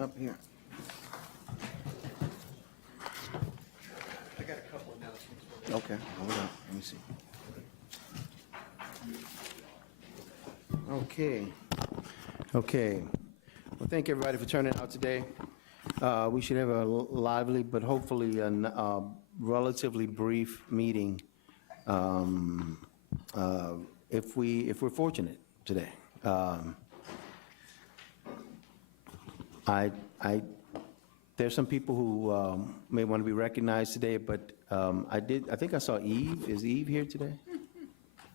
Up here. I got a couple announcements. Okay, hold on, let me see. Okay. Well, thank everybody for turning out today. We should have a lively, but hopefully a relatively brief meeting, if we're fortunate today. There's some people who may want to be recognized today, but I think I saw Eve. Is Eve here today?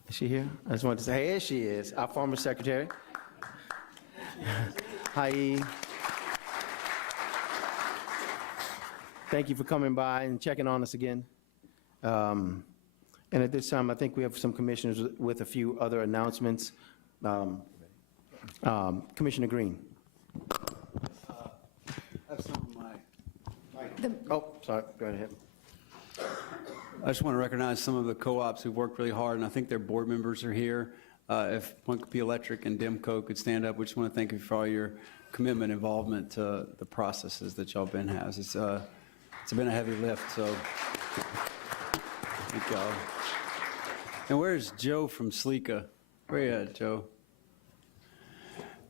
Is she here? I just wanted to say, hey, there she is, our former secretary. Hi, Eve. Thank you for coming by and checking on us again. And at this time, I think we have some commissioners with a few other announcements. Commissioner Green. That's some of my. Oh, sorry, go ahead. I just want to recognize some of the co-ops who've worked really hard, and I think their board members are here. If Punkapi Electric and Demco could stand up, we just want to thank you for all your commitment, involvement to the processes that y'all been has. It's been a heavy lift, so thank y'all. And where's Joe from Cleco? Where you at, Joe?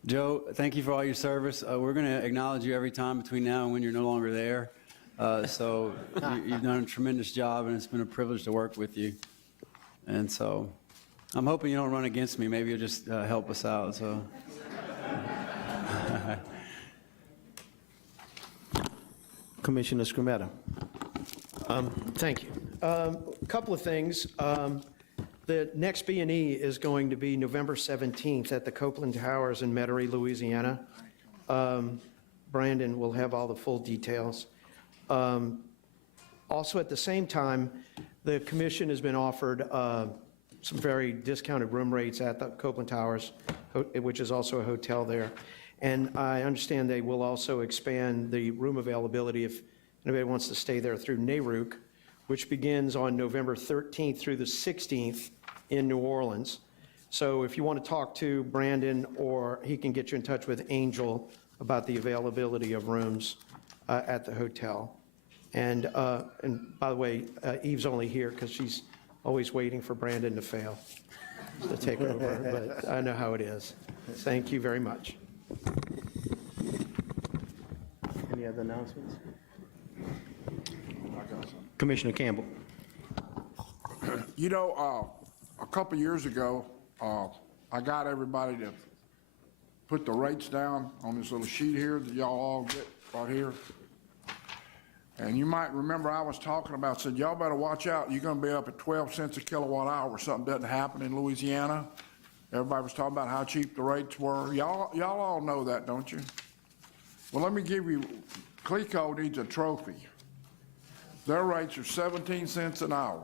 Joe, thank you for all your service. We're going to acknowledge you every time between now and when you're no longer there. So you've done a tremendous job, and it's been a privilege to work with you. And so I'm hoping you don't run against me. Maybe you'll just help us out. So. Commissioner Scrimetta. Thank you. A couple of things. The next B&E is going to be November 17th at the Copeland Towers in Metairie, Louisiana. Brandon will have all the full details. Also, at the same time, the commission has been offered some very discounted room rates at the Copeland Towers, which is also a hotel there. And I understand they will also expand the room availability if anybody wants to stay there through NARUC, which begins on November 13th through the 16th in New Orleans. So if you want to talk to Brandon, or he can get you in touch with Angel about the availability of rooms at the hotel. And by the way, Eve's only here because she's always waiting for Brandon to fail to take over, but I know how it is. Thank you very much. Any other announcements? Commissioner Campbell. You know, a couple years ago, I got everybody to put the rates down on this little sheet here that y'all all get right here. And you might remember I was talking about, said, y'all better watch out. You're going to be up at 12 cents a kilowatt hour if something doesn't happen in Louisiana. Everybody was talking about how cheap the rates were. Y'all all know that, don't you? Well, let me give you, Cleco needs a trophy. Their rates are 17 cents an hour.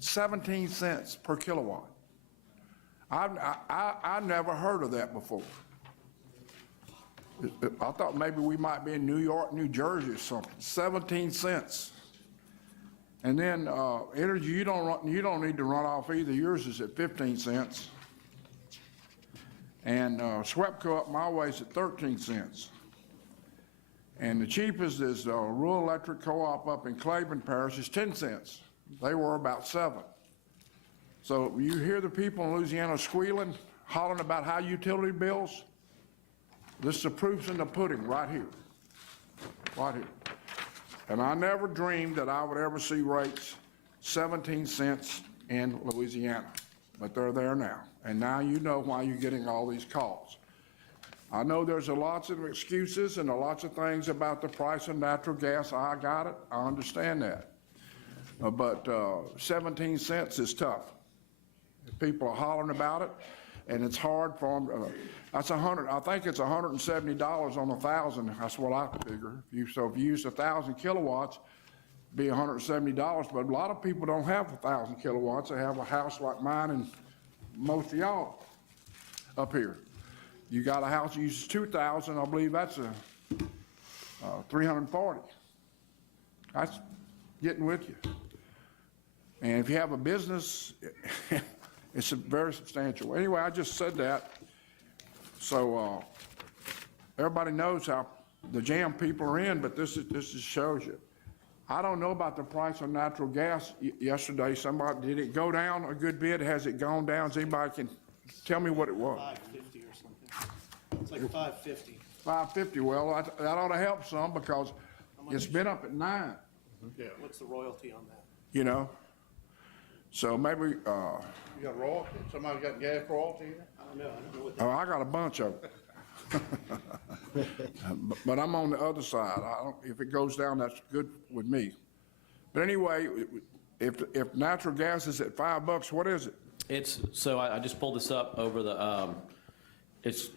17 cents per kilowatt. I never heard of that before. I thought maybe we might be in New York, New Jersey or something. 17 cents. And then energy, you don't need to run off either. Yours is at 15 cents. And SWEPCO up my way is at 13 cents. And the cheapest is Rural Electric Co-op up in Claiborne Parish is 10 cents. They were about 7. So you hear the people in Louisiana squealing, hollering about high utility bills? This is the proof's in the pudding right here. Right here. And I never dreamed that I would ever see rates 17 cents in Louisiana. But they're there now. And now you know why you're getting all these calls. I know there's lots of excuses and lots of things about the price of natural gas. I got it. I understand that. But 17 cents is tough. People are hollering about it, and it's hard for them. That's I think it's $170 on 1,000. That's what I figure. If you use 1,000 kilowatts, it'd be $170. But a lot of people don't have 1,000 kilowatts. They have a house like mine and most of y'all up here. You got a house that uses 2,000. I believe that's a 340. That's getting with you. And if you have a business, it's very substantial. Anyway, I just said that so everybody knows how the jam people are in, but this just shows you. I don't know about the price of natural gas yesterday. Somebody, did it go down a good bit? Has it gone down? Does anybody can tell me what it was? 550 or something. It's like 550. 550. Well, that ought to help some because it's been up at 9. Yeah. What's the royalty on that? You know, so maybe. You got royalty? Somebody got gas royalty? I don't know what Oh, I got a bunch of them. But I'm on the other side. If it goes down, that's good with me. But anyway, if natural gas is at $5, what is it? So I just pulled this up over the, it's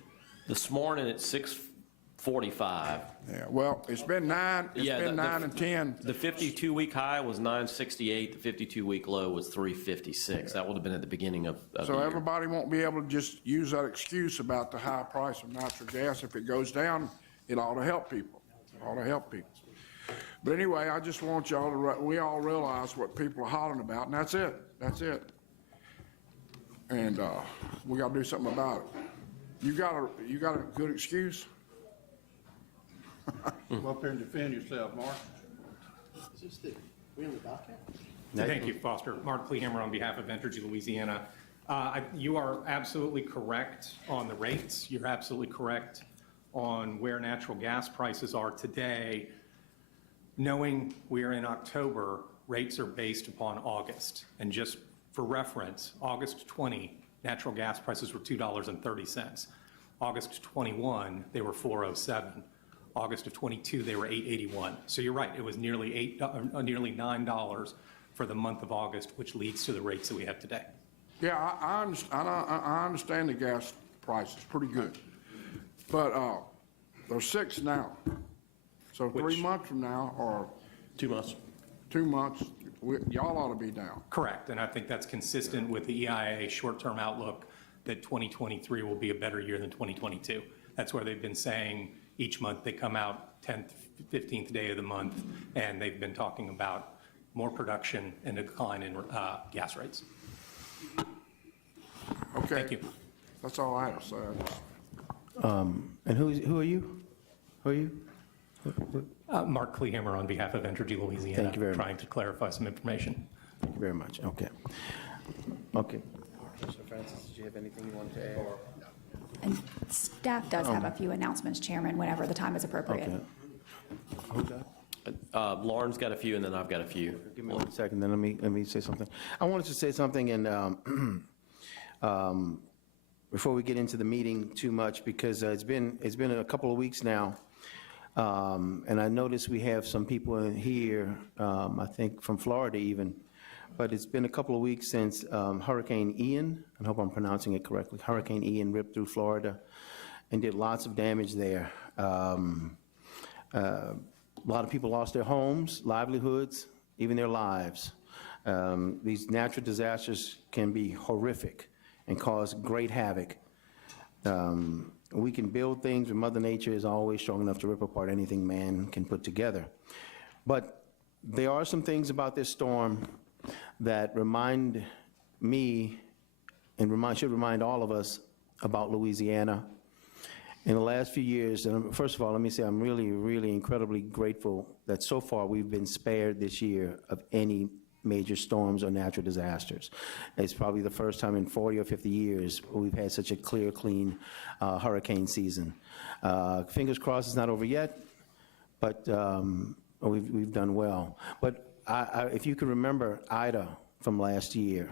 this morning at 6:45. Yeah, well, it's been 9, it's been 9 and 10. The 52-week high was 968, the 52-week low was 356. That would have been at the beginning of the So year. everybody won't be able to just use that excuse about the high price of natural gas. If it goes down, it ought to help people. It ought to help people. But anyway, I just want y'all to, we all realize what people are hollering about, and that's it. That's it. And we got to do something about it. You got a good excuse? Come up here and defend yourself, Mark. Is this we on the docket? Thank you, Foster. Mark Klehammer on behalf of Entergy Louisiana. You are absolutely correct on the rates. You're absolutely correct on where natural gas prices are today. Knowing we are in October, rates are based upon August. And just for reference, August 20, natural gas prices were $2.30. August 21, they were $4.07. August of 22, they were $8.81. So you're right, it was nearly $9 for the month of August, which leads to the rates that we have today. Yeah, I understand the gas price is pretty good. But they're 6 now. So 3 months from now, or 2 months. 2 months, y'all ought to be down. Correct, and I think that's consistent with the EIA short-term outlook that 2023 will be a better year than 2022. That's where they've been saying each month they come out 10th, 15th day of the month, and they've been talking about more production and a decline in gas rates. Okay. Thank you. That's all I have to say. And who are you? Who are you? Mark Klehammer on behalf of Entergy Louisiana. Thank you very much. Trying to clarify some information. Thank you very much. Okay. Okay. Commissioner Francis, did you have anything you wanted to add? And staff does have a few announcements, Chairman, whenever the time is appropriate. Okay. Lauren's got a few, and then I've got a few. Give me 1 second, then let me say something. I wanted to say something, and before we get into the meeting too much, because it's been a couple of weeks now, and I noticed we have some people in here, I think from Florida even, but it's been a couple of weeks since Hurricane Ian, I hope I'm pronouncing it correctly, Hurricane Ian ripped through Florida and did lots of damage there. A lot of people lost their homes, livelihoods, even their lives. These natural disasters can be horrific and cause great havoc. We can build things, but Mother Nature is always strong enough to rip apart anything man can put together. But there are some things about this storm that remind me and should remind all of us about Louisiana. In the last few years, and first of all, let me say I'm really, really incredibly grateful that so far we've been spared this year of any major storms or natural disasters. It's probably the first time in 40 or 50 years we've had such a clear, clean hurricane season. Fingers crossed it's not over yet, but we've done well. But if you can remember Ida from last year,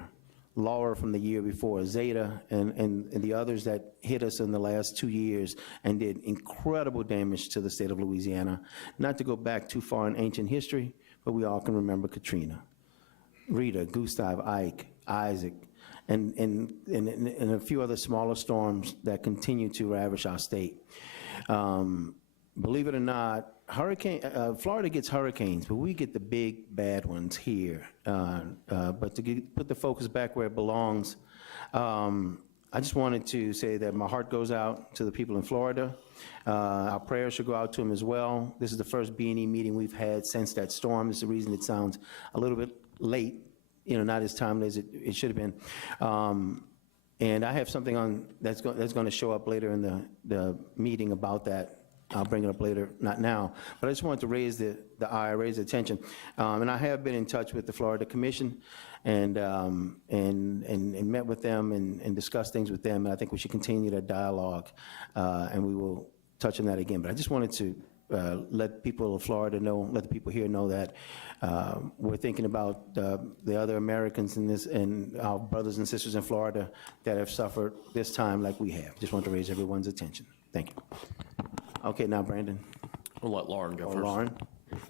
Laura from the year before, Zeta, and the others that hit us in the last 2 years and did incredible damage to the state of Louisiana. Not to go back too far in ancient history, but we all can remember Katrina, Rita, Gustav, Ike, Isaac, and a few other smaller storms that continue to ravage our state. Believe it or not, Florida gets hurricanes, but we get the big bad ones here. But to put the focus back where it belongs, I just wanted to say that my heart goes out to the people in Florida. Our prayers should go out to them as well. This is the first B&E meeting we've had since that storm. This is the reason it sounds a little bit late, not as timely as it should have been. And I have something on that's going to show up later in the meeting about that. I'll bring it up later, not now. But I just wanted to raise the raise the attention. And I have been in touch with the Florida Commission and met with them and discussed things with them. And I think we should continue that dialogue, and we will touch on that again. But I just wanted to let people of Florida know, let the people here know that we're thinking about the other Americans in this and our brothers and sisters in Florida that have suffered this time like we have. Just want to raise everyone's attention. Thank you. Okay, now Brandon. We'll let Lauren go first. Lauren.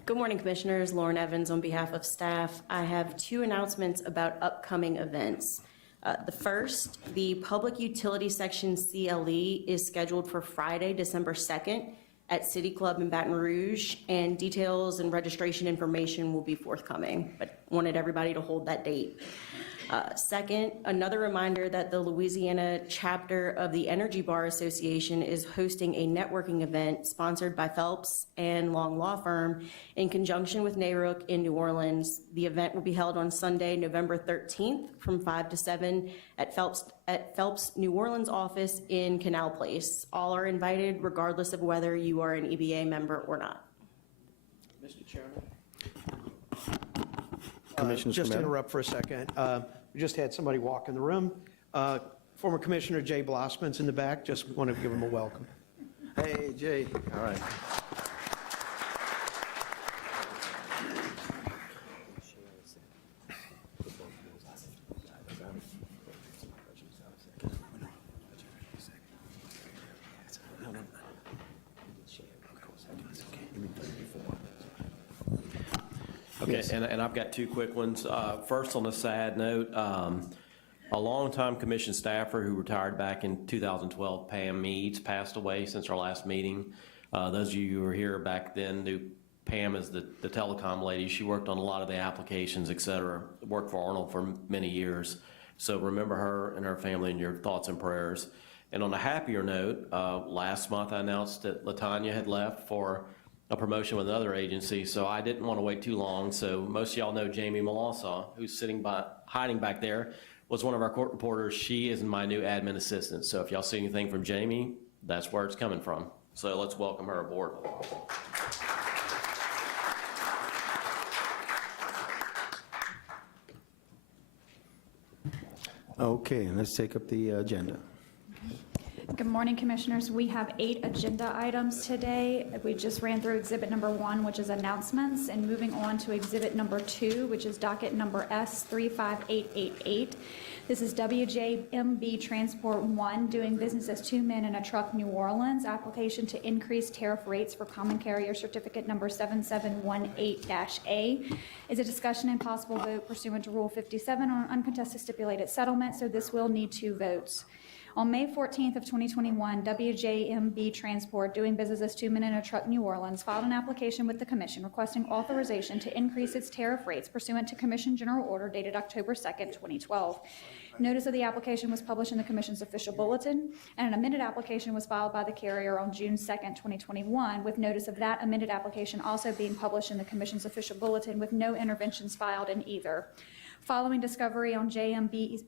Good morning, Commissioners. Lauren Evans on behalf of staff. I have 2 announcements about upcoming events. The first, the Public Utility Section CLE is scheduled for Friday, December 2nd at City Club in Baton Rouge, and details and registration information will be forthcoming, but wanted everybody to hold that date. Second, another reminder that the Louisiana chapter of the Energy Bar Association is hosting a networking event sponsored by Phelps and Long Law Firm in conjunction with NARUC in New Orleans. The event will be held on Sunday, November 13th from 5 to 7 at Phelps New Orleans office in Canal Place. All are invited regardless of whether you are an EBA member or not. Mr. Chairman? Commissioner Just to Scametta. interrupt for a second. We just had somebody walk in the room. Former Commissioner Jay Blossman's in the back. Just want to give him a welcome. Hey, Jay. All right. Okay, and I've got 2 quick ones. First, on a sad note, a longtime commission staffer who retired back in 2012, Pam Meads, passed away since our last meeting. Those of you who were here back then knew Pam as the telecom lady. She worked on a lot of the applications, et cetera, worked for Arnold for many years. So remember her and her family in your thoughts and prayers. And on a happier note, last month I announced that LaTanya had left for a promotion with another agency, so I didn't want to wait too long. So most of y'all know Jamie Malasa, who's hiding back there, was one of our court reporters. She is my new admin assistant. So if y'all see anything from Jamie, that's where it's coming from. So let's welcome her aboard. Okay, let's take up the agenda. Good morning, Commissioners. We have 8 agenda items today. We just ran through exhibit number 1, which is announcements, and moving on to exhibit number 2, which is docket number S35888. This is WJMB Transport 1, doing business as 2 men in a truck, New Orleans. Application to increase tariff rates for common carrier certificate number 7718-A. Is a discussion and possible vote pursuant to Rule 57 on uncontested stipulated settlement, so this will need 2 votes. On May 14th of 2021, WJMB Transport, doing business as 2 men in a truck, New Orleans, filed an application with the Commission requesting authorization to increase its tariff rates pursuant to Commission General Order dated October 2nd, 2012. Notice of the application was published in the Commission's official bulletin, and an amended application was filed by the carrier on June 2nd, 2021, with notice of that amended application also being published in the Commission's official bulletin with no interventions filed in either. Following discovery on WJMB's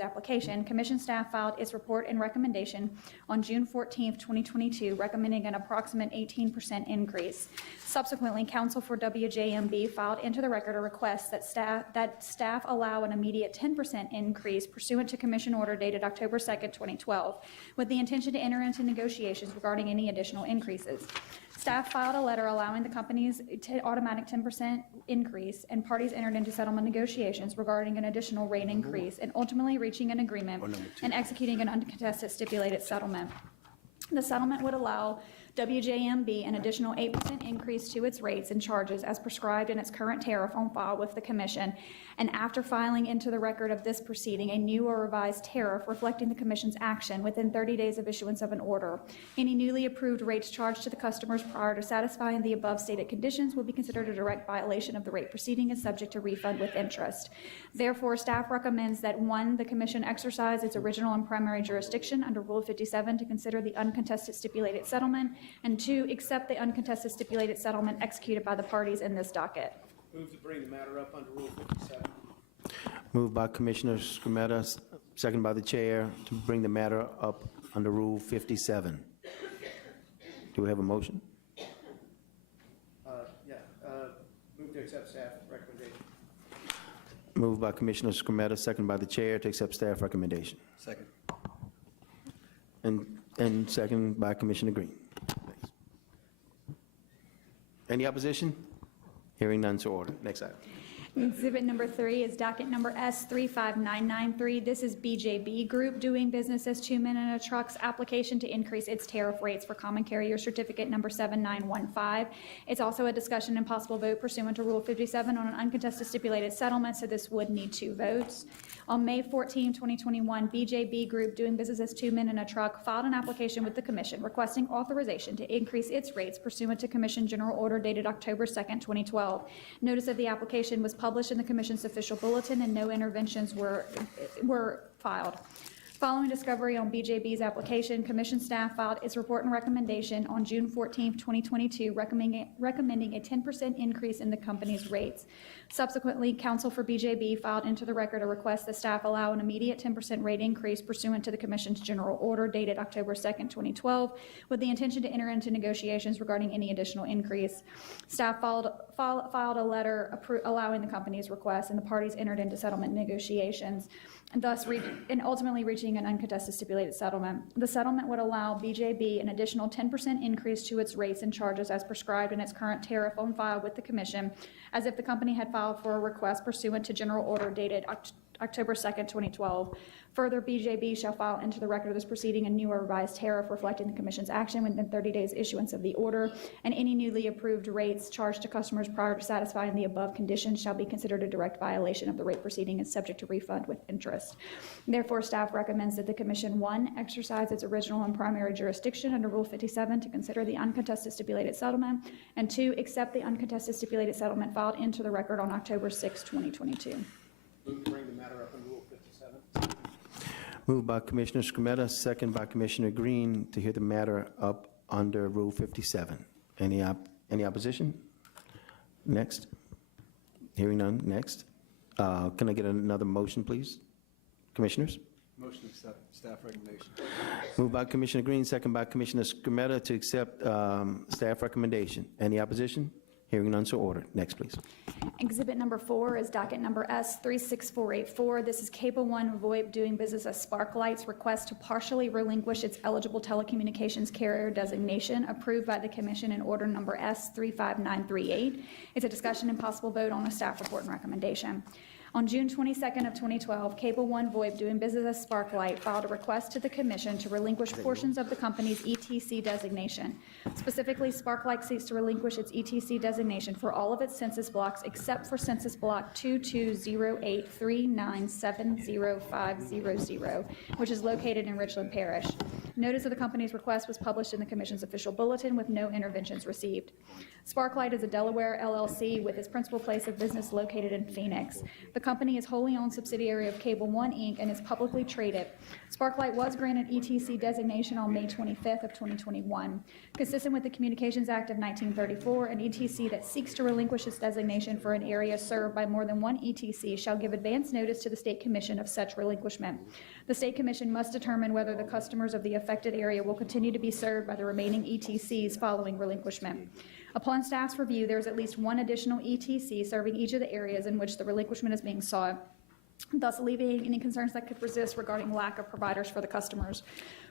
application, Commission staff filed its report and recommendation on June 14th, 2022, recommending an approximate 18% increase. Subsequently, counsel for WJMB filed into the record a request that staff allow an immediate 10% increase pursuant to Commission order dated October 2nd, 2012, with the intention to enter into negotiations regarding any additional increases. Staff filed a letter allowing the company's automatic 10% increase, and parties entered into settlement negotiations regarding an additional rate increase and ultimately reaching an agreement and executing an uncontested stipulated settlement. The settlement would allow WJMB an additional 8% increase to its rates and charges as prescribed in its current tariff on file with the Commission, and after filing into the record of this proceeding a new or revised tariff reflecting the Commission's action within 30 days of issuance of an order. Any newly approved rates charged to the customers prior to satisfying the above stated conditions will be considered a direct violation of the rate proceeding and subject to refund with interest. Therefore, staff recommends that 1, the Commission exercise its original and primary jurisdiction under Rule 57 to consider the uncontested stipulated settlement, and 2, accept the uncontested stipulated settlement executed by the parties in this docket. Move to bring the matter up under Rule 57. Moved by Commissioner Scrumetta, second by the chair, to bring the matter up under Rule 57. Do we have a motion? Move to accept staff recommendation. Moved by Commissioner Scrumetta, second by the chair, to accept staff recommendation. Second. And second by Commissioner Green. Any opposition? Hearing none, so ordered. Next item. Exhibit number 3 is docket number S35993. This is BJB Group, doing business as 2 men in a truck's application to increase its tariff rates for common carrier certificate number 7915. It's also a discussion and possible vote pursuant to Rule 57 on an uncontested stipulated settlement, so this would need 2 votes. On May 14, 2021, BJB Group, doing business as 2 men in a truck, filed an application with the Commission requesting authorization to increase its rates pursuant to Commission General Order dated October 2nd, 2012. Notice of the application was published in the Commission's official bulletin, and no interventions were filed. Following discovery on BJB's application, Commission staff filed its report and recommendation on June 14, 2022, recommending a 10% increase in the company's rates. Subsequently, counsel for BJB filed into the record a request that staff allow an immediate 10% rate increase pursuant to the Commission's General Order dated October 2nd, 2012, with the intention to enter into negotiations regarding any additional increase. Staff filed a letter allowing the company's request, and the parties entered into settlement negotiations, and thus ultimately reaching an uncontested stipulated settlement. The settlement would allow BJB an additional 10% increase to its rates and charges as prescribed in its current tariff on file with the Commission, as if the company had filed for a request pursuant to General Order dated October 2nd, 2012. Further, BJB shall file into the record of this proceeding a new or revised tariff reflecting the Commission's action within 30 days issuance of the order, and any newly approved rates charged to customers prior to satisfying the above conditions shall be considered a direct violation of the rate proceeding and subject to refund with interest. Therefore, staff recommends that the Commission, 1, exercise its original and primary jurisdiction under Rule 57 to consider the uncontested stipulated settlement, and 2, accept the uncontested stipulated settlement filed into the record on October 6, 2022. Move to bring the matter up under Rule 57. Moved by Commissioner Scrumetta, second by Commissioner Green, to hear the matter up under Rule 57. Any opposition? Next. Hearing none. Next. Can I get another motion, please? Commissioners? Motion to accept staff recommendation. Moved by Commissioner Green, second by Commissioner Scrumetta, to accept staff recommendation. Any opposition? Hearing none, so ordered. Next, please. Exhibit number 4 is docket number S36484. This is Cable One VoIP doing business as Sparklight's request to partially relinquish its eligible telecommunications carrier designation approved by the Commission in order number S35938. It's a discussion and possible vote on a staff report and recommendation. On June 22nd of 2012, Cable One VoIP doing business as Sparklight filed a request to the Commission to relinquish portions of the company's ETC designation. Specifically, Sparklight seeks to relinquish its ETC designation for all of its census blocks except for census block 2208397050, which is located in Richland Parish. Notice of the company's request was published in the Commission's official bulletin with no interventions received. Sparklight is a Delaware LLC with its principal place of business located in Phoenix. The company is wholly owned subsidiary of Cable One, Inc. and is publicly traded. Sparklight was granted ETC designation on May 25th of 2021. Consistent with the Communications Act of 1934, an ETC that seeks to relinquish its designation for an area served by more than one ETC shall give advance notice to the State Commission of such relinquishment. The State Commission must determine whether the customers of the affected area will continue to be served by the remaining ETCs following relinquishment. Upon staff's review, there is at least one additional ETC serving each of the areas in which the relinquishment is being sought, thus alleviating any concerns that could persist regarding lack of providers for the customers.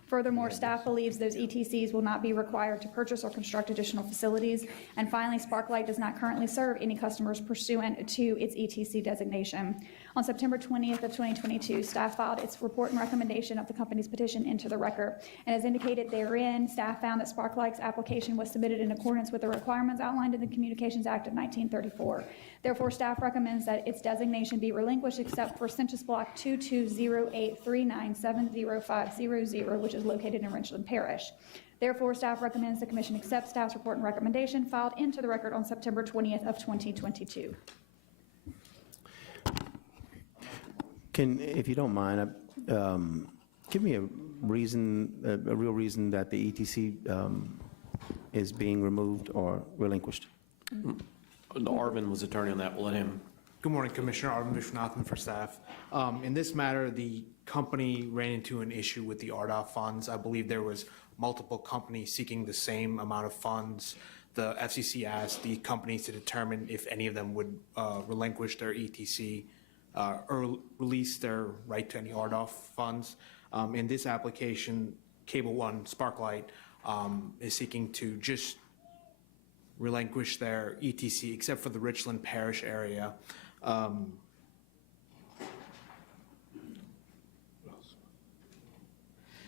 Furthermore, staff believes those ETCs will not be required to purchase or construct additional facilities. And finally, Sparklight does not currently serve any customers pursuant to its ETC designation. On September 20th of 2022, staff filed its report and recommendation of the company's petition into the record. And as indicated therein, staff found that Sparklight's application was submitted in accordance with the requirements outlined in the Communications Act of 1934. Therefore, staff recommends that its designation be relinquished except for census block 2208397050, which is located in Richland Parish. Therefore, staff recommends the Commission accept staff's report and recommendation filed into the record on September 20th of 2022. If you don't mind, give me a reason, a real reason that the ETC is being removed or relinquished. Arvin was attorney on that. We'll let him. Good morning, Commissioner. Arvin Vishwanathan for staff. In this matter, the company ran into an issue with the RDOF funds. I believe there was multiple companies seeking the same amount of funds. The FCC asked the companies to determine if any of them would relinquish their ETC or release their right to any RDOF funds. In this application, Cable One Sparklight is seeking to just relinquish their ETC except for the Richland Parish area.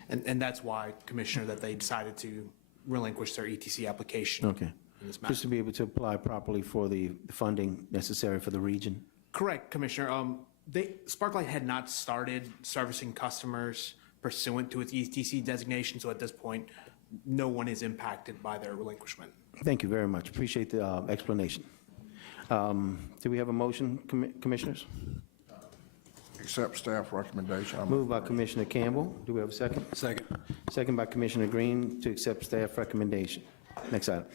And that's why, Commissioner, that they decided to relinquish their ETC application. Okay. In this matter. Just to be able to apply properly for the funding necessary for the region. Correct, Commissioner. Sparklight had not started servicing customers pursuant to its ETC designation, so at this point, no one is impacted by their relinquishment. Thank you very much. Appreciate the explanation. Do we have a motion, Commissioners? Accept staff recommendation. Moved by Commissioner Campbell. Do we have a second? Second. Second by Commissioner Green to accept staff recommendation. Next item.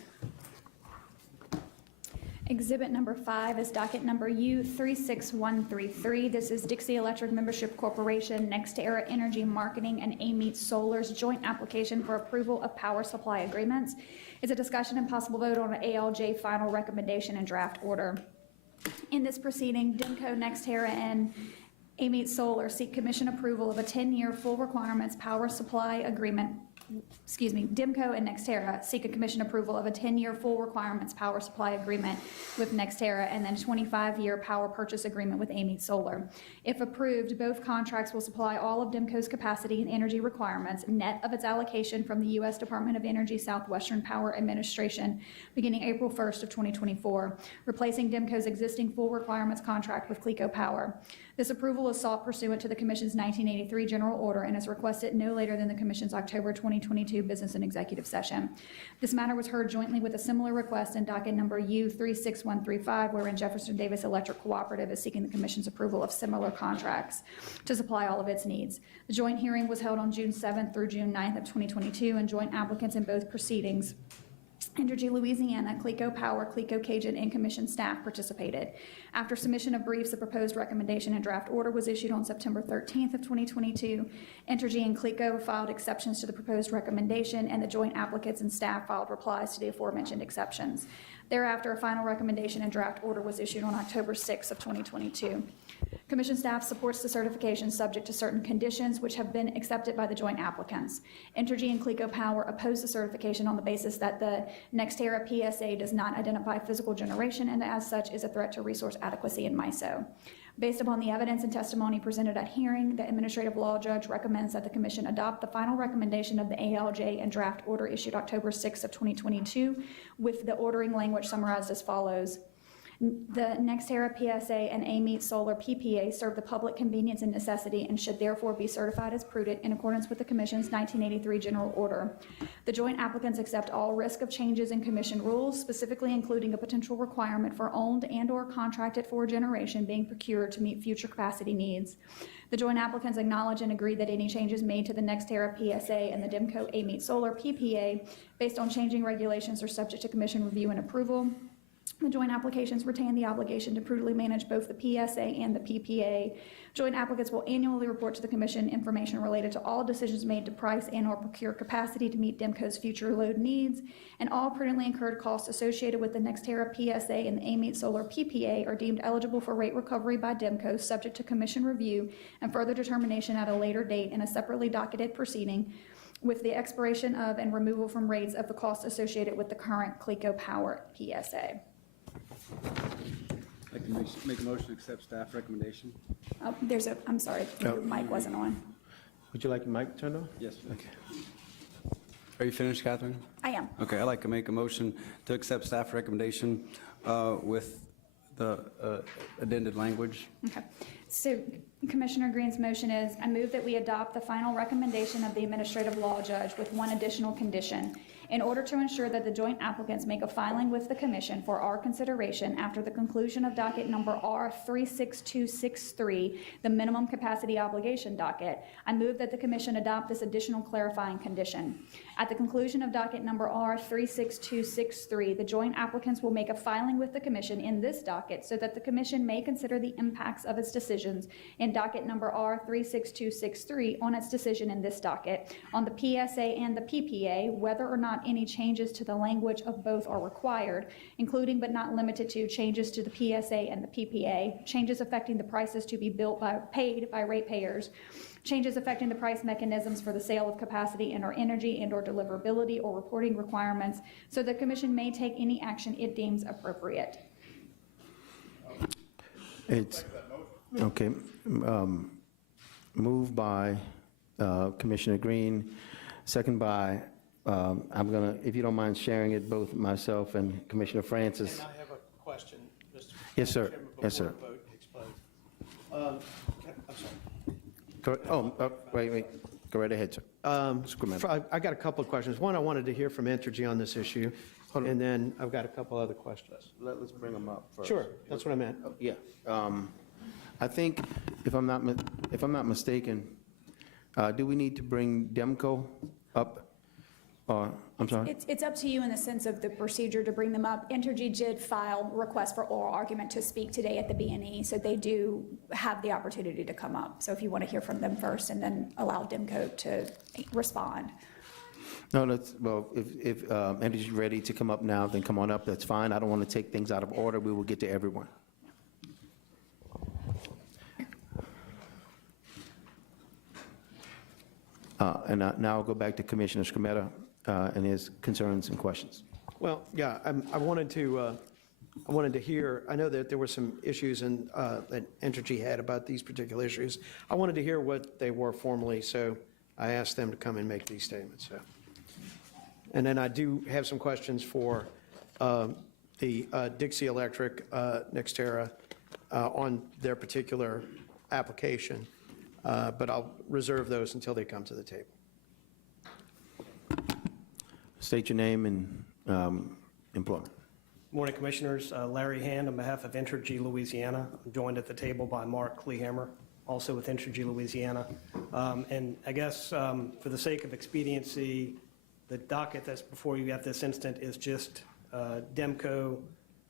Exhibit number 5 is docket number U36133. This is Dixie Electric Membership Corporation, NextEra Energy Marketing, and AMEET Solar's joint application for approval of power supply agreements. It's a discussion and possible vote on an ALJ final recommendation and draft order. In this proceeding, DIMCO, NextEra, and AMEET Solar seek Commission approval of a 10-year full requirements power supply agreement. DIMCO and NextEra seek a Commission approval of a 10-year full requirements power supply agreement with NextEra and then a 25-year power purchase agreement with AMEET Solar. If approved, both contracts will supply all of DIMCO's capacity and energy requirements, net of its allocation from the U.S. Department of Energy Southwestern Power Administration beginning April 1st of 2024, replacing DIMCO's existing full requirements contract with Cleco Power. This approval is sought pursuant to the Commission's 1983 General Order and is requested no later than the Commission's October 2022 Business and Executive Session. This matter was heard jointly with a similar request in docket number U36135, wherein Jefferson Davis Electric Cooperative is seeking the Commission's approval of similar contracts to supply all of its needs. The joint hearing was held on June 7th through June 9th of 2022, and joint applicants in both proceedings, Entergy Louisiana, Cleco Power, Cleco Cajun, and Commission staff participated. After submission of briefs, the proposed recommendation and draft order was issued on September 13th of 2022. Entergy and Cleco filed exceptions to the proposed recommendation, and the joint applicants and staff filed replies to the aforementioned exceptions. Thereafter, a final recommendation and draft order was issued on October 6 of 2022. Commission staff supports the certification subject to certain conditions which have been accepted by the joint applicants. Entergy and Cleco Power oppose the certification on the basis that the NextEra PSA does not identify physical generation and as such is a threat to resource adequacy in MISO. Based upon the evidence and testimony presented at hearing, the administrative law judge recommends that the commission adopt the final recommendation of the ALJ and draft order issued October 6 of 2022 with the ordering language summarized as follows. The NextEra PSA and AMET Solar PPA serve the public convenience and necessity and should therefore be certified as prudent in accordance with the Commission's 1983 General Order. The joint applicants accept all risk of changes in Commission rules, specifically including a potential requirement for owned and/or contracted for generation being procured to meet future capacity needs. The joint applicants acknowledge and agree that any changes made to the NextEra PSA and the DIMCO AMET Solar PPA based on changing regulations are subject to Commission review and approval. The joint applications retain the obligation to prudently manage both the PSA and the PPA. Joint applicants will annually report to the Commission information related to all decisions made to price and/or procure capacity to meet DIMCO's future load needs, and all prudently incurred costs associated with the NextEra PSA and the AMET Solar PPA are deemed eligible for rate recovery by DIMCO, subject to Commission review and further determination at a later date in a separately docketed proceeding, with the expiration of and removal from rates of the costs associated with the current Cleco Power PSA. I can make a motion to accept staff recommendation. I'm sorry, your mic wasn't on. Would you like your mic turned on? Yes. Okay. Are you finished, Catherine? I am. Okay, I'd like to make a motion to accept staff recommendation with the addended language. Okay. So Commissioner Green's motion is, I move that we adopt the final recommendation of the administrative law judge with one additional condition. In order to ensure that the joint applicants make a filing with the Commission for our consideration after the conclusion of docket number R36263, the minimum capacity obligation docket, I move that the Commission adopt this additional clarifying condition. At the conclusion of docket number R36263, the joint applicants will make a filing with the Commission in this docket so that the Commission may consider the impacts of its decisions in docket number R36263 on its decision in this docket on the PSA and the PPA, whether or not any changes to the language of both are required, including but not limited to changes to the PSA and the PPA, changes affecting the prices to be paid by ratepayers, changes affecting the price mechanisms for the sale of capacity and/or energy and/or deliverability or reporting requirements, so the Commission may take any action it deems appropriate. It's, okay, moved by Commissioner Green, second by, I'm gonna, if you don't mind sharing it, both myself and Commissioner Francis. And I have a question, Mr. Yes, sir. Chairman, Yes, sir. before the vote takes place. I'm sorry. Wait, go right ahead, sir. Mr. Clement. I got a couple of questions. One, I wanted to hear from Entergy on this issue, and then I've got a couple other questions. Let's bring them up first. Sure, that's what I meant. Yeah. I think, if I'm not mistaken, do we need to bring DEMCO up? I'm sorry? It's up to you in the sense of the procedure to bring them up. Entergy did file requests for oral argument to speak today at the B&E, so they do have the opportunity to come up. So if you want to hear from them first and then allow DEMCO to respond. No, well, if Entergy's ready to come up now, then come on up, that's fine. I don't want to take things out of order. We will get to everyone. And now I'll go back to Commissioner Scametta and his concerns and questions. Well, yeah, I wanted to hear, I know that there were some issues that Entergy had about these particular issues. I wanted to hear what they were formally, so I asked them to come and make these statements. So. And then I do have some questions for the Dixie Electric, NextEra, on their particular application, but I'll reserve those until they come to the table. State your name and employment. Morning, Commissioners. Larry Hand on behalf of Entergy Louisiana. I'm joined at the table by Mark Kleehammer, also with Entergy Louisiana. And I guess for the sake of expediency, the docket that's before you at this instant is just DEMCO,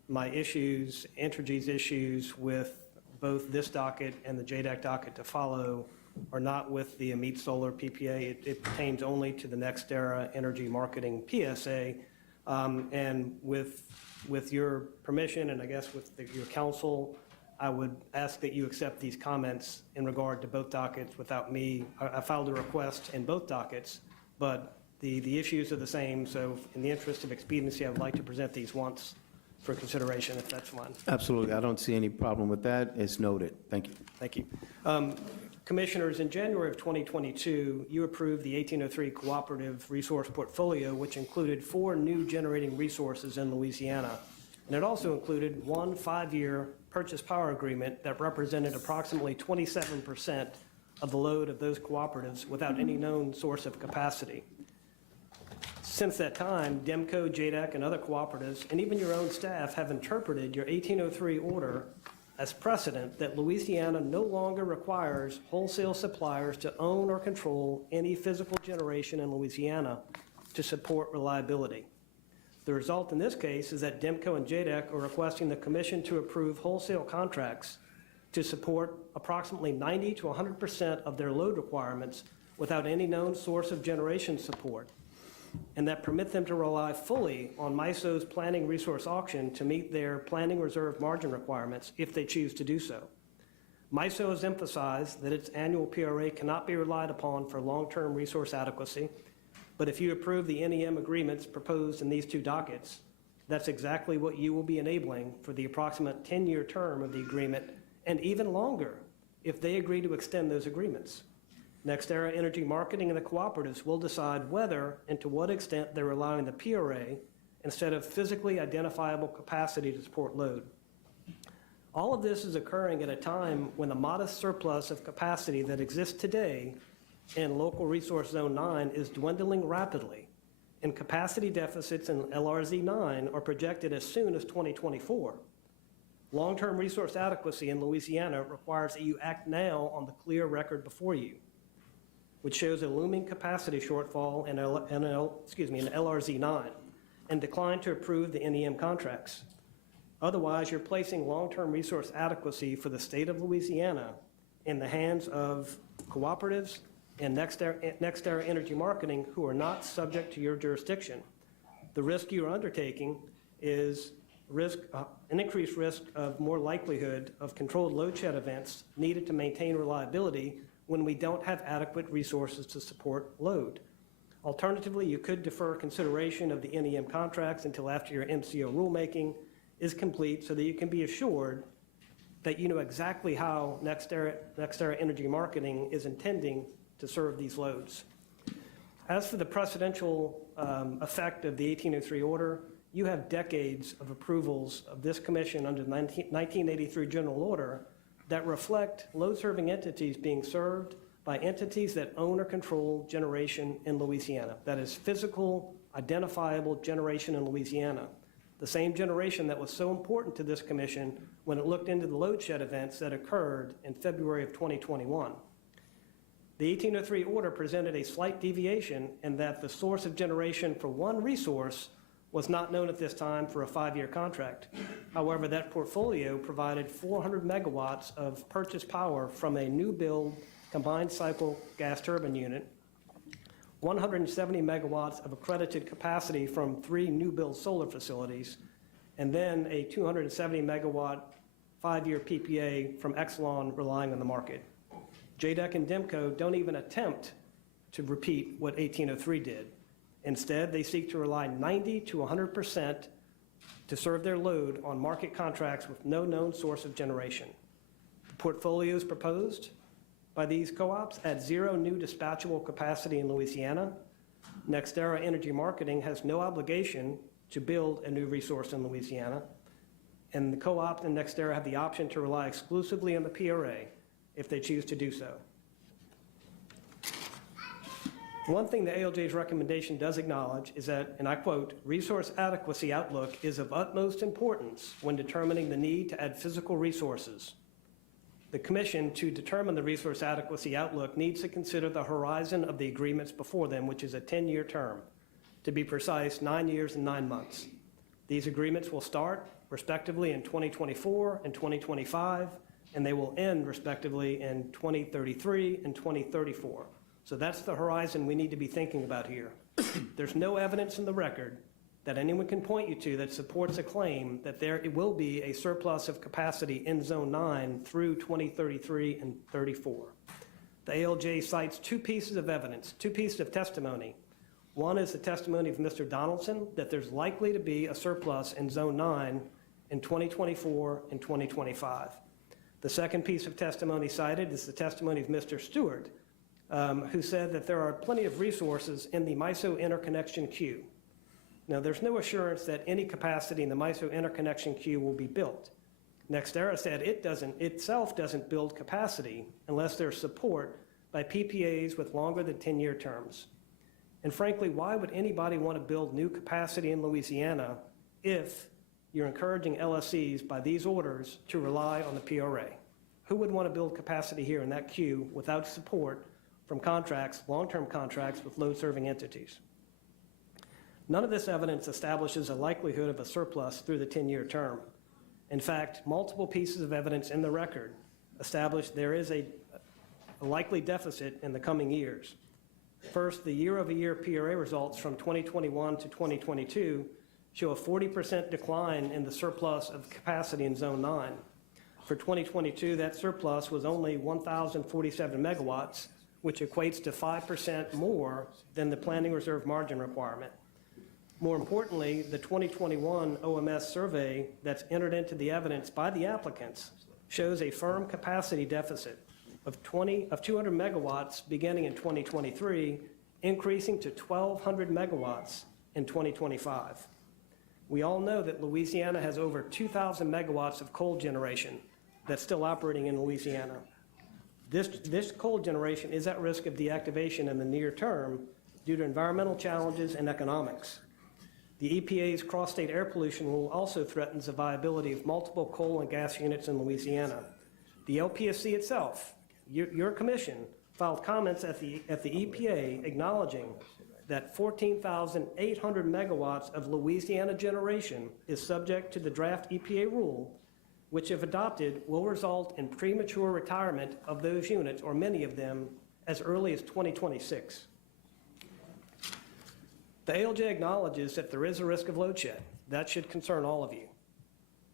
my issues, Entergy's issues with both this docket and the JDAC docket to follow are not with the AMET Solar PPA. It pertains only to the NextEra Energy Marketing PSA. And with with your permission, and I guess with your counsel, I would ask that you accept these comments in regard to both dockets without me. I filed a request in both dockets, but the issues are the same, so in the interest of expediency, I would like to present these once for consideration, if that's fine. Absolutely. I don't see any problem with that. It's noted. Thank you. Thank you. Commissioners, in January of 2022, you approved the 1803 Cooperative Resource Portfolio, which included 4 new generating resources in Louisiana. And it also included one 5-year purchase power agreement that represented approximately 27% of the load of those cooperatives without any known source of capacity. Since that time, DEMCO, JDEC, and other cooperatives, and even your own staff, have interpreted your 1803 order as precedent that Louisiana no longer requires wholesale suppliers to own or control any physical generation in Louisiana to support reliability. The result in this case is that DEMCO and JDEC are requesting the Commission to approve wholesale contracts to support approximately 90 to 100% of their load requirements without any known source of generation support, and that permit them to rely fully on MISO's planning resource auction to meet their planning reserve margin requirements if they choose to do so. MISO has emphasized that its annual PRA cannot be relied upon for long-term resource adequacy, but if you approve the NEM agreements proposed in these 2 dockets, that's exactly what you will be enabling for the approximate 10-year term of the agreement, and even longer if they agree to extend those agreements. NextEra Energy Marketing and the cooperatives will decide whether and to what extent they're allowing the PRA instead of physically identifiable capacity to support load. All of this is occurring at a time when the modest surplus of capacity that exists today in Local Resource Zone 9 is dwindling rapidly, and capacity deficits in LRZ 9 are projected as soon as 2024. Long-term resource adequacy in Louisiana requires that you act now on the clear record before you, which shows a looming capacity shortfall in LRZ 9, and decline to approve the NEM contracts. Otherwise, you're placing long-term resource adequacy for the state of Louisiana in the hands of cooperatives and NextEra Energy Marketing, who are not subject to your jurisdiction. The risk you're undertaking is an increased risk of more likelihood of controlled load shed events needed to maintain reliability when we don't have adequate resources to support load. Alternatively, you could defer consideration of the NEM contracts until after your MCO rulemaking is complete so that you can be assured that you know exactly how NextEra Energy Marketing is intending to serve these loads. As for the precedential effect of the 1803 order, you have decades of approvals of this commission under the 1983 General Order that reflect load-serving entities being served by entities that own or control generation in Louisiana. That is physical, identifiable generation in Louisiana. The same generation that was so important to this commission when it looked into the load shed events that occurred in February of 2021. The 1803 order presented a slight deviation in that the source of generation for one resource was not known at this time for a 5-year contract. However, that portfolio provided 400 megawatts of purchase power from a new build combined cycle gas turbine unit, 170 megawatts of accredited capacity from 3 new build solar facilities, and then a 270 megawatt 5-year PPA from Exelon relying on the market. JDEC and DEMCO don't even attempt to repeat what 1803 did. Instead, they seek to rely 90 to 100% to serve their load on market contracts with no known source of generation. The portfolios proposed by these co-ops add 0 new dispatchable capacity in Louisiana. NextEra Energy Marketing has no obligation to build a new resource in Louisiana, and the co-op and NextEra have the option to rely exclusively on the PRA if they choose to do so. One thing the ALJ's recommendation does acknowledge is that, and I quote, resource adequacy outlook is of utmost importance when determining the need to add physical resources. The Commission, to determine the resource adequacy outlook, needs to consider the horizon of the agreements before them, which is a 10-year term. To be precise, 9 years and 9 months. These agreements will start, respectively, in 2024 and 2025, and they will end, respectively, in 2033 and 2034. So that's the horizon we need to be thinking about here. There's no evidence in the record that anyone can point you to that supports a claim that there will be a surplus of capacity in Zone 9 through 2033 and 34. The ALJ cites two pieces of evidence, two pieces of testimony. One is the testimony of Mr. Donaldson that there's likely to be a surplus in Zone 9 in 2024 and 2025. The second piece of testimony cited is the testimony of Mr. Stewart, who said that there are plenty of resources in the MISO interconnection queue. Now, there's no assurance that any capacity in the MISO interconnection queue will be built. NextEra said it itself doesn't build capacity unless there's support by PPAs with longer than 10-year terms. And frankly, why would anybody want to build new capacity in Louisiana if you're encouraging LSCs by these orders to rely on the PRA? Who would want to build capacity here in that queue without support from contracts, long-term contracts with load-serving entities? None of this evidence establishes a likelihood of a surplus through the 10-year term. In fact, multiple pieces of evidence in the record establish there is a likely deficit in the coming years. First, the year-over-year PRA results from 2021 to 2022 show a 40% decline in the surplus of capacity in Zone 9. For 2022, that surplus was only 1,047 megawatts, which equates to 5% more than the planning reserve margin requirement. More importantly, the 2021 OMS survey that's entered into the evidence by the applicants shows a firm capacity deficit of 200 megawatts beginning in 2023, increasing to 1,200 megawatts in 2025. We all know that Louisiana has over 2,000 megawatts of coal generation that's still operating in Louisiana. This coal generation is at risk of deactivation in the near term due to environmental challenges and economics. The EPA's cross-state air pollution rule also threatens the viability of multiple coal and gas units in Louisiana. The LPSC itself, your commission, filed comments at the EPA acknowledging that 14,800 megawatts of Louisiana generation is subject to the draft EPA rule, which, if adopted, will result in premature retirement of those units, or many of them, as early as 2026. The ALJ acknowledges that there is a risk of load shed. That should concern all of you.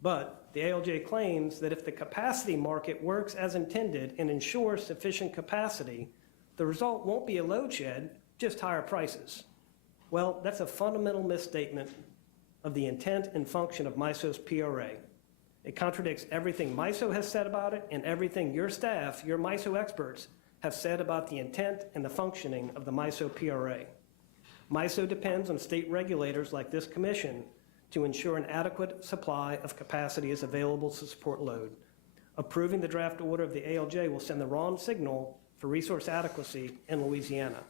But the ALJ claims that if the capacity market works as intended and ensures sufficient capacity, the result won't be a load shed, just higher prices. Well, that's a fundamental misstatement of the intent and function of MISO's PRA. It contradicts everything MISO has said about it and everything your staff, your MISO experts, have said about the intent and the functioning of the MISO PRA. MISO depends on state regulators like this commission to ensure an adequate supply of capacity is available to support load. Approving the draft order of the ALJ will send the wrong signal for resource adequacy in Louisiana.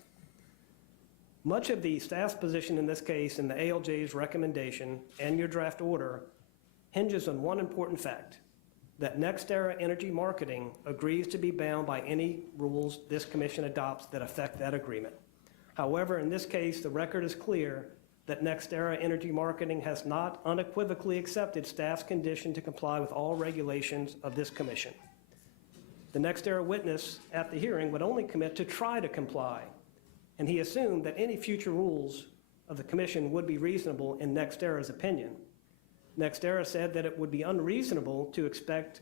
Much of the staff's position in this case and the ALJ's recommendation and your draft order hinges on one important fact, that NextEra Energy Marketing agrees to be bound by any rules this commission adopts that affect that agreement. However, in this case, the record is clear that NextEra Energy Marketing has not unequivocally accepted staff's condition to comply with all regulations of this commission. The NextEra witness at the hearing would only commit to try to comply, and he assumed that any future rules of the commission would be reasonable in NextEra's opinion. NextEra said that it would be unreasonable to expect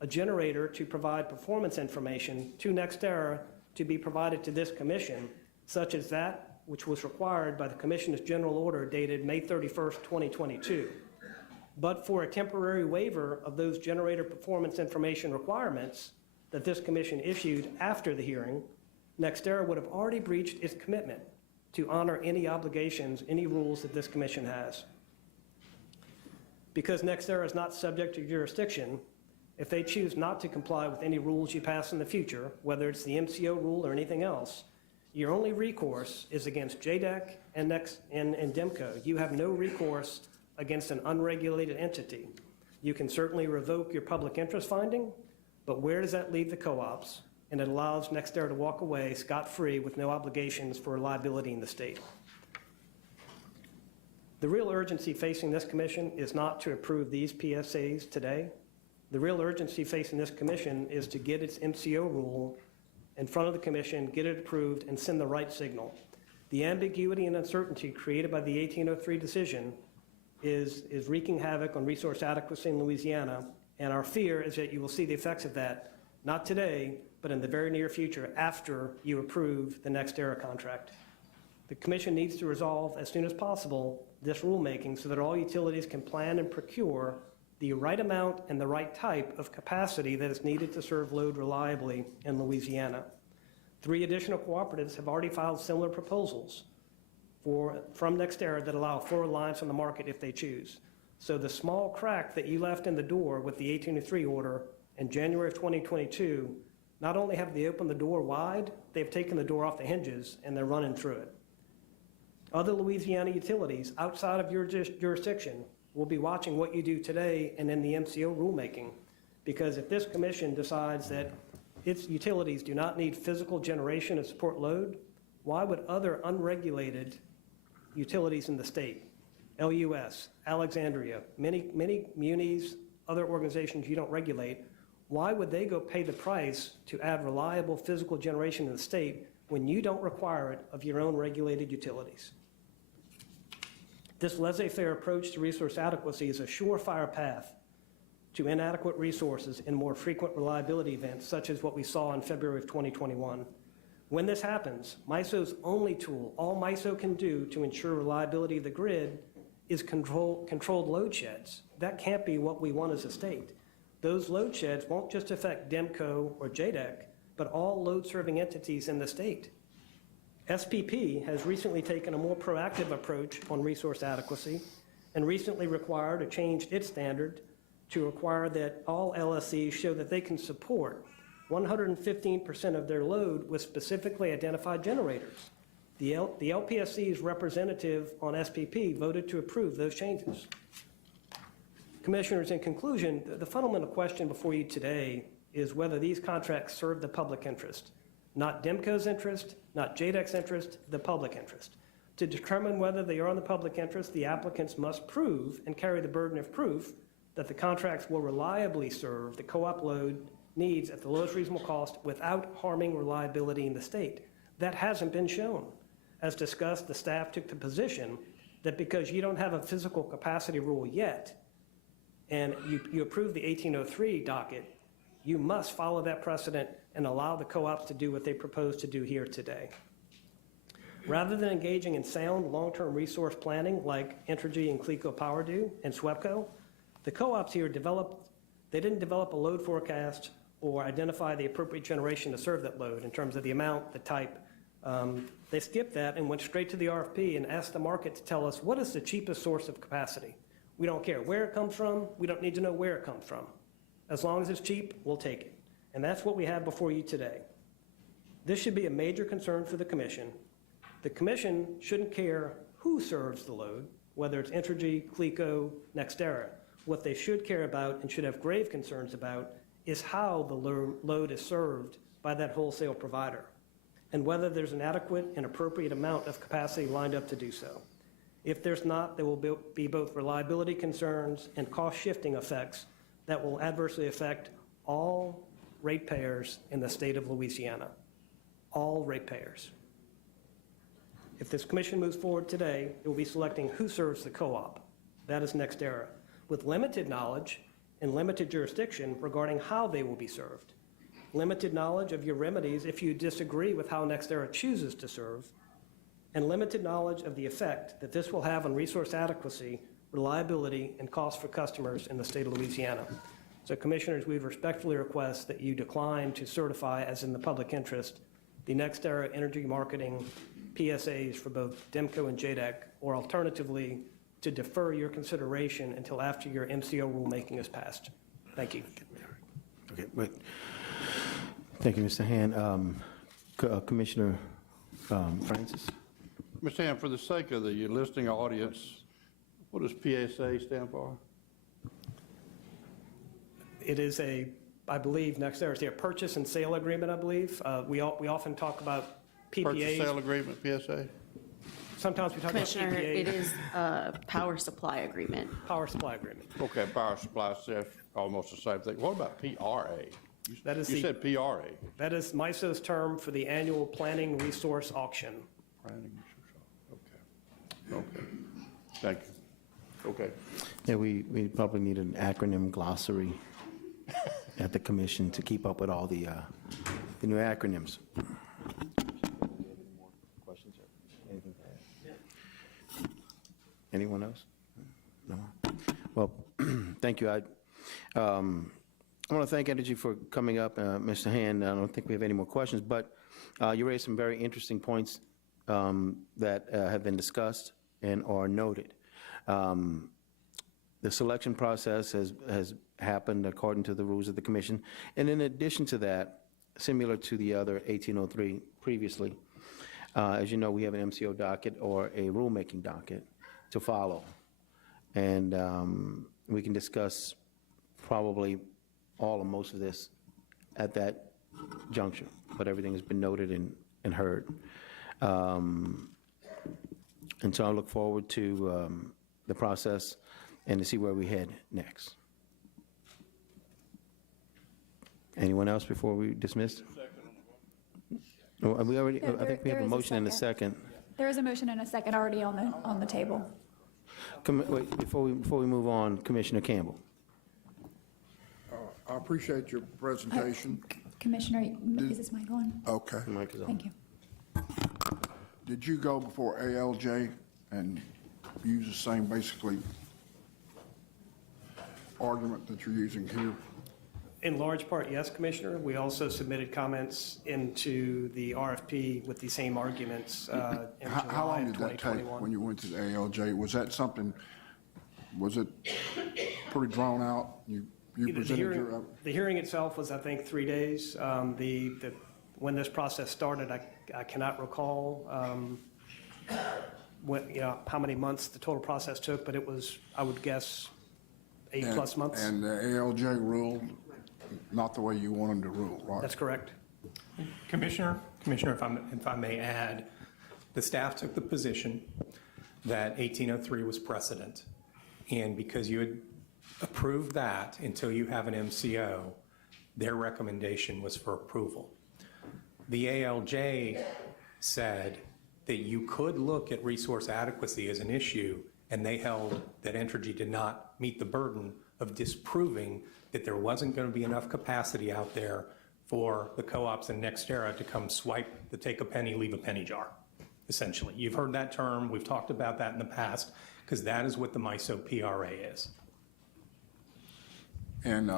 a generator to provide performance information to NextEra to be provided to this commission, such as that which was required by the Commission's general order dated May 31st, 2022. But for a temporary waiver of those generator performance information requirements that this commission issued after the hearing, NextEra would have already breached its commitment to honor any obligations, any rules that this commission has. Because NextEra is not subject to jurisdiction, if they choose not to comply with any rules you pass in the future, whether it's the MCO rule or anything else, your only recourse is against JDEC and DEMCO. You have no recourse against an unregulated entity. You can certainly revoke your public interest finding, but where does that leave the co-ops? And it allows NextEra to walk away scot-free with no obligations for liability in the state. The real urgency facing this commission is not to approve these PSAs today. The real urgency facing this commission is to get its MCO rule in front of the commission, get it approved, and send the right signal. The ambiguity and uncertainty created by the 1803 decision is wreaking havoc on resource adequacy in Louisiana, and our fear is that you will see the effects of that, not today, but in the very near future after you approve the NextEra contract. The Commission needs to resolve as soon as possible this rulemaking so that all utilities can plan and procure the right amount and the right type of capacity that is needed to serve load reliably in Louisiana. 3 additional cooperatives have already filed similar proposals from NextEra that allow full reliance on the market if they choose. So the small crack that you left in the door with the 1803 order in January of 2022, not only have they opened the door wide, they've taken the door off the hinges and they're running through it. Other Louisiana utilities outside of your jurisdiction will be watching what you do today and in the MCO rulemaking, because if this commission decides that its utilities do not need physical generation to support load, why would other unregulated utilities in the state, LUS, Alexandria, many munis, other organizations you don't regulate, why would they go pay the price to add reliable physical generation in the state when you don't require it of your own regulated utilities? This laissez-faire approach to resource adequacy is a surefire path to inadequate resources and more frequent reliability events, such as what we saw in February of 2021. When this happens, MISO's only tool, all MISO can do to ensure reliability of the grid is controlled load sheds. That can't be what we want as a state. Those load sheds won't just affect DEMCO or JDEC, but all load-serving entities in the state. SPP has recently taken a more proactive approach on resource adequacy and recently required or changed its standard to require that all LSCs show that they can support 115% of their load with specifically identified generators. The LPSC's representative on SPP voted to approve those changes. Commissioners, in conclusion, the fundamental question before you today is whether these contracts serve the public interest. Not DEMCO's interest, not JDEC's interest, the public interest. To determine whether they are in the public interest, the applicants must prove and carry the burden of proof that the contracts will reliably serve the co-op load needs at the lowest reasonable cost without harming reliability in the state. That hasn't been shown. As discussed, the staff took the position that because you don't have a physical capacity rule yet, and you approve the 1803 docket, you must follow that precedent and allow the co-ops to do what they propose to do here today. Rather than engaging in sound long-term resource planning like Entergy and Cleco Power do and SWEPCO, the co-ops here didn't develop a load forecast or identify the appropriate generation to serve that load in terms of the amount, the type. They skipped that and went straight to the RFP and asked the market to tell us what is the cheapest source of capacity. We don't care where it comes from. We don't need to know where it comes from. As long as it's cheap, we'll take it. And that's what we have before you today. This should be a major concern for the Commission. The Commission shouldn't care who serves the load, whether it's Entergy, Cleco, NextEra. What they should care about and should have grave concerns about is how the load is served by that wholesale provider, and whether there's an adequate and appropriate amount of capacity lined up to do so. If there's not, there will be both reliability concerns and cost-shifting effects that will adversely affect all ratepayers in the state of Louisiana. All ratepayers. If this commission moves forward today, it will be selecting who serves the co-op. That is NextEra, with limited knowledge and limited jurisdiction regarding how they will be served. Limited knowledge of your remedies if you disagree with how NextEra chooses to serve, and limited knowledge of the effect that this will have on resource adequacy, reliability, and cost for customers in the state of Louisiana. So Commissioners, we respectfully request that you decline to certify as in the public interest the NextEra energy marketing PSAs for both DEMCO and JDEC, or alternatively, to defer your consideration until after your MCO rulemaking is passed. Thank you. Okay, wait. Thank you, Mr. Hand. Commissioner Francis? Mr. Ham, for the sake of the listening audience, what does PSA stand for? It is I believe, NextEra is a purchase and sale agreement, I believe. We often talk about PPAs. Purchase sale agreement, PSA? Sometimes we talk about Commissioner, PPAs. it is a power supply agreement. Power supply agreement. Okay, power supply, stuff, almost the same thing. What about PRA? That is You said PRA. That is MISO's term for the annual planning resource auction. Planning. Thank you. Okay. Yeah, we probably need an acronym glossary at the commission to keep up with all the new acronyms. Anyone else? No? Well, thank you. I want to thank Energy for coming up. Mr. Hand, I don't think we have any more questions, but you raised some very interesting points that have been discussed and are noted. The selection process has happened according to the rules of the commission. And in addition to that, similar to the other 1803 previously, as you know, we have an MCO docket or a rulemaking docket to follow. And we can discuss probably all or most of this at that juncture, but everything has been noted and heard. And so I look forward to the process and to see where we head next. Anyone else before we dismiss? Oh, we already, I think we have a motion and a second. There is a motion and a second already on the table. Wait, before we move on, Commissioner Campbell. I appreciate your presentation. Commissioner, is this mic on? Okay. Mike is on. Thank you. Did you go before ALJ and use the same, basically, argument that you're using here? In large part, yes, Commissioner. We also submitted comments into the RFP with the same arguments in How July long of did that take 2021. when you went to the ALJ? Was that something, was it pretty drawn out? You presented your... The hearing itself was, I think, 3 days. When this process started, I cannot recall how many months the total process took, but it was, I would guess, 8+ months. And the ALJ ruled not the way you want them to rule, right? That's correct. Commissioner, if I may add, the staff took the position that 1803 was precedent. And because you had approved that until you have an MCO, their recommendation was for approval. The ALJ said that you could look at resource adequacy as an issue, and they held that Entergy did not meet the burden of disproving that there wasn't going to be enough capacity out there for the co-ops and NextEra to come swipe the take a penny, leave a penny jar, essentially. You've heard that term. We've talked about that in the past, because that is what the MISO PRA is. And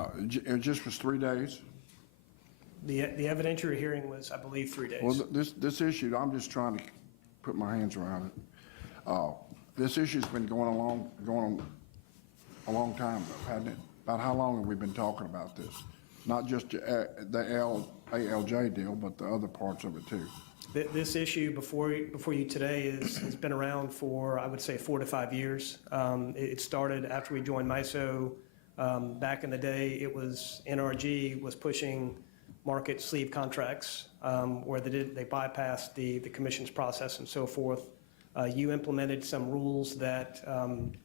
it just was 3 days? The evidentiary hearing was, I believe, 3 days. Well, this issue, I'm just trying to put my hands around it. This issue's been going on a long time, though, hasn't it? About how long have we been talking about this? Not just the ALJ deal, but the other parts of it, too. This issue before you today has been around for, I would say, 4 to 5 years. It started after we joined MISO. Back in the day, it was NRG was pushing market sleeve contracts where they bypassed the commission's process and so forth. You implemented some rules that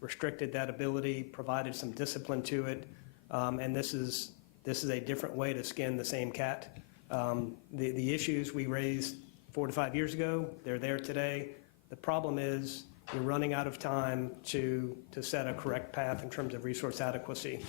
restricted that ability, provided some discipline to it, and this is a different way to skin the same cat. The issues we raised 4 to 5 years ago, they're there today. The problem is you're running out of time to set a correct path in terms of resource adequacy.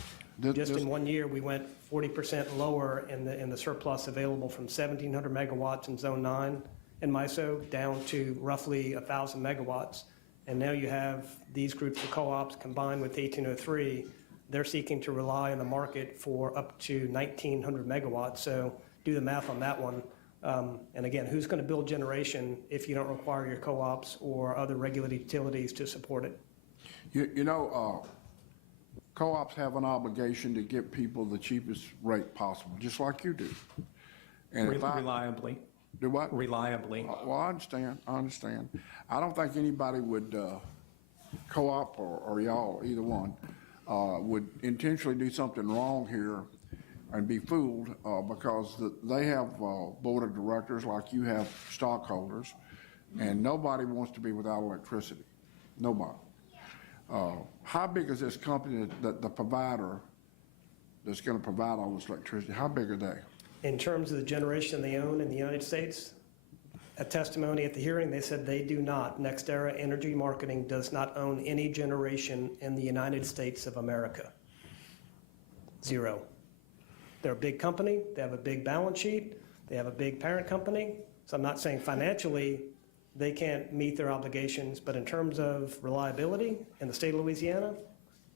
Just in 1 year, we went 40% lower in the surplus available from 1,700 megawatts in Zone 9 in MISO down to roughly 1,000 megawatts. And now you have these groups of co-ops combined with 1803. They're seeking to rely on the market for up to 1,900 megawatts. So do the math on that one. And again, who's going to build generation if you don't require your co-ops or other regulated utilities to support it? You know, co-ops have an obligation to give people the cheapest rate possible, just like you do. And if Reliably. Do what? Reliably. Well, I understand. I don't think anybody would, co-op or y'all, either one, would intentionally do something wrong here and be fooled because they have board of directors like you have stockholders, and nobody wants to be without electricity. Nobody. How big is this company, that the provider that's going to provide all this electricity? How big are they? In terms of the generation they own in the United States, a testimony at the hearing, they said they do not. NextEra Energy Marketing does not own any generation in the United States of America. Zero. They're a big company, they have a big balance sheet, they have a big parent company, so I'm not saying financially they can't meet their obligations, but in terms of reliability in the state of Louisiana,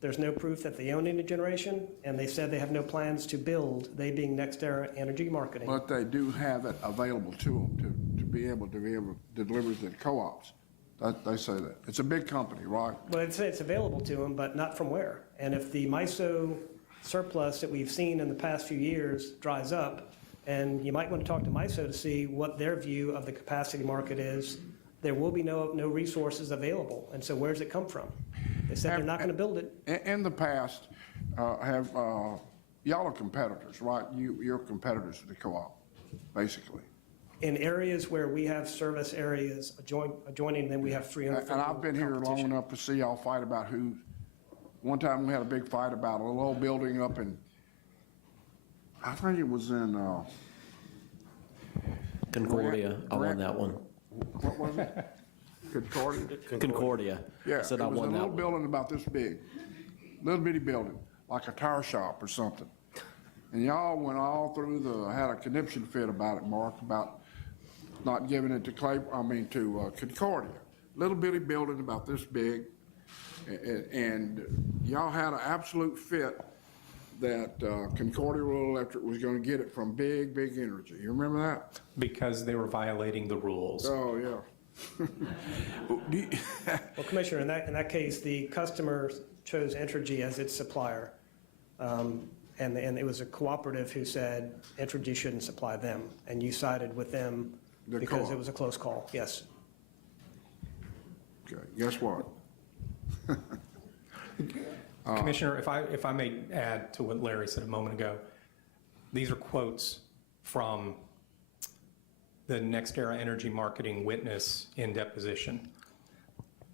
there's no proof that they own any generation, and they said they have no plans to build, they being NextEra Energy Marketing. But they do have it available to them to be able to deliver to the co-ops. They say that. It's a big company, right? Well, I'd say it's available to them, but not from where. And if the MISO surplus that we've seen in the past few years dries up, and you might want to talk to MISO to see what their view of the capacity market is, there will be no resources available. And so where's it come from? They said they're not going to build it. In the past, y'all are competitors, right? You're competitors to the co-op, basically. In areas where we have service areas adjoining them, we have 300. And I've been here long enough to see y'all fight about who. One time we had a big fight about a little old building up in, I think it was in, Concordia, I won that one. what was it? Concordia? Concordia. Yeah, I said it I was a won that little one. building about this big, little bitty building, like a tire shop or something. And y'all went all through had a conniption fit about it, Mark, about not giving it to Concordia. Little bitty building about this big, and y'all had an absolute fit that Concordia Rural Electric was gonna get it from big energy. You remember that? Because they were violating the rules. Oh, yeah. Well, Commissioner, in that case, the customer chose Entergy as its supplier. And it was a cooperative who said Entergy shouldn't supply them. And you sided with them because it was a close call. Yes. Okay, guess what? Commissioner, if I may add to what Larry said a moment ago, these are quotes from the NextEra Energy Marketing witness in deposition.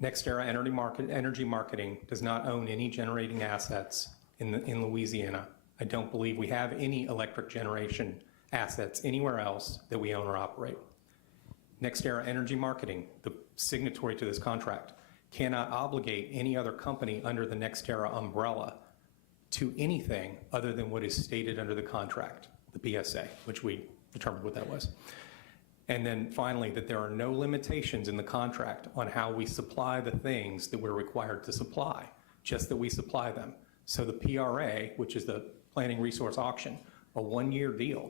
NextEra Energy Marketing does not own any generating assets in Louisiana. I don't believe we have any electric generation assets anywhere else that we own or operate. NextEra Energy Marketing, the signatory to this contract, cannot obligate any other company under the NextEra umbrella to anything other than what is stated under the contract, the PSA, which we determined what that was. And then finally, that there are no limitations in the contract on how we supply the things that we're required to supply, just that we supply them. So the PRA, which is the Planning Resource Auction, a one-year deal,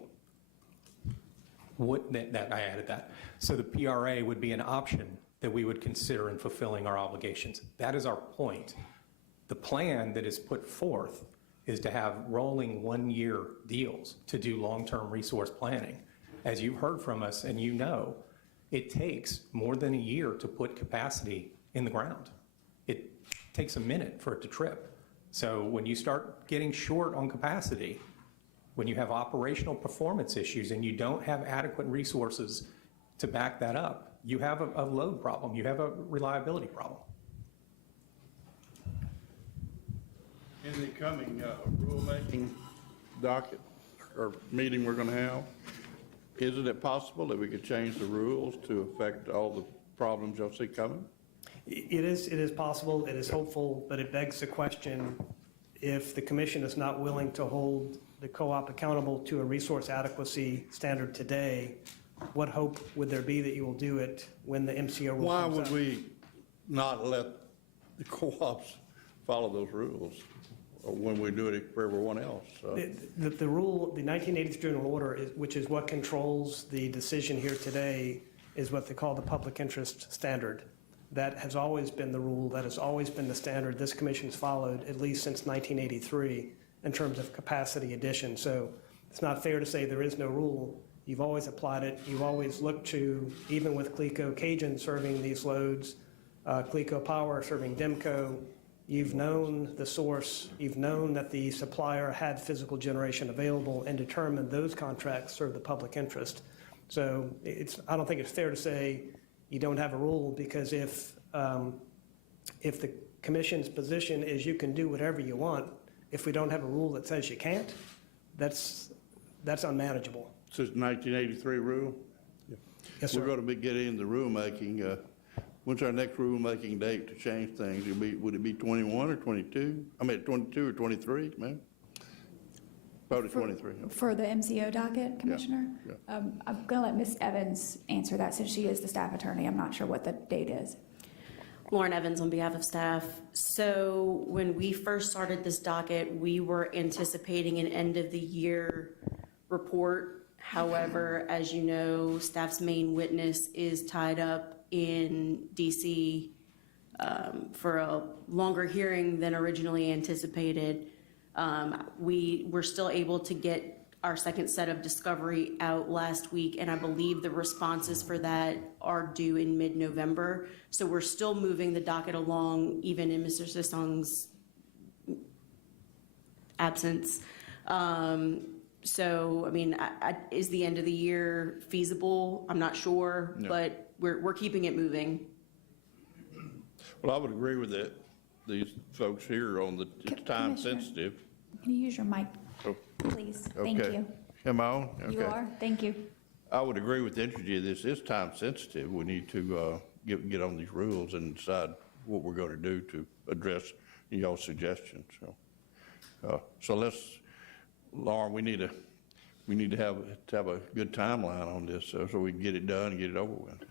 I added that. So the PRA would be an option that we would consider in fulfilling our obligations. That is our point. The plan that is put forth is to have rolling one-year deals to do long-term resource planning. As you've heard from us and you know, it takes more than a year to put capacity in the ground. It takes a minute for it to trip. So when you start getting short on capacity, when you have operational performance issues and you don't have adequate resources to back that up, you have a load problem, you have a reliability problem. In the coming rulemaking docket or meeting we're going to have, isn't it possible that we could change the rules to affect all the problems you'll see coming? It is possible, it is hopeful, but it begs the question, if the commission is not willing to hold the co-op accountable to a resource adequacy standard today, what hope would there be that you will do it when the MCO rule Why comes would out? we not let the co-ops follow those rules when we do it for everyone else? The rule, the 1983 General Order, which is what controls the decision here today, is what they call the public interest standard. That has always been the rule, that has always been the standard this commission's followed, at least since 1983, in terms of capacity addition. So it's not fair to say there is no rule. You've always applied it. You've always looked to, even with Cleco Cajun serving these loads, Cleco Power serving Demco, you've known the source, you've known that the supplier had physical generation available and determined those contracts serve the public interest. So I don't think it's fair to say you don't have a rule, because if the commission's position is you can do whatever you want, if we don't have a rule that says you can't, that's unmanageable. This is 1983 rule? Yes, sir. We're going to be getting into rulemaking. When's our next rulemaking date to change things? Would it be 21 or 22? I mean, 22 or 23, ma'am? Probably 23. For the MCO docket, Commissioner? yeah. I'm going to let Ms. Evans answer that since she is the staff attorney. I'm not sure what the date is. Lauren Evans on behalf of staff. So when we first started this docket, we were anticipating an end of the year report. However, as you know, staff's main witness is tied up in DC for a longer hearing than originally anticipated. We were still able to get our second set of discovery out last week, and I believe the responses for that are due in mid-November. So we're still moving the docket along, even in Mr. Sissong's absence. So, I mean, is the end of the year feasible? I'm not sure, No. but we're keeping it moving. Well, I would agree with that. These folks here on the, it's time Commissioner. sensitive. Can you use your mic, Oh, please? Thank okay. you. Am I on? You Okay. are? Thank you. I would agree with the energy of this. It's time sensitive. We need to get on these rules and decide what we're going to do to address y'all's suggestions. So let's, Lauren, we need to have a good timeline on this so we can get it done and get it over with.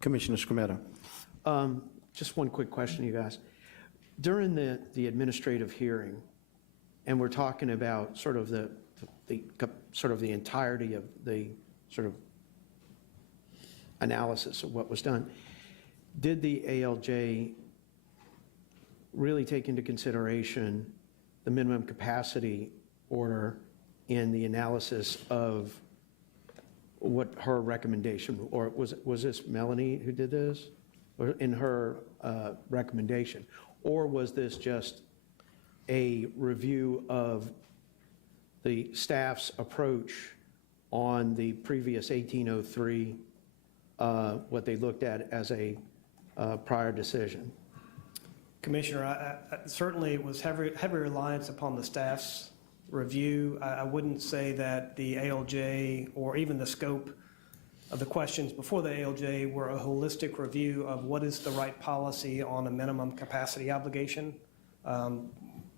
Commissioner Scrumetta. Just one quick question, you guys. During the administrative hearing, and we're talking about sort of the entirety of the sort of analysis of what was done, did the ALJ really take into consideration the minimum capacity order in the analysis of what her recommendation, or was this Melanie who did this? Or in her recommendation? Or was this just a review of the staff's approach on the previous 1803, what they looked at as a prior decision? Commissioner, certainly it was heavy reliance upon the staff's review. I wouldn't say that the ALJ or even the scope of the questions before the ALJ were a holistic review of what is the right policy on a minimum capacity obligation,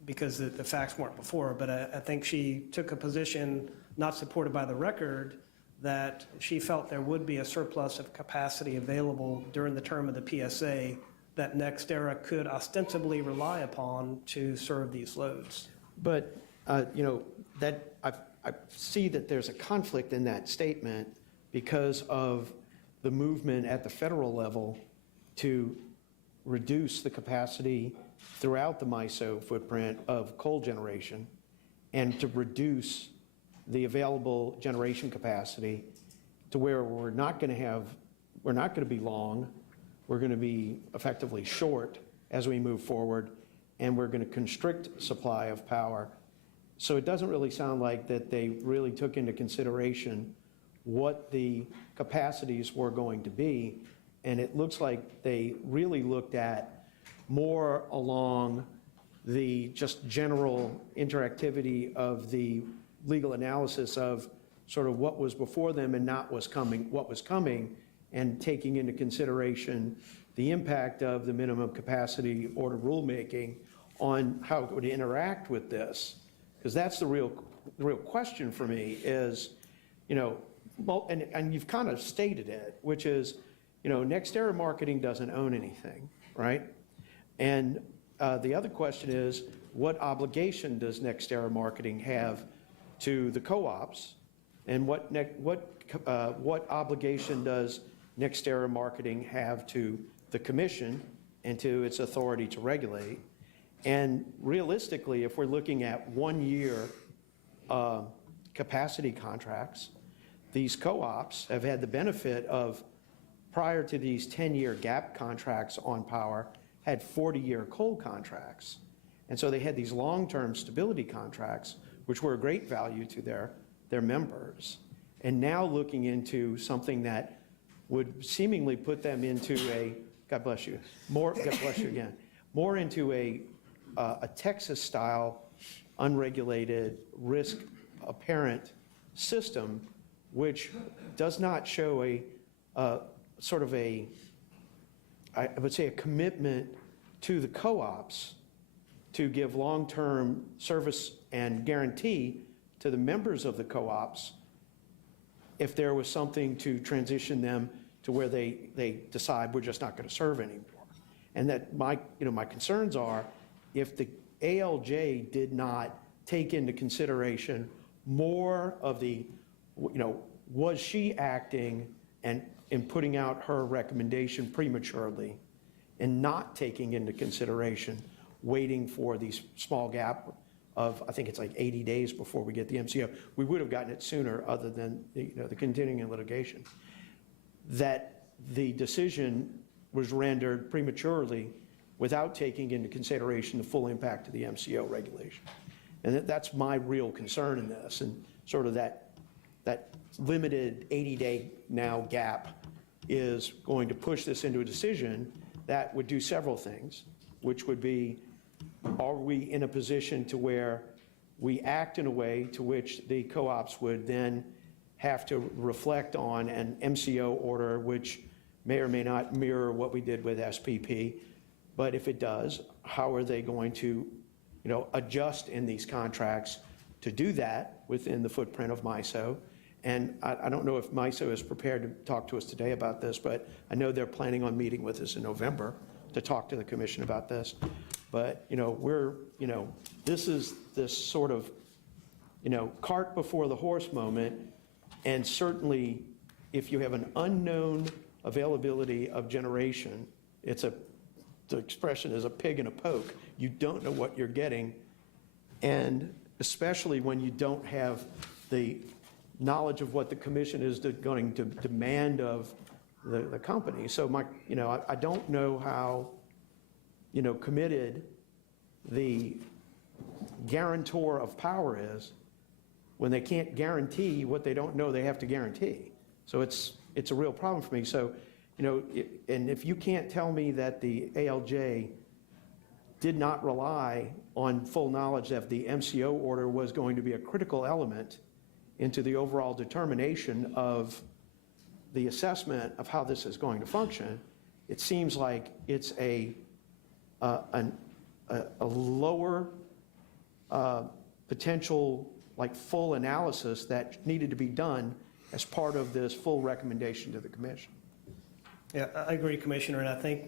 because the facts weren't before. But I think she took a position not supported by the record that she felt there would be a surplus of capacity available during the term of the PSA that NextEra could ostensibly rely upon to serve these loads. But, that I see that there's a conflict in that statement because of the movement at the federal level to reduce the capacity throughout the MISO footprint of coal generation and to reduce the available generation capacity to where we're not going to be long, we're going to be effectively short as we move forward, and we're going to constrict supply of power. So it doesn't really sound like that they really took into consideration what the capacities were going to be, and it looks like they really looked at more along the just general interactivity of the legal analysis of sort of what was before them and not what was coming, and taking into consideration the impact of the minimum capacity order rulemaking on how it would interact with this. Because that's the real question for me is, well, and you've kind of stated it, which is, NextEra Marketing doesn't own anything, right? And the other question is, what obligation does NextEra Marketing have to the co-ops? And what obligation does NextEra Marketing have to the commission and to its authority to regulate? And realistically, if we're looking at 1 year capacity contracts, these co-ops have had the benefit of, prior to these 10-year gap contracts on power, had 40-year coal contracts. And so they had these long-term stability contracts, which were a great value to their members. And now looking into something that would seemingly put them into a, God bless you, God bless you again, more into a Texas-style unregulated risk apparent system, which does not show a sort of a, I would say, a commitment to the co-ops to give long-term service and guarantee to the members of the co-ops if there was something to transition them to where they decide we're just not going to serve anymore. And that my concerns are, if the ALJ did not take into consideration more of the, was she acting and in putting out her recommendation prematurely and not taking into consideration waiting for these small gap of, I think it's like 80 days before we get the MCO. We would have gotten it sooner other than the continuing litigation. That the decision was rendered prematurely without taking into consideration the full impact of the MCO regulation. And that's my real concern in this, and sort of that limited 80-day now gap is going to push this into a decision that would do several things, which would be, are we in a position to where we act in a way to which the co-ops would then have to reflect on an MCO order, which may or may not mirror what we did with SPP, but if it does, how are they going to adjust in these contracts to do that within the footprint of MISO? And I don't know if MISO is prepared to talk to us today about this, but I know they're planning on meeting with us in November to talk to the commission about this. But, this is this sort of, cart before the horse moment. And certainly, if you have an unknown availability of generation, the expression is a pig in a poke. You don't know what you're getting. And especially when you don't have the knowledge of what the commission is going to demand of the company. So I don't know how, committed the guarantor of power is when they can't guarantee what they don't know they have to guarantee. So it's a real problem for me. So, and if you can't tell me that the ALJ did not rely on full knowledge that the MCO order was going to be a critical element into the overall determination of the assessment of how this is going to function, it seems like it's a lower potential, like full analysis that needed to be done as part of this full recommendation to the commission. Yeah, I agree, Commissioner, and I think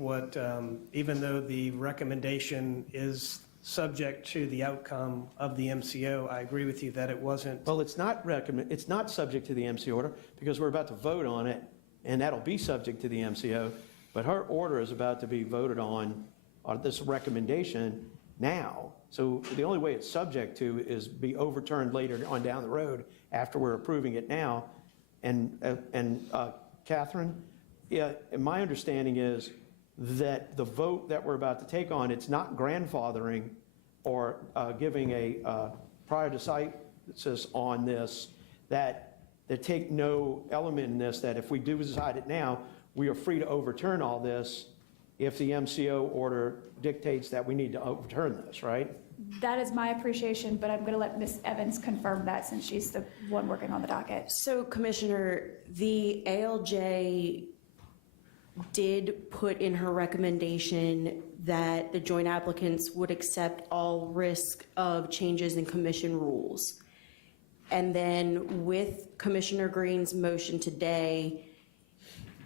even though the recommendation is subject to the outcome of the MCO, I agree with you that it wasn't. Well, it's not subject to the MCO order because we're about to vote on it, and that'll be subject to the MCO, but her order is about to be voted on this recommendation now. So the only way it's subject to is be overturned later on down the road after we're approving it now. And Catherine, yeah, my understanding is that the vote that we're about to take on, it's not grandfathering or giving a prior decisis on this, that take no element in this, that if we do decide it now, we are free to overturn all this if the MCO order dictates that we need to overturn this, right? That is my appreciation, but I'm going to let Ms. Evans confirm that since she's the one working on the docket. So, Commissioner, the ALJ did put in her recommendation that the joint applicants would accept all risk of changes in commission rules. And then with Commissioner Green's motion today,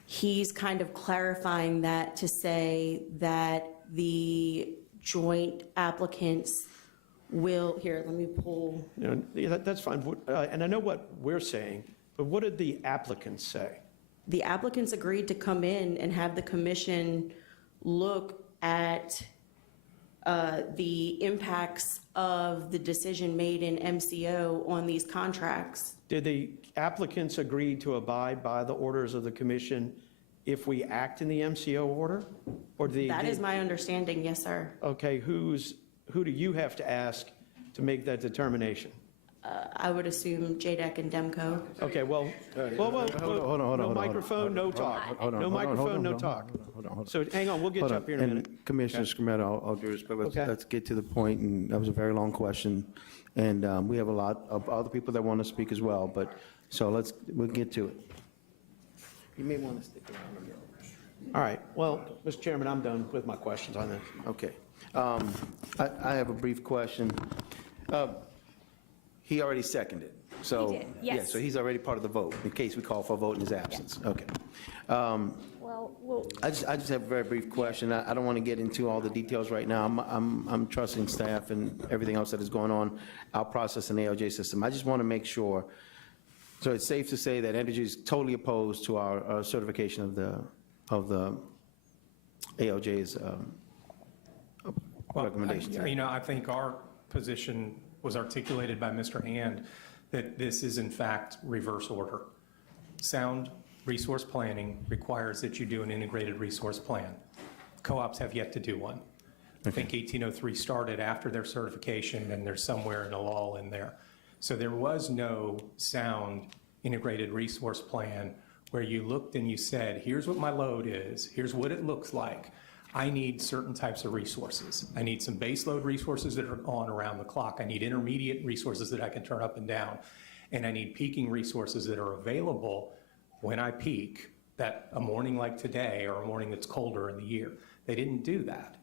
he's kind of clarifying that to say that the joint applicants will, here, let me pull. That's fine. And I know what we're saying, but what did the applicants say? The applicants agreed to come in and have the commission look at the impacts of the decision made in MCO on these contracts. Did the applicants agree to abide by the orders of the commission if we act in the MCO order? Or That is my understanding, yes, sir. Okay, who do you have to ask to make that determination? I would assume JDEC and Demco. Okay, well, hold on. no microphone, no talk. No microphone, no talk. So hang on, we'll get you up here in a minute. And Commissioner Scrimetta, all due respect, Okay. let's get to the point, and that was a very long question. And we have a lot of other people that want to speak as well, but, so we'll get to it. You may want to stick around a minute. All right, well, Mr. Chairman, I'm done with my questions on this. Okay. I have a brief question. He already seconded, so. He did, yes. Yeah, so he's already part of the vote, in case we call for a vote in his absence. Okay. Well, I just have a very brief question. I don't want to get into all the details right now. I'm trusting staff and everything else that is going on, our process and ALJ system. I just want to make sure, so it's safe to say that Entergy is totally opposed to our certification of the ALJ's recommendations. I think our position was articulated by Mr. Hand, that this is in fact reverse order. Sound resource planning requires that you do an integrated resource plan. Co-ops have yet to do one. I think 1803 started after their certification, and there's somewhere in a lull in there. So there was no sound integrated resource plan where you looked and you said, here's what my load is, here's what it looks like. I need certain types of resources. I need some base load resources that are on around the clock. I need intermediate resources that I can turn up and down. And I need peaking resources that are available when I peak, that a morning like today or a morning that's colder in the year. They didn't do that.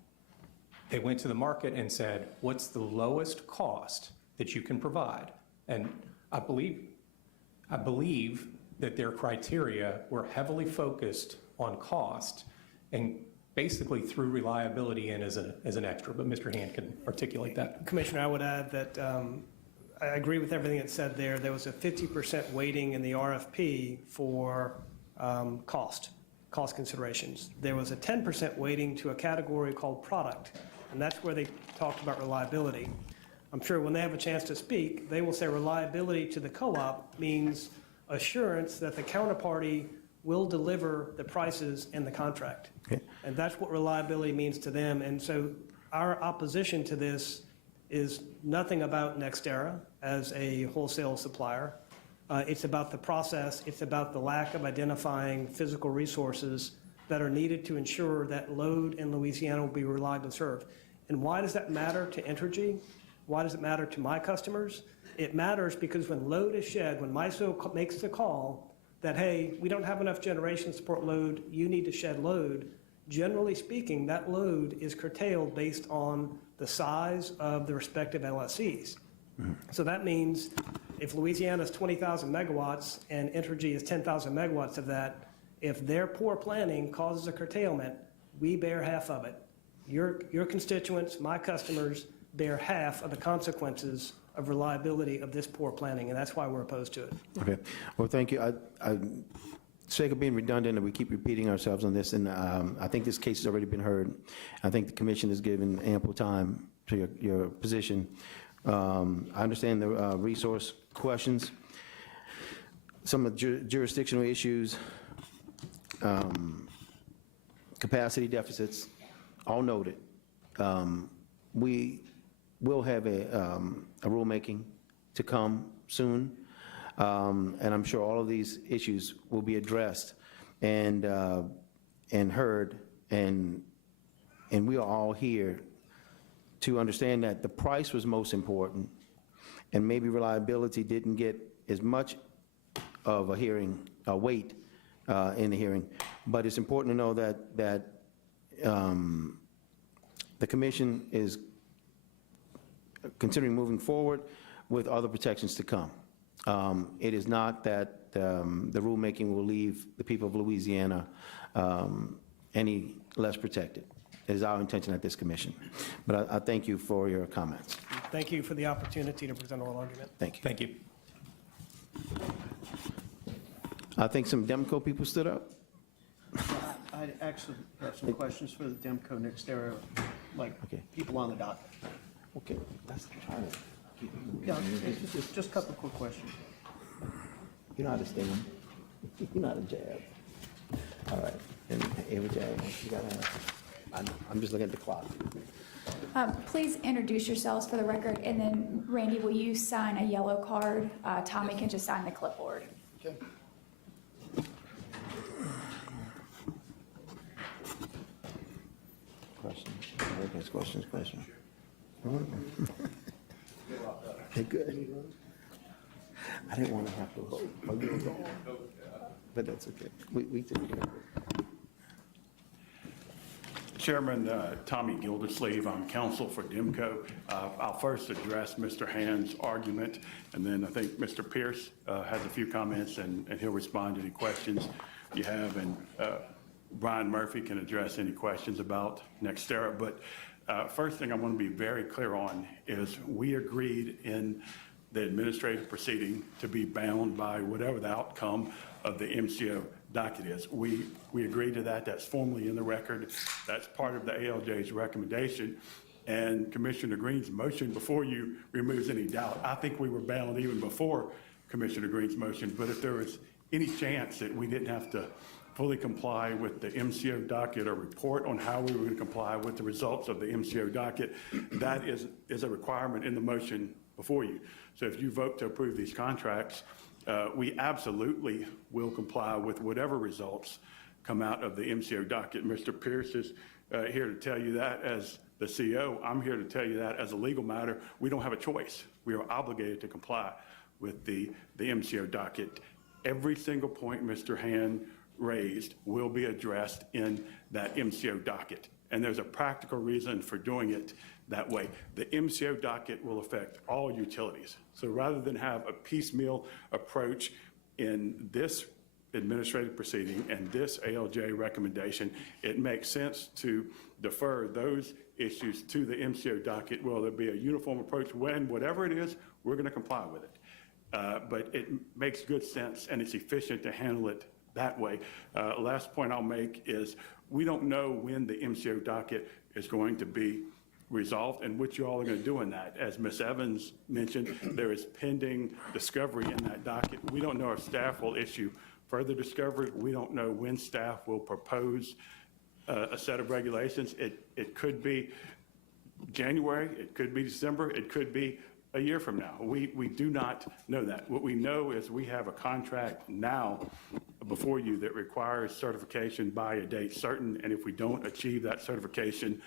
They went to the market and said, what's the lowest cost that you can provide? And I believe that their criteria were heavily focused on cost and basically threw reliability in as an extra, but Mr. Hand can articulate that. Commissioner, I would add that I agree with everything that's said there. There was a 50% weighting in the RFP for cost considerations. There was a 10% weighting to a category called product, and that's where they talked about reliability. I'm sure when they have a chance to speak, they will say reliability to the co-op means assurance that the counterparty will deliver the prices in the contract. Okay. And that's what reliability means to them. And so our opposition to this is nothing about NextEra as a wholesale supplier. It's about the process. It's about the lack of identifying physical resources that are needed to ensure that load in Louisiana will be reliably served. And why does that matter to Entergy? Why does it matter to my customers? It matters because when load is shed, when MISO makes the call that, hey, we don't have enough generation to support load, you need to shed load, generally speaking, that load is curtailed based on the size of the respective LSCs. So that means if Louisiana is 20,000 megawatts and Entergy is 10,000 megawatts of that, if their poor planning causes a curtailment, we bear half of it. Your constituents, my customers, bear half of the consequences of reliability of this poor planning, and that's why we're opposed to it. Okay. Well, thank you. Sake of being redundant, and we keep repeating ourselves on this, and I think this case has already been heard. I think the commission has given ample time to your position. I understand the resource questions, some of the jurisdictional issues, capacity deficits, all noted. We will have a rulemaking to come soon. And I'm sure all of these issues will be addressed and heard, and we are all here to understand that the price was most important, and maybe reliability didn't get as much of a weight in the hearing, but it's important to know that the commission is considering moving forward with other protections to come. It is not that the rulemaking will leave the people of Louisiana any less protected. It is our intention at this commission. But I thank you for your comments. Thank you for the opportunity to present oral argument. Thank you. Thank you. I think some Demco people stood up. I actually have some questions for the Demco NextEra, like Okay. people on the docket. Okay. That's Yeah, just a couple quick questions. You know how to sting them. You know how to jab. All right. And every jab, you gotta have. I'm just looking at the clock. Please introduce yourselves for the record, and then Randy, will you sign a yellow card? Tommy can just sign the clipboard. Questions. Hey, good. I didn't want to have to vote, but that's okay. We took care of it. Chairman Tommy Gildersleeve, I'm counsel for DIMCO. I'll first address Mr. Hand's argument, and then I think Mr. Pierce has a few comments, and he'll respond to any questions you have, and Brian Murphy can address any questions about NextEra. But first thing I want to be very clear on is we agreed in the administrative proceeding to be bound by whatever the outcome of the MCO docket is. We agreed to that. That's formally in the record. That's part of the ALJ's recommendation. And Commissioner Green's motion, before you removes any doubt, I think we were bound even before Commissioner Green's motion. But if there was any chance that we didn't have to fully comply with the MCO docket or report on how we were going to comply with the results of the MCO docket, that is a requirement in the motion before you. So if you vote to approve these contracts, we absolutely will comply with whatever results come out of the MCO docket. Mr. Pierce is here to tell you that as the CEO. I'm here to tell you that as a legal matter. We don't have a choice. We are obligated to comply with the MCO docket. Every single point Mr. Hand raised will be addressed in that MCO docket. And there's a practical reason for doing it that way. The MCO docket will affect all utilities. So rather than have a piecemeal approach in this administrative proceeding and this ALJ recommendation, it makes sense to defer those issues to the MCO docket. Will there be a uniform approach? When, whatever it is, we're going to comply with it. But it makes good sense and it's efficient to handle it that way. Last point I'll make is we don't know when the MCO docket is going to be resolved and what you all are going to do in that. As Ms. Evans mentioned, there is pending discovery in that docket. We don't know if staff will issue further discovery. We don't know when staff will propose a set of regulations. It could be January, it could be December, it could be a year from now. We do not know that. What we know is we have a contract now before you that requires certification by a date certain, and if we don't achieve that certification,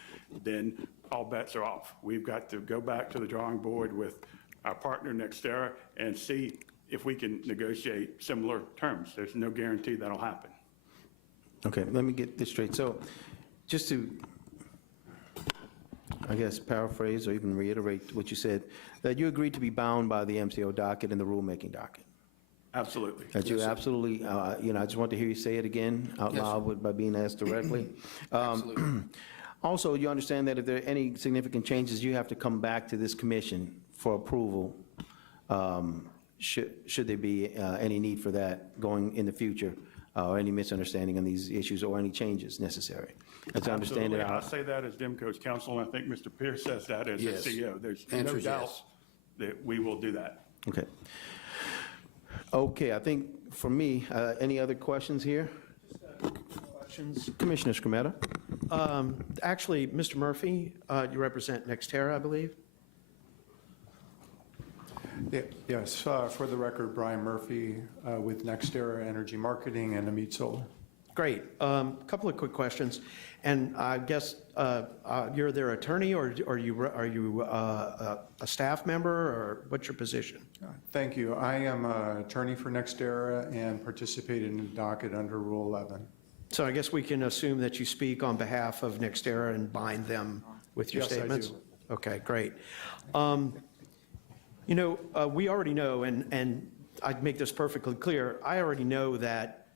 then all bets are off. We've got to go back to the drawing board with our partner NextEra and see if we can negotiate similar terms. There's no guarantee that'll happen. Okay, let me get this straight. So just to, I guess, paraphrase or even reiterate what you said, that you agreed to be bound by the MCO docket and the rulemaking docket. Absolutely. That you absolutely, I just want to hear you say it again out loud by being asked directly. Absolutely. Also, you understand that if there are any significant changes, you have to come back to this commission for approval, should there be any need for that going in the future, or any misunderstanding on these issues, or any changes necessary. As I understand it. I say that as DIMCO's counsel, and I think Mr. Pierce says that as the CEO. There's no doubt that we will do that. Okay. Okay, I think for me, any other questions here? Questions? Commissioner Scrimetta? Actually, Mr. Murphy, you represent NextEra, I believe? Yes, for the record, Brian Murphy with NextEra Energy Marketing and Amit Solar. Great. Couple of quick questions. And I guess you're their attorney, or are you a staff member, or what's your position? Thank you. I am an attorney for NextEra and participated in the docket under Rule 11. So I guess we can assume that you speak on behalf of NextEra and bind them with your statements? Yes, I do. Okay, great. We already know, and I'd make this perfectly clear, I already know that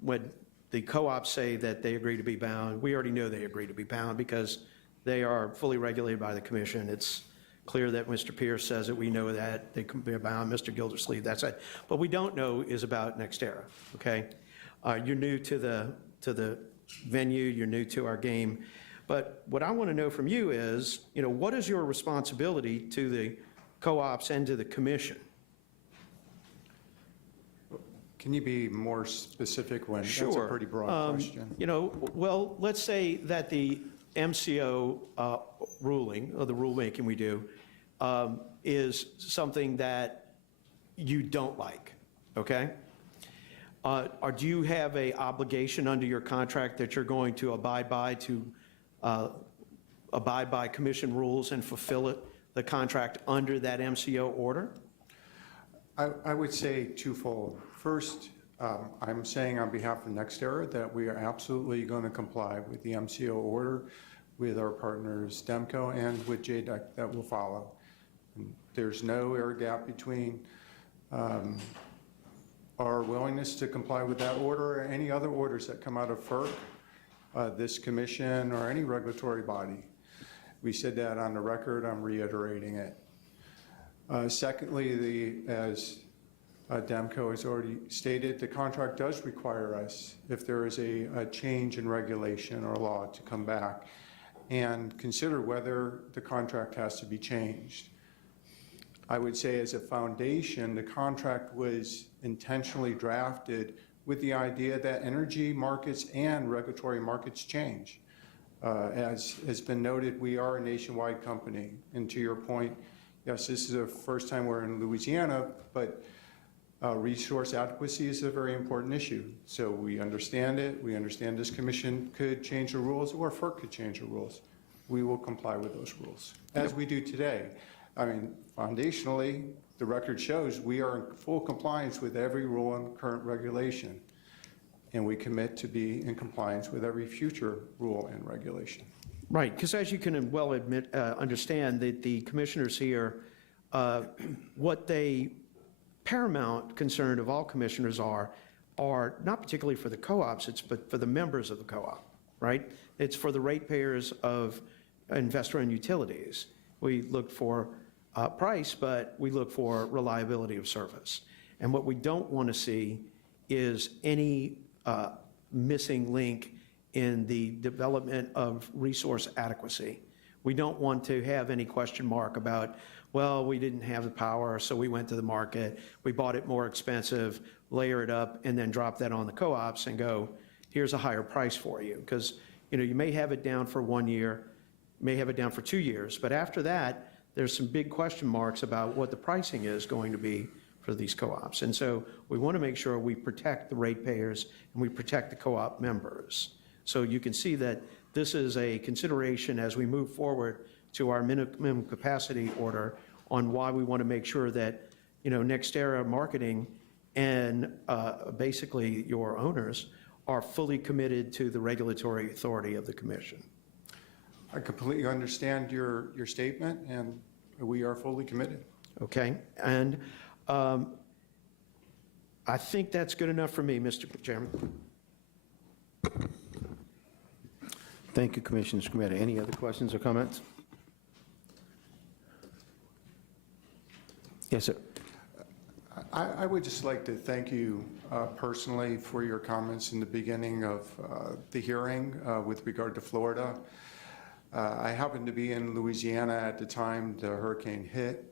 when the co-ops say that they agree to be bound, we already know they agree to be bound because they are fully regulated by the commission. It's clear that Mr. Pierce says that we know that they can be bound. Mr. Gildersleeve, that's it. What we don't know is about NextEra, okay? You're new to the venue, you're new to our game, but what I want to know from you is, what is your responsibility to the co-ops and to the commission? Can you be more specific when? Sure. That's a pretty broad question. Well, let's say that the MCO ruling, or the rulemaking we do, is something that you don't like, okay? Or do you have a obligation under your contract that you're going to abide by commission rules and fulfill the contract under that MCO order? I would say twofold. First, I'm saying on behalf of NextEra that we are absolutely going to comply with the MCO order with our partners DEMCO and with JDEC that will follow. And there's no air gap between our willingness to comply with that order or any other orders that come out of FERC, this commission, or any regulatory body. We said that on the record. I'm reiterating it. Secondly, as DEMCO has already stated, the contract does require us, if there is a change in regulation or law, to come back and consider whether the contract has to be changed. I would say as a foundation, the contract was intentionally drafted with the idea that energy markets and regulatory markets change. As has been noted, we are a nationwide company. And to your point, yes, this is the first time we're in Louisiana, but resource adequacy is a very important issue. So we understand it. We understand this commission could change the rules, or FERC could change the rules. We will comply with those rules, as we do today. I mean, foundationally, the record shows we are in full compliance with every rule and current regulation, and we commit to be in compliance with every future rule and regulation. Right, because as you can well understand, that the commissioners here, what they paramount concern of all commissioners are not particularly for the co-ops, but for the members of the co-op, right? It's for the ratepayers of investor-owned utilities. We look for price, but we look for reliability of service. And what we don't want to see is any missing link in the development of resource adequacy. We don't want to have any question mark about, well, we didn't have the power, so we went to the market, we bought it more expensive, layer it up, and then drop that on the co-ops and go, here's a higher price for you. Because you may have it down for 1 year, may have it down for 2 years, but after that, there's some big question marks about what the pricing is going to be for these co-ops. And so we want to make sure we protect the ratepayers and we protect the co-op members. So you can see that this is a consideration as we move forward to our minimum capacity order on why we want to make sure that, NextEra Marketing and basically your owners are fully committed to the regulatory authority of the commission. I completely understand your statement, and we are fully committed. Okay, and I think that's good enough for me, Mr. Chairman. Thank you, Commissioner Scametta. Any other questions or comments? Yes, sir. I would just like to thank you personally for your comments in the beginning of the hearing with regard to Florida. I happened to be in Louisiana at the time the hurricane hit.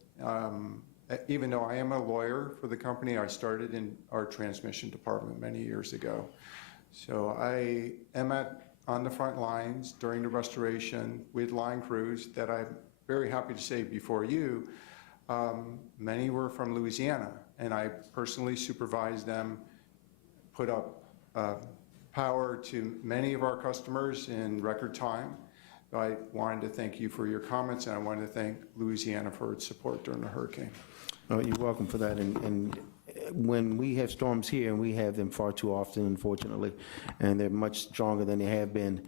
Even though I am a lawyer for the company, I started in our transmission department many years ago. So I am on the front lines during the restoration with line crews that I'm very happy to say before you, many were from Louisiana, and I personally supervised them, put up power to many of our customers in record time. I wanted to thank you for your comments, and I wanted to thank Louisiana for its support during the hurricane. Oh, you're welcome for that. And when we have storms here, and we have them far too often, unfortunately, and they're much stronger than they have been,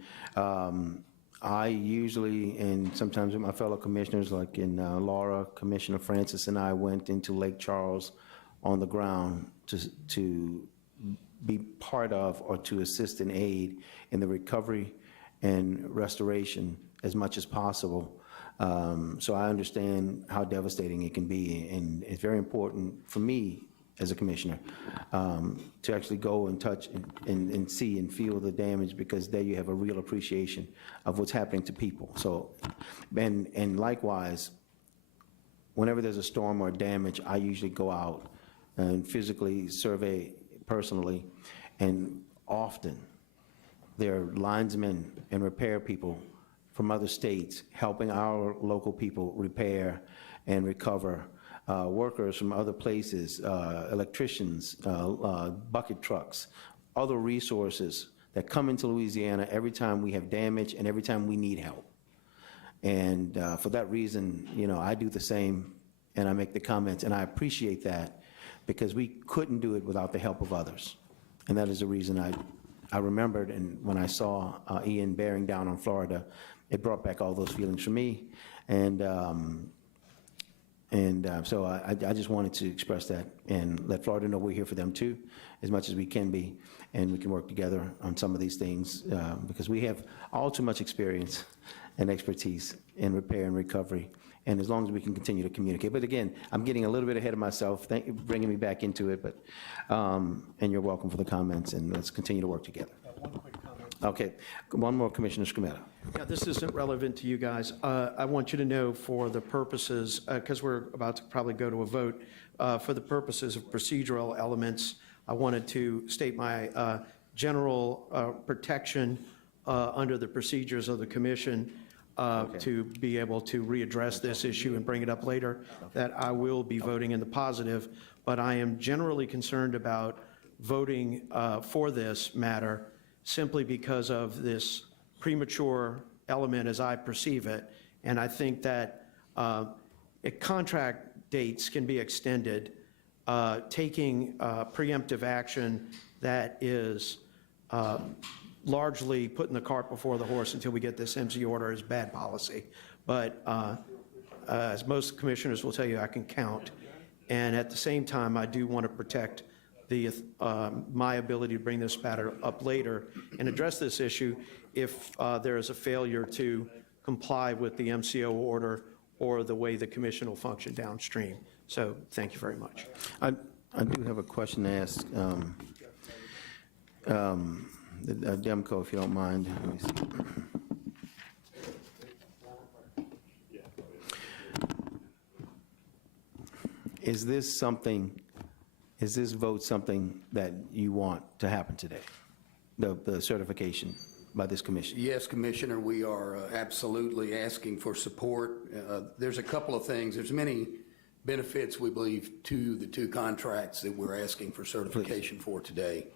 I usually, and sometimes with my fellow commissioners, like in Laura, Commissioner Francis and I went into Lake Charles on the ground to be part of or to assist and aid in the recovery and restoration as much as possible. So I understand how devastating it can be, and it's very important for me as a commissioner to actually go and touch and see and feel the damage, because there you have a real appreciation of what's happening to people. So, and likewise, whenever there's a storm or damage, I usually go out and physically survey personally, and often there are linesmen and repair people from other states, helping our local people repair and recover, workers from other places, electricians, bucket trucks, other resources that come into Louisiana every time we have damage and every time we need help. And for that reason, you know, I do the same, and I make the comments, and I appreciate that, because we couldn't do it without the help of others. And that is the reason I remembered, and when I saw Ian bearing down on Florida, it brought back all those feelings for me. And so I just wanted to express that and let Florida know we're here for them too, as much as we can be, and we can work together on some of these things, because we have all too much experience and expertise in repair and recovery, and as long as we can continue to communicate. But again, I'm getting a little bit ahead of myself. Thank you for bringing me back into it, but, and you're welcome for the comments, and let's continue to work together. One quick comment. Okay, one more, Commissioner Scametta. Yeah, this isn't relevant to you guys. I want you to know, for the purposes, because we're about to probably go to a vote, for the purposes of procedural elements, I wanted to state my general protection under the procedures of the commission to be able to readdress this issue and bring it up later, that I will be voting in the positive, but I am generally concerned about voting for this matter simply because of this premature element as I perceive it, and I think that contract dates can be extended. Taking preemptive action that is largely putting the cart before the horse until we get this MC order is bad policy. But as most commissioners will tell you, I can count. And at the same time, I do want to protect my ability to bring this matter up later and address this issue if there is a failure to comply with the MCO order or the way the commission will function downstream. So thank you very much. I do have a question to ask the Demco, if you don't mind. Let me see. Is this vote something that you want to happen today? The certification by this commission? Yes, Commissioner, we are absolutely asking for support. There's a couple of things. There's many benefits, we believe, to the two contracts that we're asking for certification for today.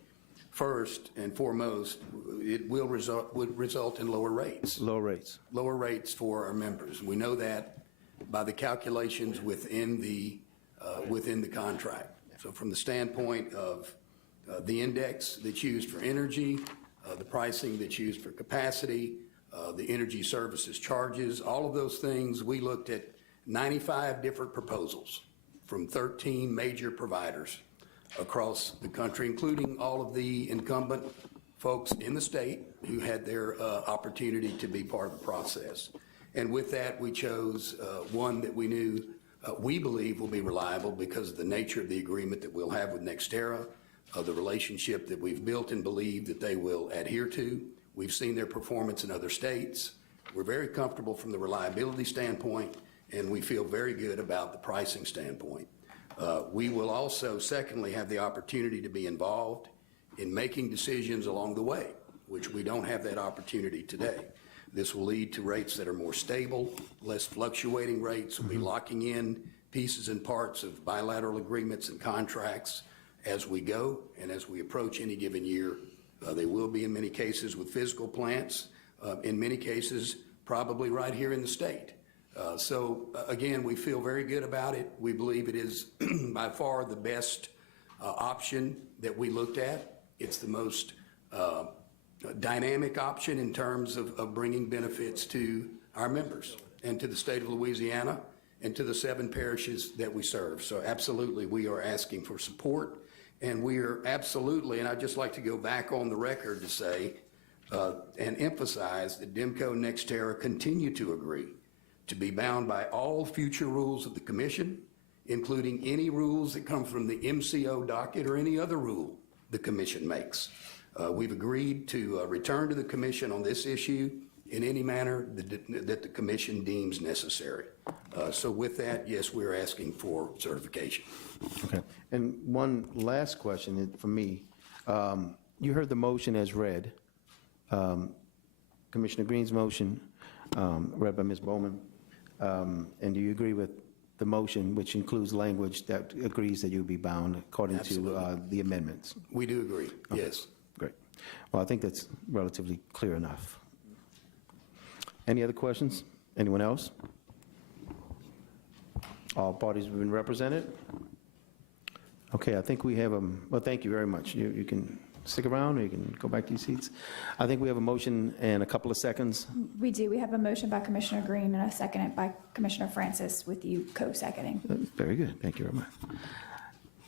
First and foremost, it would result in lower rates. Lower rates. Lower rates for our members. We know that by the calculations within the contract. So from the standpoint of the index that's used for energy, the pricing that's used for capacity, the energy services charges, all of those things, we looked at 95 different proposals from 13 major providers across the country, including all of the incumbent folks in the state who had their opportunity to be part of the process. And with that, we chose one that we knew we believe will be reliable because of the nature of the agreement that we'll have with NextEra, the relationship that we've built and believe that they will adhere to. We've seen their performance in other states. We're very comfortable from the reliability standpoint, and we feel very good about the pricing standpoint. We will also, secondly, have the opportunity to be involved in making decisions along the way, which we don't have that opportunity today. This will lead to rates that are more stable, less fluctuating rates. We'll be locking in pieces and parts of bilateral agreements and contracts as we go and as we approach any given year. They will be in many cases with physical plants, in many cases probably right here in the state. So again, we feel very good about it. We believe it is by far the best option that we looked at. It's the most dynamic option in terms of bringing benefits to our members and to the state of Louisiana and to the 7 parishes that we serve. So absolutely, we are asking for support, and we are absolutely, and I'd just like to go back on the record to say and emphasize that DEMCO and NextEra continue to agree to be bound by all future rules of the commission, including any rules that come from the MCO docket or any other rule the commission makes. We've agreed to return to the commission on this issue in any manner that the commission deems necessary. So with that, yes, we're asking for certification. Okay. And one last question from me. You heard the motion as read. Commissioner Green's motion, read by Ms. Bowman. And do you agree with the motion, which includes language that agrees that you'll be bound according to Absolutely. the amendments? We do agree, yes. Great. Well, I think that's relatively clear enough. Any other questions? Anyone else? All parties have been represented? Okay, I think we have well, thank you very much. You can stick around or you can go back to your seats. I think we have a motion and a couple of seconds. We do. We have a motion by Commissioner Green and a second by Commissioner Francis, with you co-seconding. Very good. Thank you very much.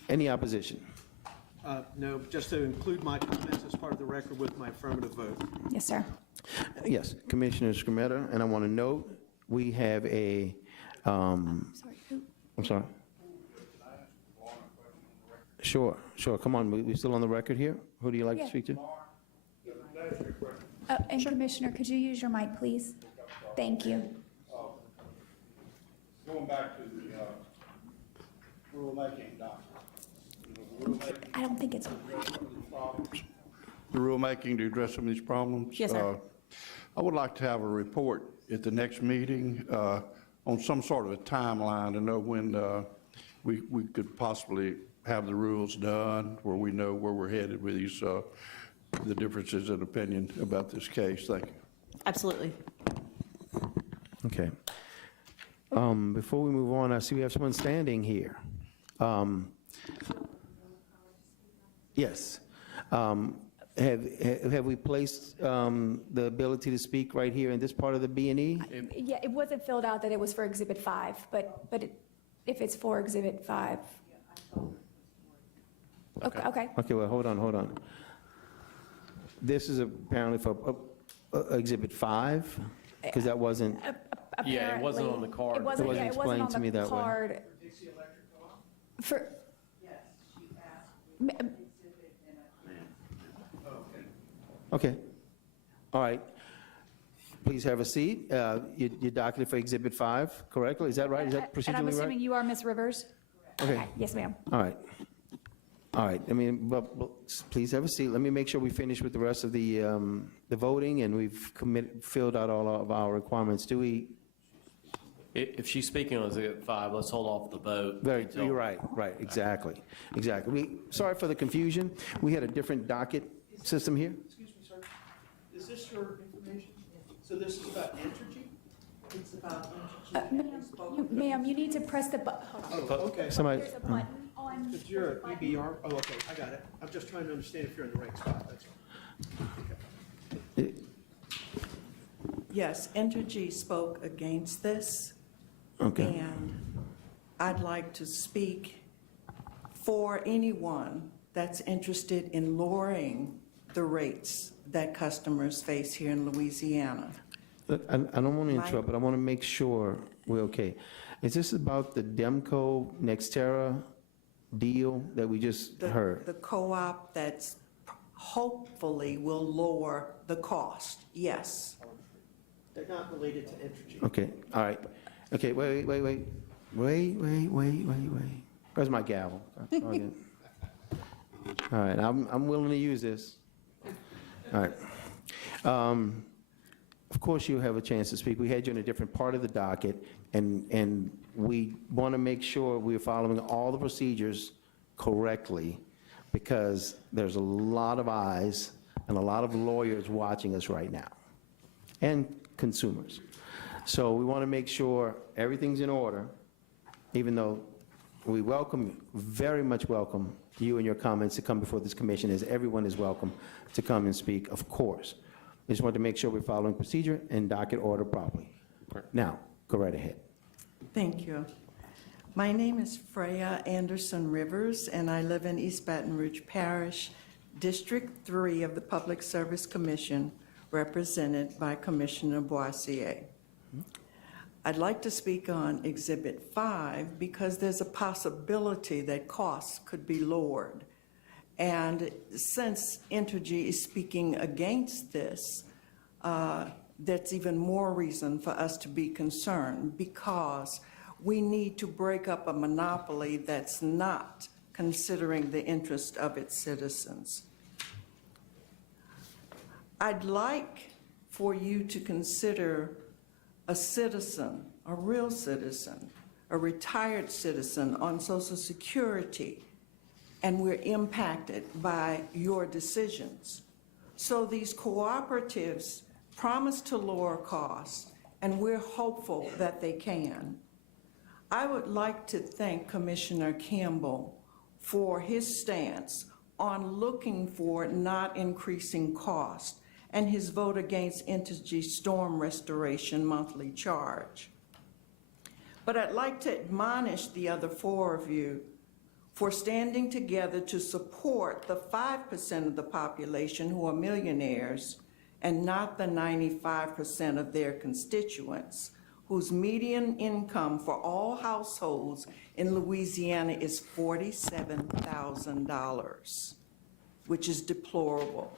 Any opposition? No, just to include my comments as part of the record with my affirmative vote. Yes, sir. Yes, Commissioner Scremetta, and I want to note, we have a, Sorry, who? I'm sorry. Sure, come on, we still on the record here? Who do you like to Yeah. speak to? And Commissioner, could you use your mic, please? Thank you. Going back to the rulemaking document. I don't think it's. The rulemaking to address some of these problems. Yes, sir. I would like to have a report at the next meeting on some sort of a timeline to know when we could possibly have the rules done, where we know where we're headed with these, the differences in opinion about this case. Thank you. Absolutely. Okay. Before we move on, I see we have someone standing here. Yes. Have we placed the ability to speak right here in this part of the B&E? Yeah, it wasn't filled out that it was for Exhibit 5, but if it's for Exhibit 5. Okay. Okay, well, hold on. This is apparently for Exhibit 5, because that wasn't, Yeah, it wasn't on the card. It wasn't, It yeah, wasn't it wasn't explained to on me the that way. card. For. okay. All right. Please have a seat. You're docketed for Exhibit 5, correctly? Is that right? Is that procedurally right? And I'm assuming you are Ms. Rivers? Okay. Yes, ma'am. All right. I mean, but please have a seat. Let me make sure we finish with the rest of the voting, and we've filled out all of our requirements. Do we? If she's speaking on Exhibit 5, let's hold off the vote. until- You're right, exactly. Sorry for the confusion. We had a different docket system here. Excuse me, sir. Is this your information? So this is about Entergy? It's about Entergy. Ma'am, you need to press the button. Oh, okay. Somebody, There's a button on. Because you're an EBR? Oh, okay, I got it. I'm just trying to understand if you're in the right spot, that's all. Yes, Entergy spoke against this. okay. And I'd like to speak for anyone that's interested in lowering the rates that customers face here in Louisiana. I don't want to interrupt, but I want to make sure we're okay. Is this about the Demco Nextera deal that we just heard? The co-op that's hopefully will lower the cost, yes. They're not related to Entergy. Okay, all right. Okay, wait. Where's my gavel? All right, I'm willing to use this. All right. Of course, you have a chance to speak. We had you in a different part of the docket, and we want to make sure we're following all the procedures correctly, because there's a lot of eyes and a lot of lawyers watching us right now, and consumers. So we want to make sure everything's in order, even though we very much welcome you and your comments to come before this commission, as everyone is welcome to come and speak, of course. We just want to make sure we're following procedure and docket order properly. Now, go right ahead. Thank you. My name is Freya Anderson Rivers, and I live in East Baton Rouge Parish, District 3 of the Public Service Commission, represented by Commissioner Boissier. I'd like to speak on Exhibit 5 because there's a possibility that costs could be lowered. And since Entergy is speaking against this, that's even more reason for us to be concerned, because we need to break up a monopoly that's not considering the interest of its citizens. I'd like for you to consider a citizen, a real citizen, a retired citizen on Social Security, and we're impacted by your decisions. So these cooperatives promise to lower costs, and we're hopeful that they can. I would like to thank Commissioner Campbell for his stance on looking for not increasing cost and his vote against Entergy storm restoration monthly charge. But I'd like to admonish the other four of you for standing together to support the 5% of the population who are millionaires and not the 95% of their constituents, whose median income for all households in Louisiana is $47,000, which is deplorable.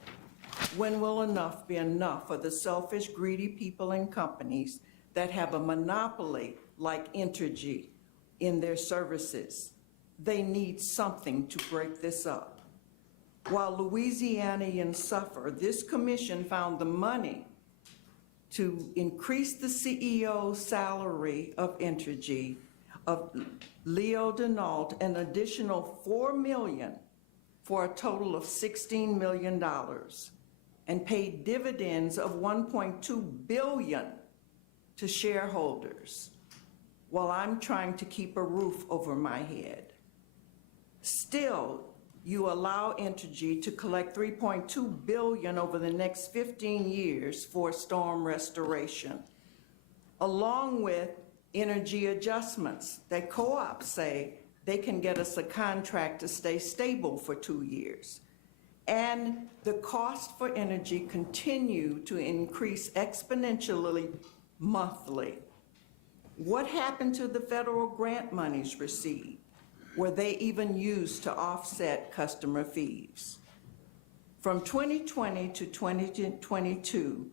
When will enough be enough for the selfish, greedy people and companies that have a monopoly like Entergy in their services? They need something to break this up. While Louisianians suffer, this commission found the money to increase the CEO's salary of Entergy, of Leo Denault, an additional $4 million for a total of $16 million, and paid dividends of $1.2 billion to shareholders, while I'm trying to keep a roof over my head. Still, you allow Entergy to collect $3.2 billion over the next 15 years for storm restoration, along with energy adjustments that co-ops say they can get us a contract to stay stable for 2 years. And the cost for energy continue to increase exponentially monthly. What happened to the federal grant monies received? Were they even used to offset customer fees? From 2020 to 2022,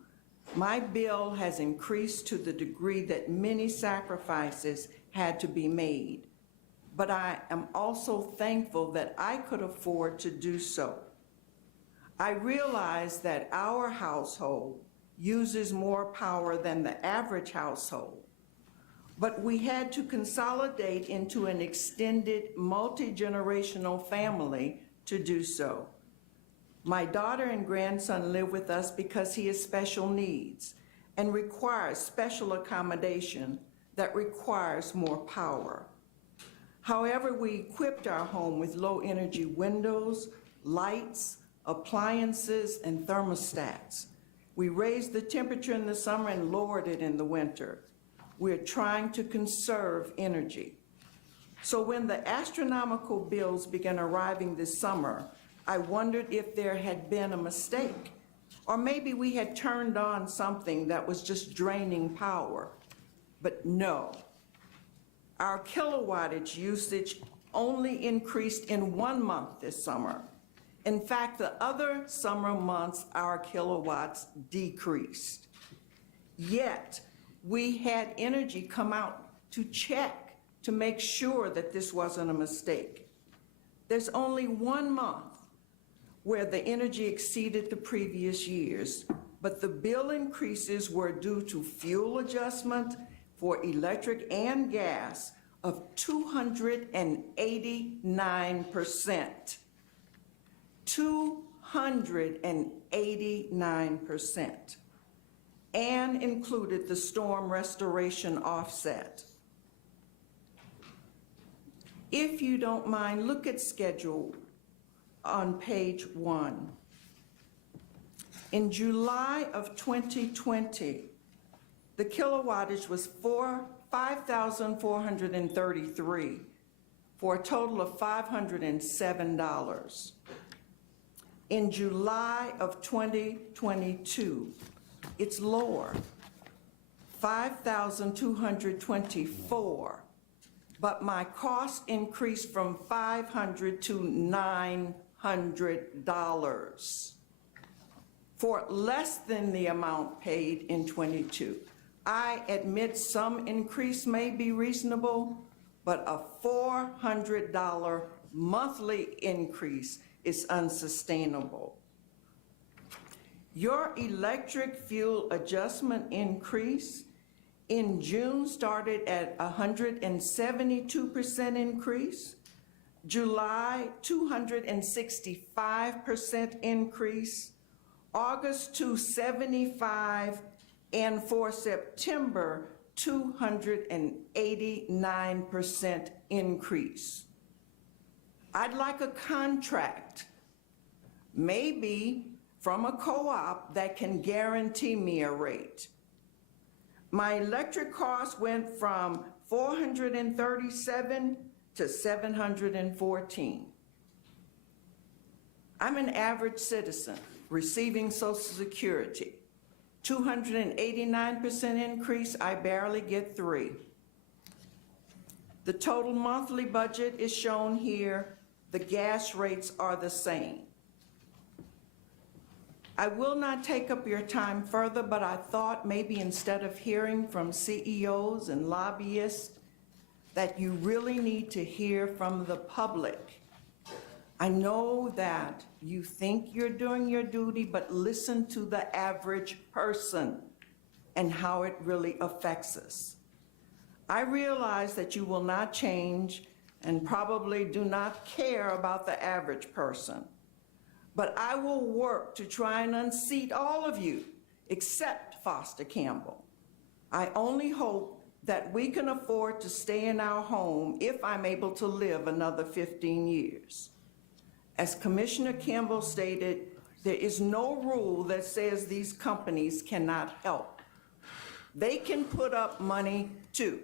my bill has increased to the degree that many sacrifices had to be made. But I am also thankful that I could afford to do so. I realize that our household uses more power than the average household, but we had to consolidate into an extended multi-generational family to do so. My daughter and grandson live with us because he has special needs and requires special accommodation that requires more power. However, we equipped our home with low energy windows, lights, appliances, and thermostats. We raised the temperature in the summer and lowered it in the winter. We're trying to conserve energy. So when the astronomical bills began arriving this summer, I wondered if there had been a mistake, or maybe we had turned on something that was just draining power. But no, our kilowattage usage only increased in 1 month this summer. In fact, the other summer months, our kilowatts decreased. Yet, we had energy come out to check to make sure that this wasn't a mistake. There's only 1 month where the energy exceeded the previous years, but the bill increases were due to fuel adjustment for electric and gas of 289%. 289%. And included the storm restoration offset. If you don't mind, look at schedule on page 1. In July of 2020, the kilowattage was 5,433 for a total of $507. In July of 2022, it's lower, 5,224, but my cost increased from $500 to $900 for less than the amount paid in 22. I admit some increase may be reasonable, but a $400 monthly increase is unsustainable. Your electric fuel adjustment increase In June started at 172% increase. July, 265% increase. August, 275, and for September, 289% increase. I'd like a contract, maybe from a co-op that can guarantee me a rate. My electric cost went from $437 to $714. I'm an average citizen receiving Social Security. 289% increase, I barely get 3. The total monthly budget is shown here. The gas rates are the same. I will not take up your time further, but I thought maybe instead of hearing from CEOs and lobbyists, that you really need to hear from the public. I know that you think you're doing your duty, but listen to the average person and how it really affects us. I realize that you will not change and probably do not care about the average person, but I will work to try and unseat all of you except Foster Campbell. I only hope that we can afford to stay in our home if I'm able to live another 15 years. As Commissioner Campbell stated, there is no rule that says these companies cannot help. They can put up money too,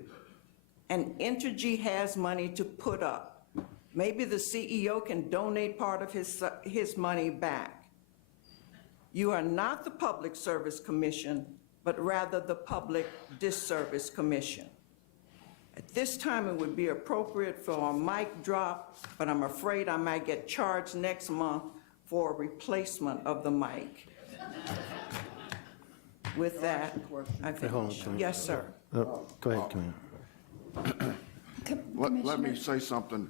and Entergy has money to put up. Maybe the CEO can donate part of his money back. You are not the Public Service Commission, but rather the Public Disservice Commission. At this time, it would be appropriate for a mic drop, but I'm afraid I might get charged next month for a replacement of the mic. With that, I finish. Yes, sir. Go ahead, Commissioner. Let me say something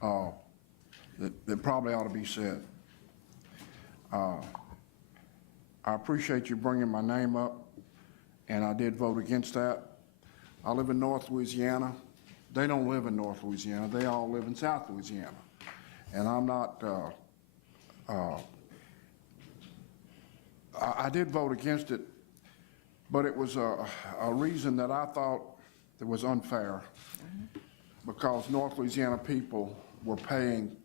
that probably ought to be said. I appreciate you bringing my name up, and I did vote against that. I live in North Louisiana. They don't live in North Louisiana. They all live in South Louisiana. And I'm not, I did vote against it, but it was a reason that I thought that was unfair, because North Louisiana people were paying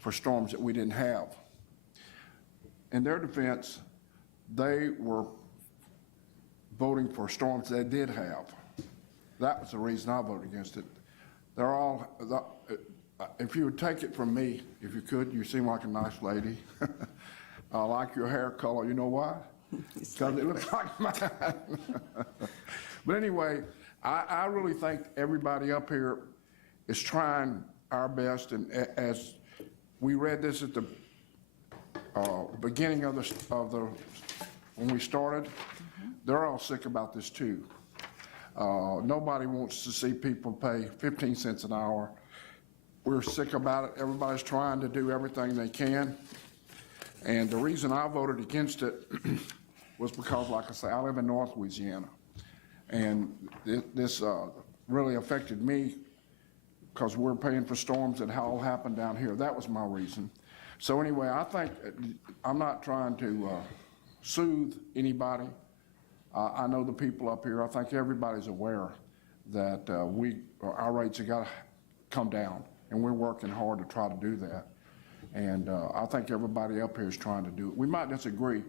for storms that we didn't have. In their defense, they were voting for storms they did have. That was the reason I voted against it. They're all, if you would take it from me, if you could, you seem like a nice lady. I like your hair color. You know why? Because it looks like mine. But anyway, I really think everybody up here is trying our best, and as we read this at the beginning of the when we started, they're all sick about this too. Nobody wants to see people pay 15 cents an hour. We're sick about it. Everybody's trying to do everything they can. And the reason I voted against it was because, like I say, I live in North Louisiana. And this really affected me because we're paying for storms that all happened down here. That was my reason. So anyway, I think, I'm not trying to soothe anybody. I know the people up here. I think everybody's aware that our rates have got to come down, and we're working hard to try to do that. And I think everybody up here is trying to do it. We might disagree,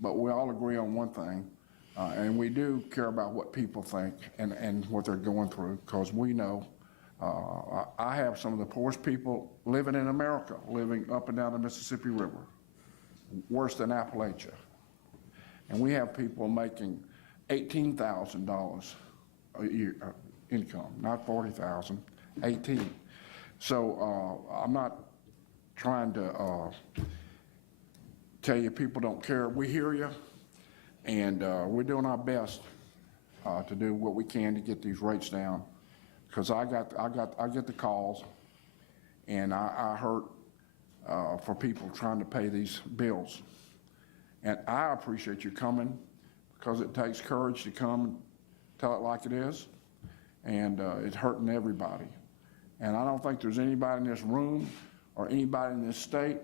but we all agree on one thing, and we do care about what people think and what they're going through, because we know I have some of the poorest people living in America, living up and down the Mississippi River, worse than Appalachia. And we have people making $18,000 a year income, not $40,000, 18. So I'm not trying to tell you people don't care. We hear you, and we're doing our best to do what we can to get these rates down. Because I get the calls, and I hurt for people trying to pay these bills. And I appreciate you coming, because it takes courage to come tell it like it is, and it's hurting everybody. And I don't think there's anybody in this room or anybody in this state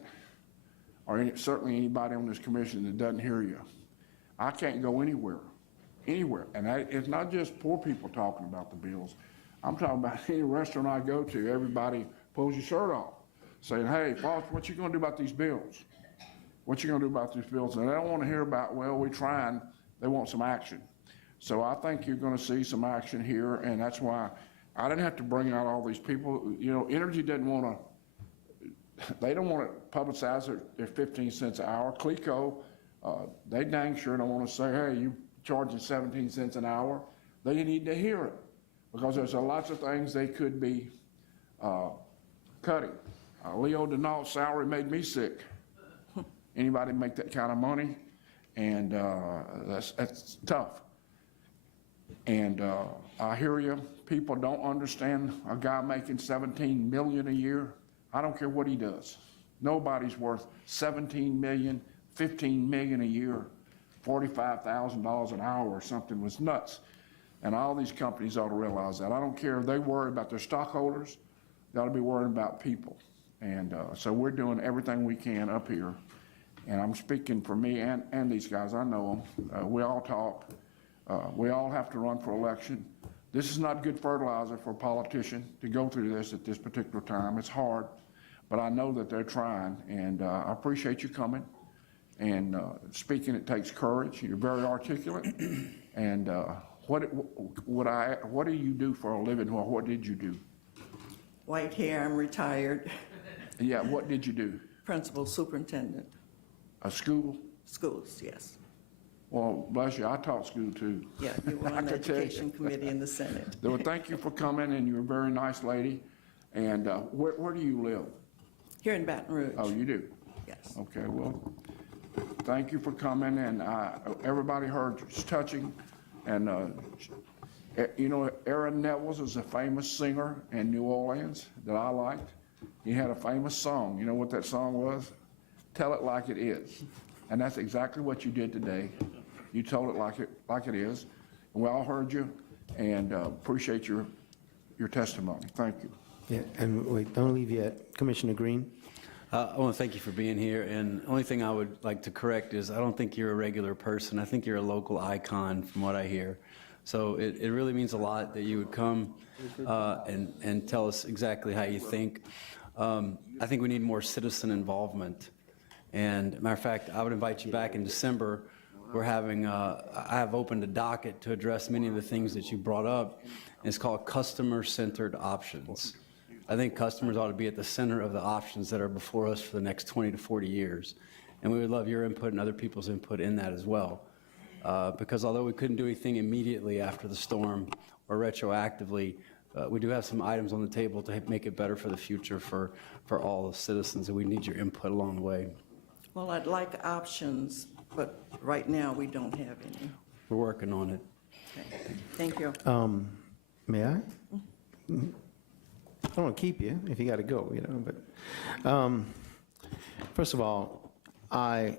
or certainly anybody on this commission that doesn't hear you. I can't go anywhere. And it's not just poor people talking about the bills. I'm talking about any restaurant I go to, everybody pulls your shirt off, saying, hey, boss, what you gonna do about these bills? What you gonna do about these bills? And they don't wanna hear about, well, we're trying, they want some action. So I think you're gonna see some action here, and that's why I didn't have to bring out all these people. You know, Energy didn't wanna, they don't wanna publicize their 15 cents an hour. Cleco, they dang sure don't wanna say, hey, you charging 17 cents an hour. They need to hear it, because there's lots of things they could be cutting. Leo Denault's salary made me sick. Anybody make that kind of money? And that's tough. And I hear you. People don't understand a guy making $17 million a year. I don't care what he does. Nobody's worth $17 million, $15 million a year. $45,000 an hour or something was nuts. And all these companies ought to realize that. I don't care if they worry about their stockholders, they ought to be worrying about people. And so we're doing everything we can up here. And I'm speaking for me and these guys, I know them. We all talk. We all have to run for election. This is not good fertilizer for a politician to go through this at this particular time. It's hard, but I know that they're trying, and I appreciate you coming. And speaking, it takes courage. You're very articulate. And what do you do for a living? Or what did you do? White hair, I'm retired. Yeah, what did you do? Principal superintendent. A school? Schools, yes. Well, bless you, I taught school too. Yeah, you were on the Education Committee in the Senate. Well, thank you for coming, and you're a very nice lady. And where do you live? Here in Baton Rouge. Oh, you do? Yes. Okay, well, thank you for coming, and everybody heard it's touching. And, you know, Aaron Nevels is a famous singer in New Orleans that I liked. He had a famous song. You know what that song was? Tell It Like It Is. And that's exactly what you did today. You told it like it is. And we all heard you, and appreciate your testimony. Thank you. Yeah, and wait, don't leave yet. Commissioner Green? I want to thank you for being here, and the only thing I would like to correct is I don't think you're a regular person. I think you're a local icon from what I hear. So it really means a lot that you would come and tell us exactly how you think. I think we need more citizen involvement. And matter of fact, I would invite you back in December. We're having, I have opened a docket to address many of the things that you brought up. And it's called customer-centered options. I think customers ought to be at the center of the options that are before us for the next 20 to 40 years. And we would love your input and other people's input in that as well. Because although we couldn't do anything immediately after the storm or retroactively, we do have some items on the table to make it better for the future for all the citizens, and we need your input along the way. Well, I'd like options, but right now we don't have any. We're working on it. Okay. Thank you. May I? I don't want to keep you if you got to go, you know, but first of all, I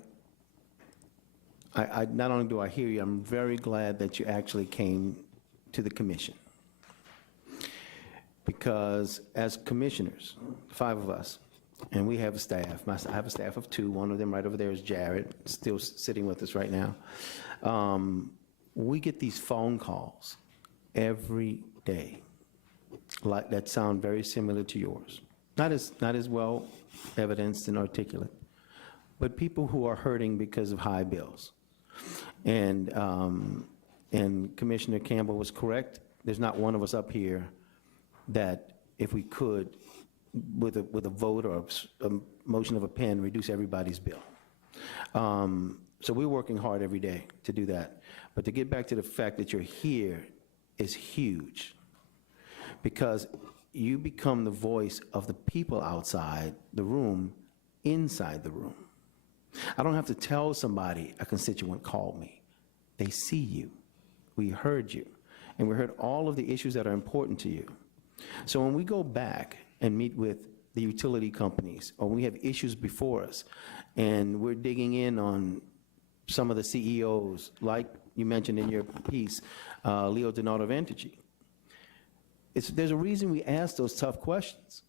not only do I hear you, I'm very glad that you actually came to the commission. Because as commissioners, 5 of us, and we have a staff. I have a staff of 2. One of them right over there is Jared, still sitting with us right now. We get these phone calls every day like that sound very similar to yours. Not as well evidenced and articulate, but people who are hurting because of high bills. And Commissioner Campbell was correct. There's not one of us up here that if we could, with a vote or a motion of a pen, reduce everybody's bill. So we're working hard every day to do that. But to get back to the fact that you're here is huge, because you become the voice of the people outside the room, inside the room. I don't have to tell somebody a constituent called me. They see you. We heard you. And we heard all of the issues that are important to you. So when we go back and meet with the utility companies, or we have issues before us, and we're digging in on some of the CEOs, like you mentioned in your piece, Leo Donato of Entergy. There's a reason we ask those tough questions.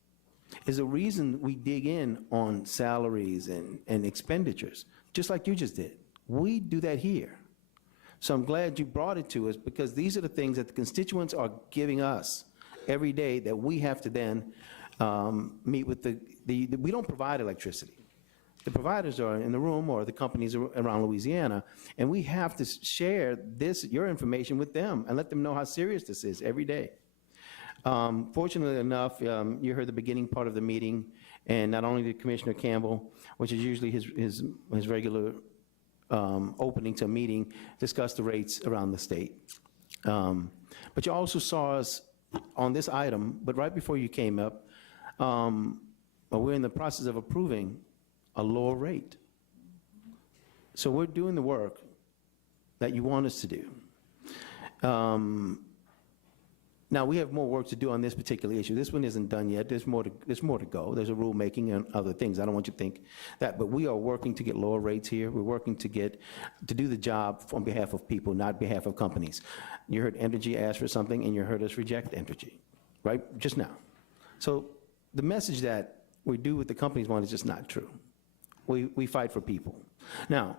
There's a reason we dig in on salaries and expenditures, just like you just did. We do that here. So I'm glad you brought it to us, because these are the things that the constituents are giving us every day that we have to then meet with we don't provide electricity. The providers are in the room, or the companies around Louisiana, and we have to share your information with them and let them know how serious this is every day. Fortunately enough, you heard the beginning part of the meeting, and not only did Commissioner Campbell, which is usually his regular opening to a meeting, discuss the rates around the state. But you also saw us on this item, but right before you came up, we're in the process of approving a lower rate. So we're doing the work that you want us to do. Now, we have more work to do on this particular issue. This one isn't done yet. There's more to go. There's a rulemaking and other things. I don't want you to think that, but we are working to get lower rates here. We're working to do the job on behalf of people, not behalf of companies. You heard Entergy ask for something, and you heard us reject Entergy, right? Just now. So the message that we do with the companies want is just not true. We fight for people. Now,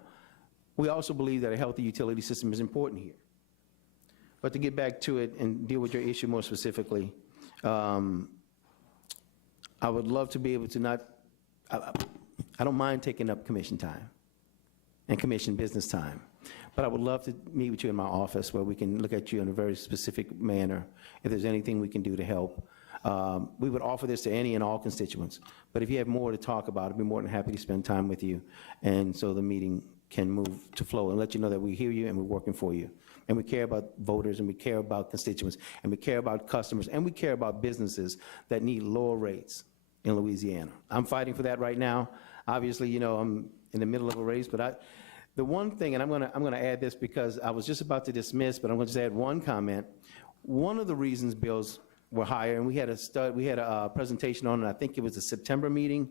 we also believe that a healthy utility system is important here. But to get back to it and deal with your issue more specifically, I would love to be able to I don't mind taking up commission time and commission business time, but I would love to meet with you in my office where we can look at you in a very specific manner, if there's anything we can do to help. We would offer this to any and all constituents, but if you have more to talk about, I'd be more than happy to spend time with you, and so the meeting can move to flow and let you know that we hear you and we're working for you. And we care about voters, and we care about constituents, and we care about customers, and we care about businesses that need lower rates in Louisiana. I'm fighting for that right now. Obviously, you know, I'm in the middle of a race, but the one thing, and I'm gonna add this because I was just about to dismiss, but I'm gonna just add one comment. One of the reasons bills were higher, and we had a presentation on it, I think it was a September meeting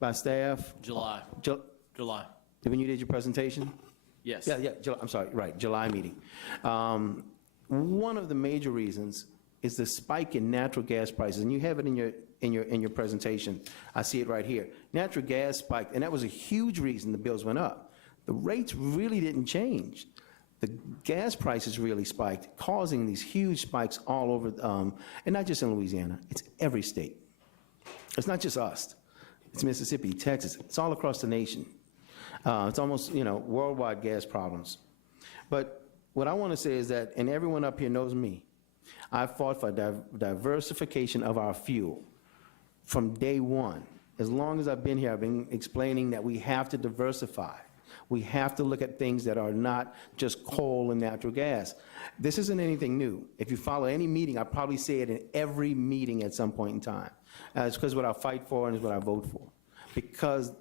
by staff. July. July. When you did your presentation? Yes. Yeah, I'm sorry, right, July meeting. One of the major reasons is the spike in natural gas prices, and you have it in your presentation. I see it right here. Natural gas spiked, and that was a huge reason the bills went up. The rates really didn't change. The gas prices really spiked, causing these huge spikes all over, and not just in Louisiana, it's every state. It's not just us. It's Mississippi, Texas, it's all across the nation. It's almost, worldwide gas problems. But what I want to say is that, and everyone up here knows me, I fought for diversification of our fuel from day one. As long as I've been here, I've been explaining that we have to diversify. We have to look at things that are not just coal and natural gas. This isn't anything new. If you follow any meeting, I probably say it in every meeting at some point in time. It's because what I fight for and is what I vote for. Because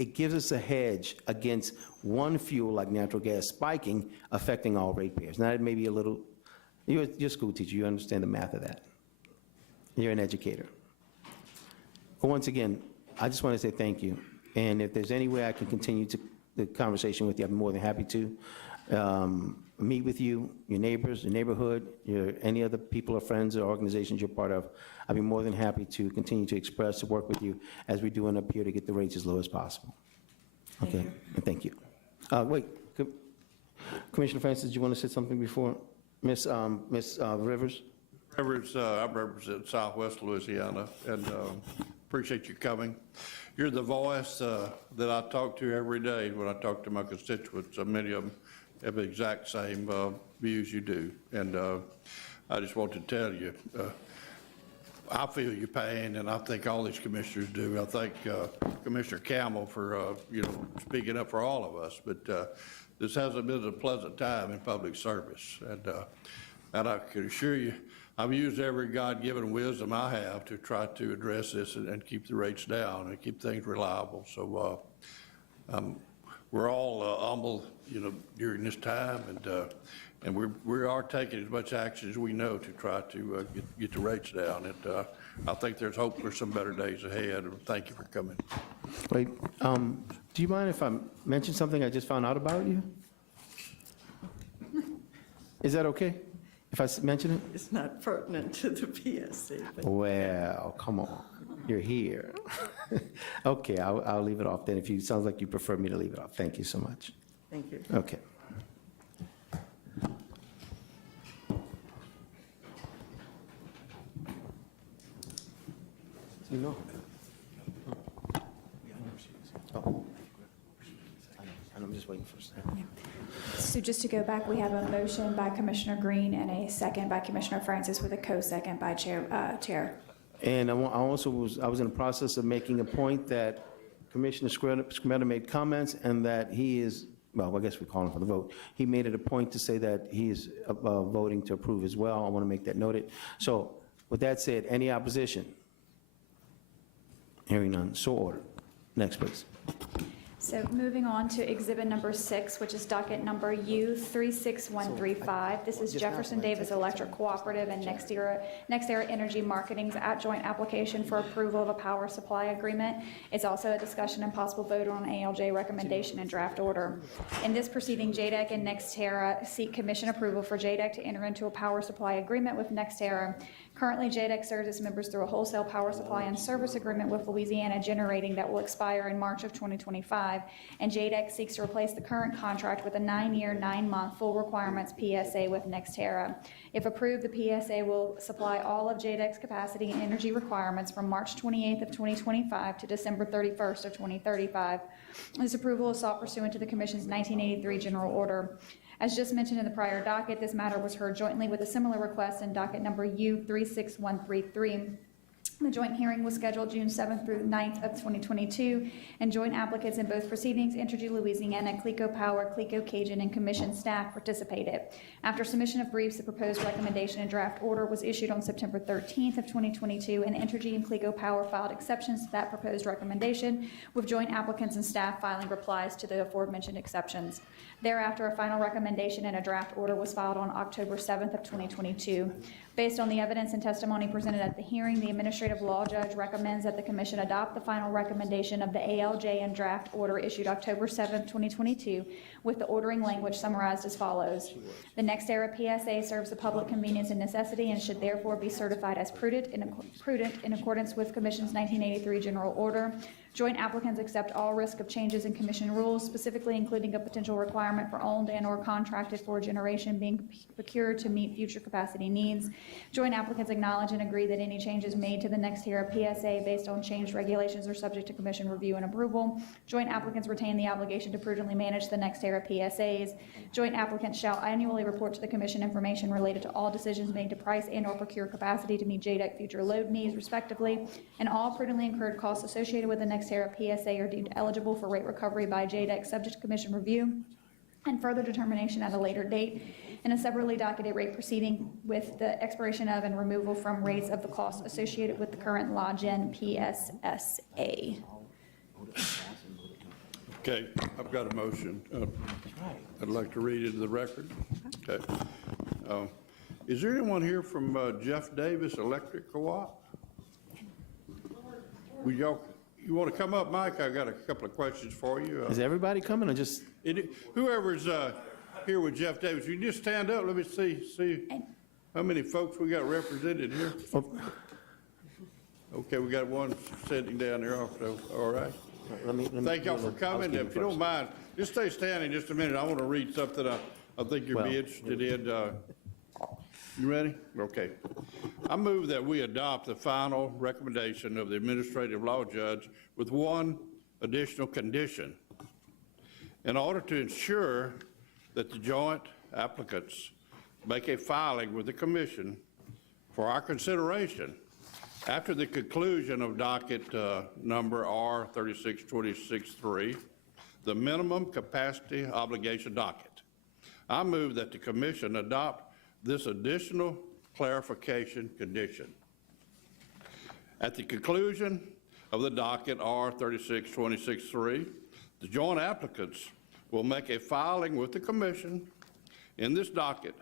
it gives us a hedge against one fuel like natural gas spiking, affecting all ratepayers. Now, it may be a little, you're a school teacher, you understand the math of that. You're an educator. But once again, I just want to say thank you. And if there's any way I can continue the conversation with you, I'm more than happy to meet with you, your neighbors, your neighborhood, any other people or friends or organizations you're part of. I'd be more than happy to continue to work with you as we're doing up here to get the rates as low as possible. Okay, and thank you. Wait, Commissioner Francis, did you want to say something before? Ms. Rivers? Rivers, I represent Southwest Louisiana, and appreciate you coming. You're the voice that I talk to every day when I talk to my constituents. Many of them have the exact same views you do. And I just want to tell you, I feel your pain, and I think all these commissioners do. I thank Commissioner Campbell for speaking up for all of us. But this hasn't been a pleasant time in public service, and I can assure you, I've used every God-given wisdom I have to try to address this and keep the rates down and keep things reliable. So we're all humble, during this time, and we are taking as much action as we know to try to get the rates down. And I think there's hope for some better days ahead. And thank you for coming. Wait, do you mind if I mention something I just found out about you? Is that okay if I mention it? It's not pertinent to the PSC, but Well, come on, you're here. Okay, I'll leave it off then. If you, sounds like you prefer me to leave it off. Thank you so much. thank you. Okay. You know. Oh. I'm just waiting for a second. So just to go back, we have a motion by Commissioner Green and a second by Commissioner Francis with a co-second by Chair. And I was in the process of making a point that Commissioner Scrumetta made comments and that he is, well, I guess we're calling for the vote. He made it a point to say that he is voting to approve as well. I want to make that noted. So with that said, any opposition? Hearing none, so ordered. Next, please. So moving on to exhibit number 6, which is docket number U36135. This is Jefferson Davis Electric Cooperative and NextEra Energy Marketing's adjoint application for approval of a power supply agreement. It's also a discussion and possible vote on ALJ recommendation and draft order. In this proceeding, JDEC and NextEra seek commission approval for JDEC to enter into a power supply agreement with NextEra. Currently, JDEC serves its members through a wholesale power supply and service agreement with Louisiana Generating that will expire in March of 2025, and JDEC seeks to replace the current contract with a 9-year, 9-month full requirements PSA with NextEra. If approved, the PSA will supply all of JDEC's capacity and energy requirements from March 28th of 2025 to December 31st of 2035. This approval is sought pursuant to the Commission's 1983 General Order. As just mentioned in the prior docket, this matter was heard jointly with a similar request in docket number U36133. The joint hearing was scheduled June 7th through 9th of 2022, and joint applicants in both proceedings, Entergy Louisiana, Cleco Power, Cleco Cajun, and Commission staff participated. After submission of briefs, the proposed recommendation and draft order was issued on September 13th of 2022, and Entergy and Cleco Power filed exceptions to that proposed recommendation, with joint applicants and staff filing replies to the aforementioned exceptions. Thereafter, a final recommendation and a draft order was filed on October 7th of 2022. Based on the evidence and testimony presented at the hearing, the administrative law judge recommends that the Commission adopt the final recommendation of the ALJ and draft order issued October 7th, 2022, with the ordering language summarized as follows. The NextEra PSA serves the public convenience and necessity and should therefore be certified as prudent in accordance with Commission's 1983 General Order. Joint applicants accept all risk of changes in Commission rules, specifically including a potential requirement for owned and/or contracted for generation being procured to meet future capacity needs. Joint applicants acknowledge and agree that any changes made to the NextEra PSA based on changed regulations are subject to Commission review and approval. Joint applicants retain the obligation to prudently manage the NextEra PSAs. Joint applicants shall annually report to the Commission information related to all decisions made to price and/or procure capacity to meet JDEC future load needs, respectively, and all prudently incurred costs associated with the NextEra PSA are deemed eligible for rate recovery by JDEC, subject to Commission review and further determination at a later date. In a separately docketed rate proceeding with the expiration of and removal from rates of the costs associated with the current Law Gen PSSA. Okay, I've got a motion. I'd like to read it into the record. Okay. Is there anyone here from Jeff Davis Electric Co-op? You want to come up, Mike? I've got a couple of questions for you. Is everybody coming or just? Whoever's here with Jeff Davis, you just stand up. Let me see how many folks we got represented here. Okay, we got one sitting down there also. All right. Thank y'all for coming. If you don't mind, just stay standing just a minute. I want to read something I think you'll be interested in. You ready? Okay. I move that we adopt the final recommendation of the administrative law judge with one additional condition. In order to ensure that the joint applicants make a filing with the Commission for our consideration after the conclusion of docket number R36263, the minimum capacity obligation docket. I move that the Commission adopt this additional clarification condition. At the conclusion of the docket R36263, the joint applicants will make a filing with the Commission in this docket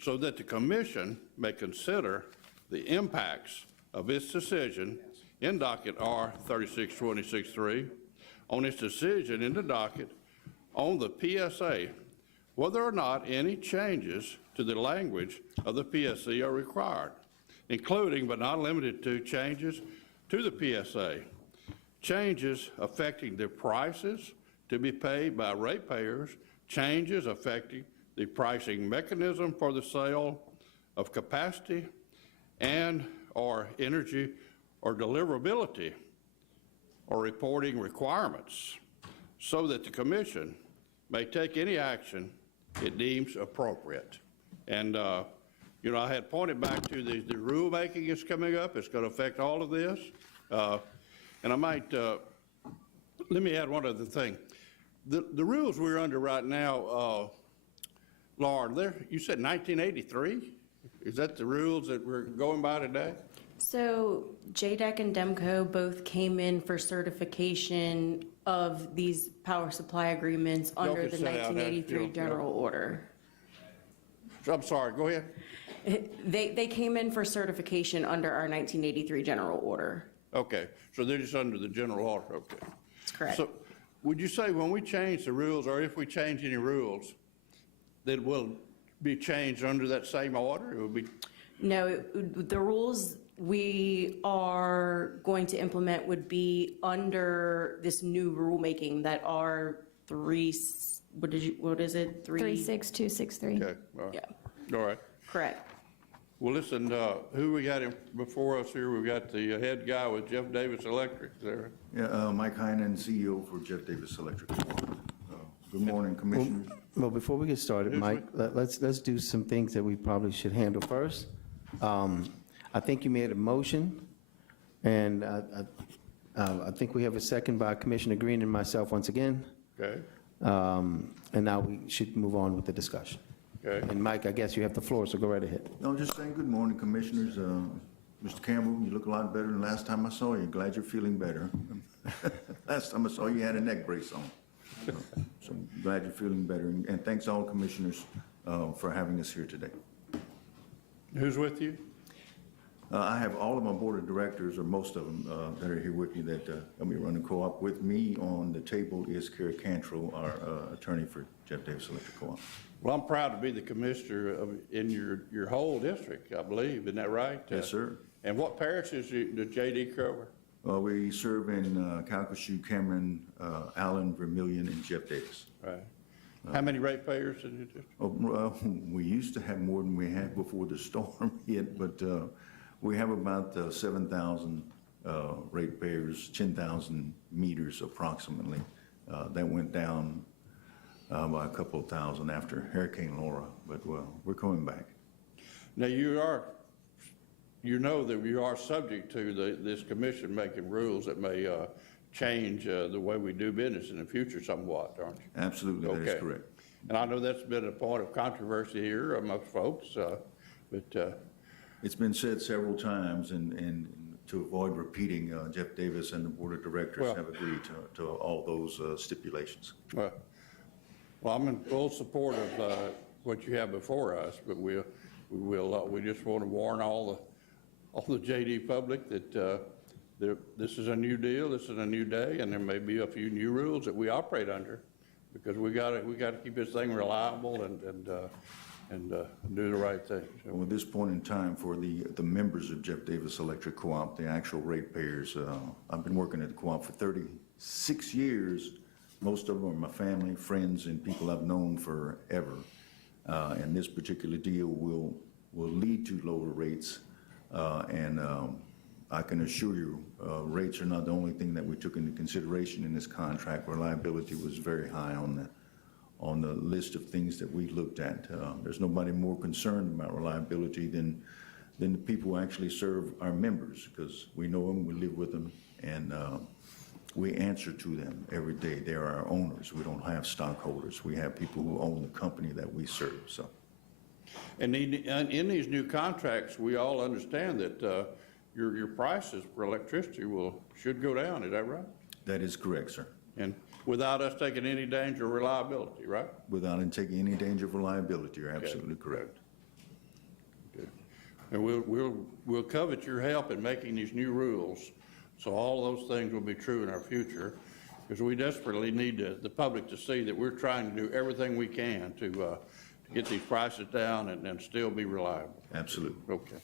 so that the Commission may consider the impacts of its decision in docket R36263 on its decision in the docket on the PSA, whether or not any changes to to the language of the PSC are required, including but not limited to changes to the PSA, changes affecting the prices to be paid by ratepayers, changes affecting the pricing mechanism for the sale of capacity and or energy or deliverability or reporting requirements, so that the Commission may take any action it deems appropriate. And, you know, I had pointed back to the rulemaking is coming up. It's going to affect all of this. And I might, let me add one other thing. The rules we're under right now, Lauren, you said 1983? Is that the rules that we're going by today? So JDEC and DEMCO both came in for certification of these power supply agreements under the 1983 general order. I'm sorry, go ahead. They came in for certification under our 1983 general order. Okay, so they're just under the general order, okay. That's correct. So would you say when we change the rules, or if we change any rules, that it will be changed under that same order? It will be. No, the rules we are going to implement would be under this new rulemaking that are what is it? 36263. Okay, all right. Yeah, All right. correct. Well, listen, who we got before us here? We've got the head guy with Jeff Davis Electric there. Yeah, Mike Heinen, CEO for Jeff Davis Electric. Good morning, Commissioners. Well, before we get started, Mike, let's do some things that we probably should handle first. I think you made a motion, and I think we have a second by Commissioner Green and myself once again. Okay. And now we should move on with the discussion. Okay. And Mike, I guess you have the floor, so go right ahead. No, just saying good morning, Commissioners. Mr. Campbell, you look a lot better than last time I saw you. Glad you're feeling better. Last time I saw you, you had a neck brace on. So glad you're feeling better. And thanks all Commissioners for having us here today. Who's with you? I have all of my board of directors, or most of them, that are here with me that let me run the co-op. With me on the table is Kerry Cantrell, our attorney for Jeff Davis Electric Co-op. Well, I'm proud to be the commissioner in your whole district, I believe. Isn't that right? Yes, sir. And what parishes does JD cover? We serve in Calcasieu, Cameron, Allen, Vermilion, and Jeff Davis. Right. How many ratepayers in your district? We used to have more than we had before the storm hit, but we have about 7,000 ratepayers, 10,000 meters approximately. That went down by a couple of thousand after Hurricane Laura, but well, we're coming back. Now you know that you are subject to this commission making rules that may change the way we do business in the future somewhat, aren't you? Absolutely, Okay. that is correct. And I know that's been a point of controversy here amongst folks, but it's been said several times, and to avoid repeating, Jeff Davis and the board of directors have agreed to all those stipulations. Well, I'm in full support of what you have before us, but we just want to warn all the JD public that this is a new deal, this is a new day, and there may be a few new rules that we operate under, because we got to keep this thing reliable and do the right thing. So. Well, at this point in time, for the members of Jeff Davis Electric Co-op, the actual ratepayers, I've been working at the co-op for 36 years. Most of them are my family, friends, and people I've known forever. And this particular deal will lead to lower rates. And I can assure you, rates are not the only thing that we took into consideration in this contract. Reliability was very high on the list of things that we looked at. There's nobody more concerned about reliability than the people who actually serve our members, because we know them, we live with them, and we answer to them every day. They're our owners. We don't have stockholders. We have people who own the company that we serve. So. And in these new contracts, we all understand that your prices for electricity should go down. Is that right? That is correct, sir. And without us taking any danger of reliability, right? Without taking any danger of reliability, you're absolutely correct. Okay. And we'll covet your help in making these new rules, so all those things will be true in our future, because we desperately need the public to see that we're trying to do everything we can to get these prices down and still be reliable. Absolutely. Okay.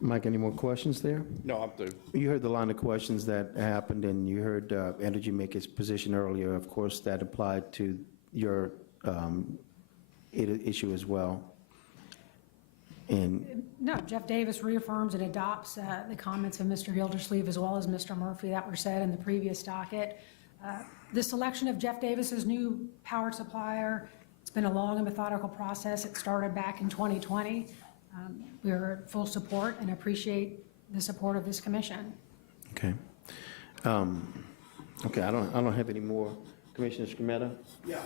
Mike, any more questions there? No, I'm through. You heard the line of questions that happened, and you heard Energy make its position earlier. Of course, that applied to your issue as well. And No, Jeff Davis reaffirms and adopts the comments of Mr. Gildersleeve as well as Mr. Murphy that were said in the previous docket. The selection of Jeff Davis's new power supplier, it's been a long and methodical process. It started back in 2020. We're at full support and appreciate the support of this commission. okay, okay. I don't have any more. Commissioner Scametta? Yeah.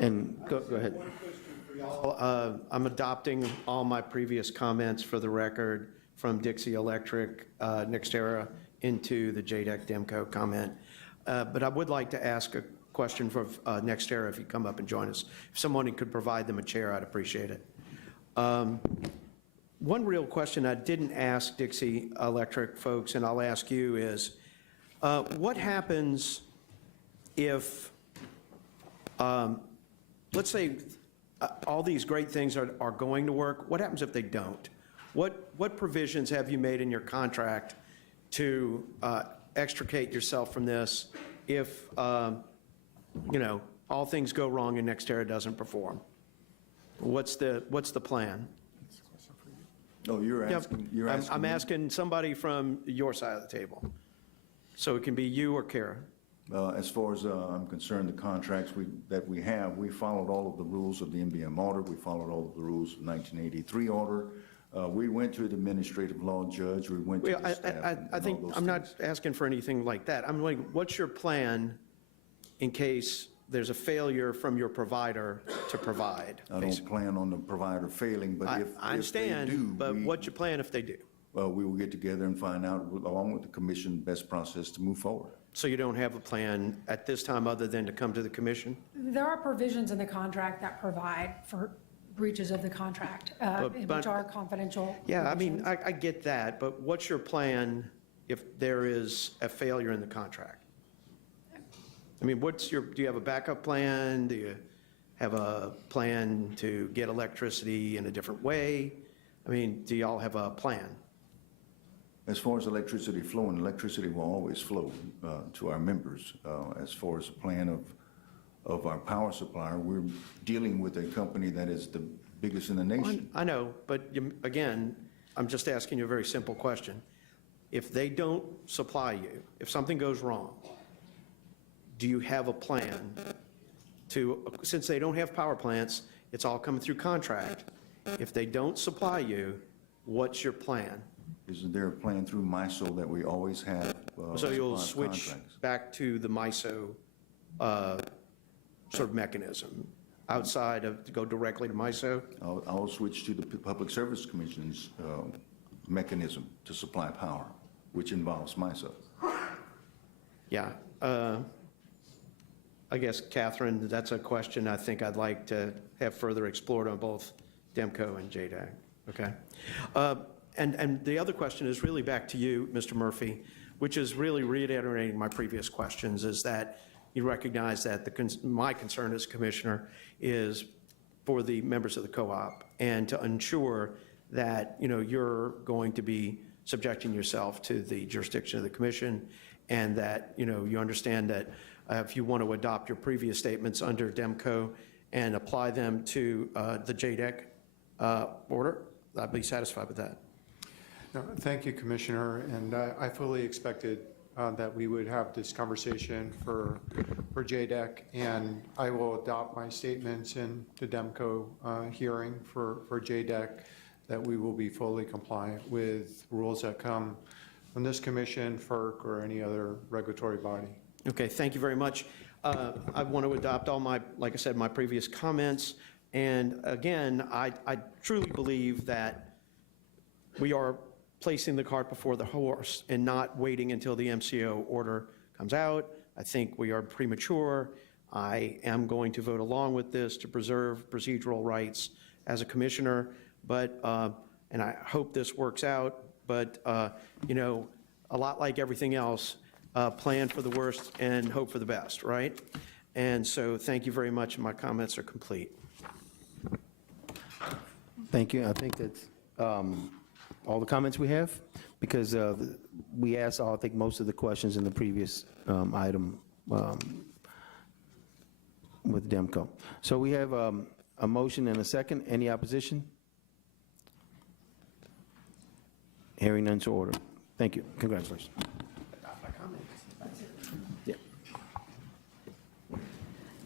And go ahead. One question for y'all. I'm adopting all my previous comments for the record from Dixie Electric, NextEra, into the JDEC Demco comment. But I would like to ask a question for NextEra if you come up and join us. If someone could provide them a chair, I'd appreciate it. One real question I didn't ask Dixie Electric folks, and I'll ask you, is what happens if, let's say all these great things are going to work, what happens if they don't? What provisions have you made in your contract to extricate yourself from this if, you know, all things go wrong and NextEra doesn't perform? What's the plan? Oh, you're asking, I'm me? asking somebody from your side of the table. So it can be you or Kara. As far as I'm concerned, the contracts that we have, we followed all of the rules of the NBM order. We followed all of the rules of the 1983 order. We went to the administrative law judge. We went to the staff. I think, I'm not asking for anything like that. I'm like, what's your plan in case there's a failure from your provider to provide? I don't plan on the provider failing, but I if they do. understand, but what's your plan if they do? Well, we will get together and find out, along with the commission, best process to move forward. So you don't have a plan at this time other than to come to the commission? There are provisions in the contract that provide for breaches of the contract, which are confidential. Yeah, I mean, provisions. I get that, but what's your plan if there is a failure in the contract? I mean, do you have a backup plan? Do you have a plan to get electricity in a different way? I mean, do y'all have a plan? As far as electricity flowing, electricity will always flow to our members. As far as the plan of our power supplier, we're dealing with a company that is the biggest in the nation. I know, but again, I'm just asking you a very simple question. If they don't supply you, if something goes wrong, do you have a plan to, since they don't have power plants, it's all coming through contract. If they don't supply you, what's your plan? Isn't there a plan through MISO that we always have? So you'll supply switch contracts? back to the MISO sort of mechanism, outside of, to go directly to MISO? I'll switch to the Public Service Commission's mechanism to supply power, which involves MISO. Yeah. I guess, Catherine, that's a question I think I'd like to have further explored on both DEMCO and JDAG, okay? And the other question is really back to you, Mr. Murphy, which is really reiterating my previous questions, is that you recognize that my concern as commissioner is for the members of the co-op and to ensure that, you know, you're going to be subjecting yourself to the jurisdiction of the commission, and that, you know, you understand that if you want to adopt your previous statements under DEMCO and apply them to the JDEC order, I'd be satisfied with that. No, thank you, Commissioner, and I fully expected that we would have this conversation for JDEC, and I will adopt my statements in the DEMCO hearing for JDEC, that we will be fully compliant with rules that come from this commission, FERC, or any other regulatory body. Okay, thank you very much. I want to adopt all my, like I said, my previous comments. And again, I truly believe that we are placing the cart before the horse and not waiting until the MCO order comes out. I think we are premature. I am going to vote along with this to preserve procedural rights as a commissioner, but, and I hope this works out, but, you know, a lot like everything else, plan for the worst and hope for the best, right? And so thank you very much, and my comments are complete. Thank you. I think that's all the comments we have, because we asked, I think, most of the questions in the previous item with Demco. So we have a motion and a second. Any opposition? Hearing none, so ordered. Thank you. Congratulations. Yeah.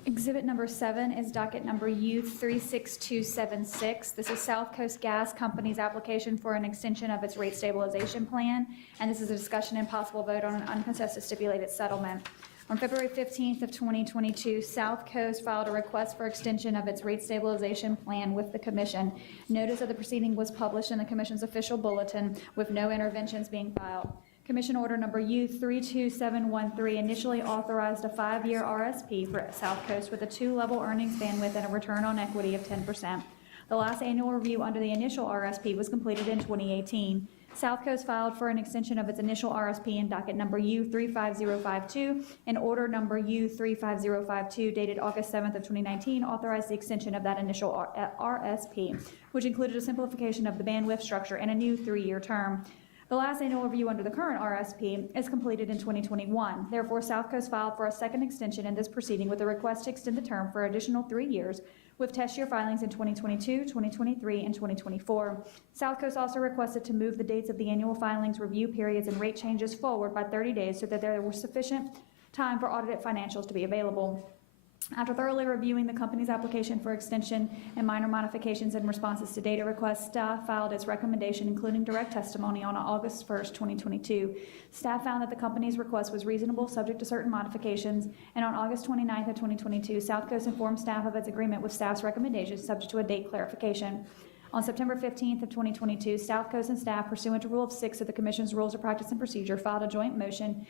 Exhibit number 7 is docket number U36276. This is South Coast Gas Company's application for an extension of its rate stabilization plan, and this is a discussion and possible vote on an uncontested stipulated settlement. On February 15th of 2022, South Coast filed a request for extension of its rate stabilization plan with the Commission. Notice of the proceeding was published in the Commission's official bulletin with no interventions being filed. Commission Order Number U32713 initially authorized a 5-year RSP for South Coast with a 2-level earnings bandwidth and a return on equity of 10%. The last annual review under the initial RSP was completed in 2018. South Coast filed for an extension of its initial RSP in docket number U35052, and order number U35052 dated August 7th of 2019 authorized the extension of that initial RSP, which included a simplification of the bandwidth structure and a new 3-year term. The last annual review under the current RSP is completed in 2021. Therefore, South Coast filed for a second extension in this proceeding with a request to extend the term for additional 3 years, with test year filings in 2022, 2023, and 2024. South Coast also requested to move the dates of the annual filings, review periods, and rate changes forward by 30 days so that there was sufficient time for audited financials to be available. After thoroughly reviewing the company's application for extension and minor modifications in responses to data requests, staff filed its recommendation, including direct testimony, on August 1st, 2022. Staff found that the company's request was reasonable, subject to certain modifications, and on August 29th of 2022, South Coast informed staff of its agreement with staff's recommendations, subject to a date clarification. On September 15th of 2022, South Coast and staff, pursuant to Rule 6 of the Commission's Rules of Practice and Procedure, filed a joint motion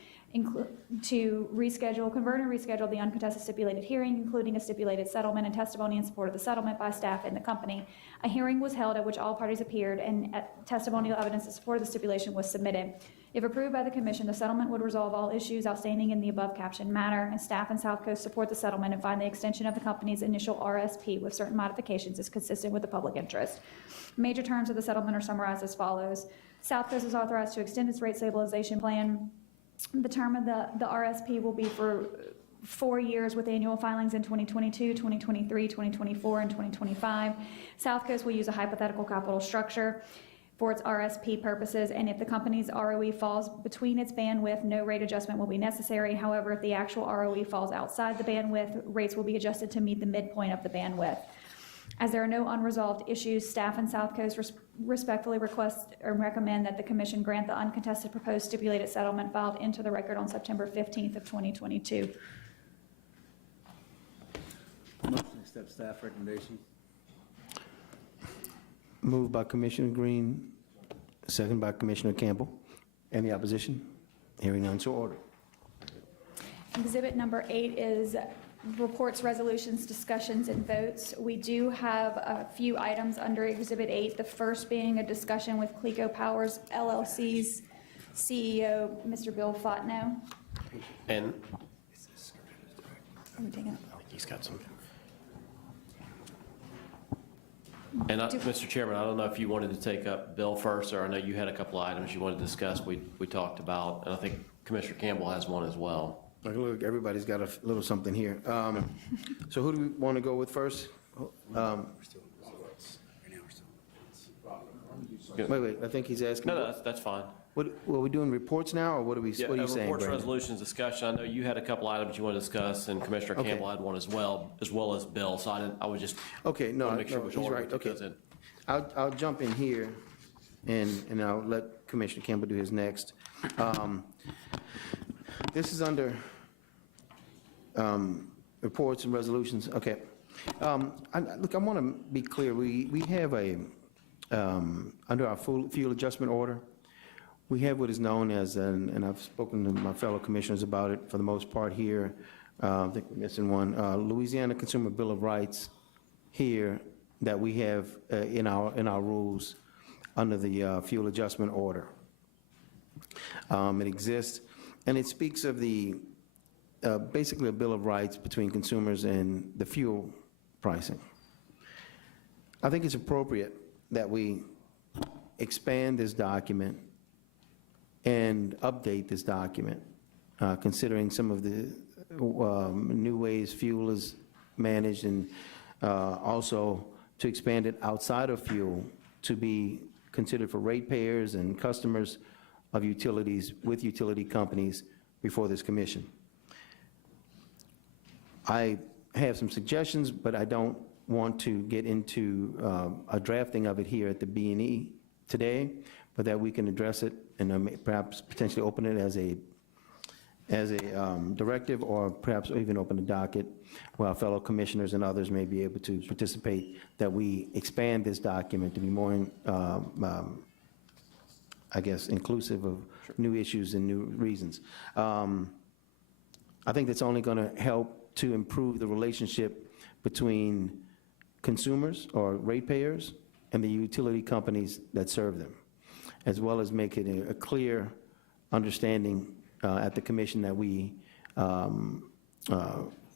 to convert and reschedule the uncontested stipulated hearing, including a stipulated settlement and testimony in support of the settlement by staff and the company. A hearing was held at which all parties appeared, and testimonial evidence in support of the stipulation was submitted. If approved by the Commission, the settlement would resolve all issues outstanding in the above captioned matter, and staff and South Coast support the settlement and find the extension of the company's initial RSP with certain modifications is consistent with the public interest. Major terms of the settlement are summarized as follows. South Coast is authorized to extend its rate stabilization plan. The term of the RSP will be for 4 years with annual filings in 2022, 2023, 2024, and 2025. South Coast will use a hypothetical capital structure for its RSP purposes, and if the company's ROE falls between its bandwidth, no rate adjustment will be necessary. However, if the actual ROE falls outside the bandwidth, rates will be adjusted to meet the midpoint of the bandwidth. As there are no unresolved issues, staff and South Coast respectfully request or recommend that the Commission grant the uncontested proposed stipulated settlement filed into the record on September 15th of 2022. Motion to accept staff recommendation. Moved by Commissioner Green, second by Commissioner Campbell. Any opposition? Hearing none, so ordered. Exhibit number 8 is reports, resolutions, discussions, and votes. We do have a few items under Exhibit 8, the first being a discussion with Cleco Powers LLC's CEO, Mr. Bill Fotno. And Are we taking it? I think he's got some. And Mr. Chairman, I don't know if you wanted to take up Bill first, or I know you had a couple of items you wanted to discuss we talked about, and I think Commissioner Campbell has one as well. Look, everybody's got a little something here. So who do we want to go with first? Wait, I think he's asking. No, that's fine. What, are we doing reports now, or what are you saying, Reports, Brandon? resolutions, discussion. I know you had a couple items you want to discuss, and Commissioner Okay. Campbell had one as well as Bill, so I would just Okay, no, want to make sure no, which he's order right, we took okay. those in. I'll jump in here, and I'll let Commissioner Campbell do his next. This is under reports and resolutions. Okay. Look, I want to be clear. We have under our fuel adjustment order, we have what is known as, and I've spoken to my fellow commissioners about it for the most part here. I think we're missing one. Louisiana Consumer Bill of Rights here that we have in our rules under the fuel adjustment order. It exists. And it speaks of the, basically a bill of rights between consumers and the fuel pricing. I think it's appropriate that we expand this document and update this document, considering some of the new ways fuel is managed, and also to expand it outside of fuel to be considered for ratepayers and customers of utilities with utility companies before this commission. I have some suggestions, but I don't want to get into a drafting of it here at the B&E today, but that we can address it and perhaps potentially open it as a directive, or perhaps even open a docket where our fellow commissioners and others may be able to participate, that we expand this document to be more, I guess, inclusive of new issues and new reasons. I think that's only going to help to improve the relationship between consumers or ratepayers and the utility companies that serve them, as well as make it a clear understanding at the commission that we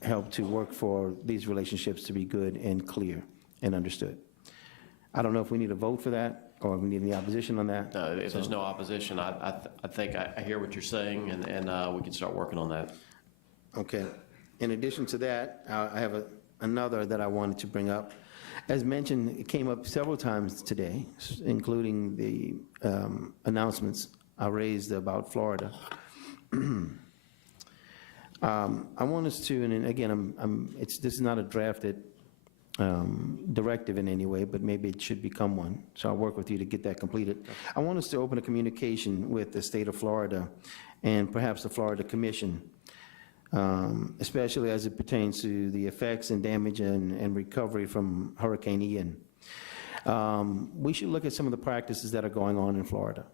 help to work for these relationships to be good and clear and understood. I don't know if we need a vote for that, or if we need any opposition on that. No, if there's no opposition, I think I hear what you're saying, and we can start working on that. Okay. In addition to that, I have another that I wanted to bring up. As mentioned, it came up several times today, including the announcements I raised about Florida. I want us to, and again, this is not a drafted directive in any way, but maybe it should become one. So I'll work with you to get that completed. I want us to open a communication with the state of Florida and perhaps the Florida Commission, especially as it pertains to the effects and damage and recovery from Hurricane Ian. We should look at some of the practices that are going on in Florida.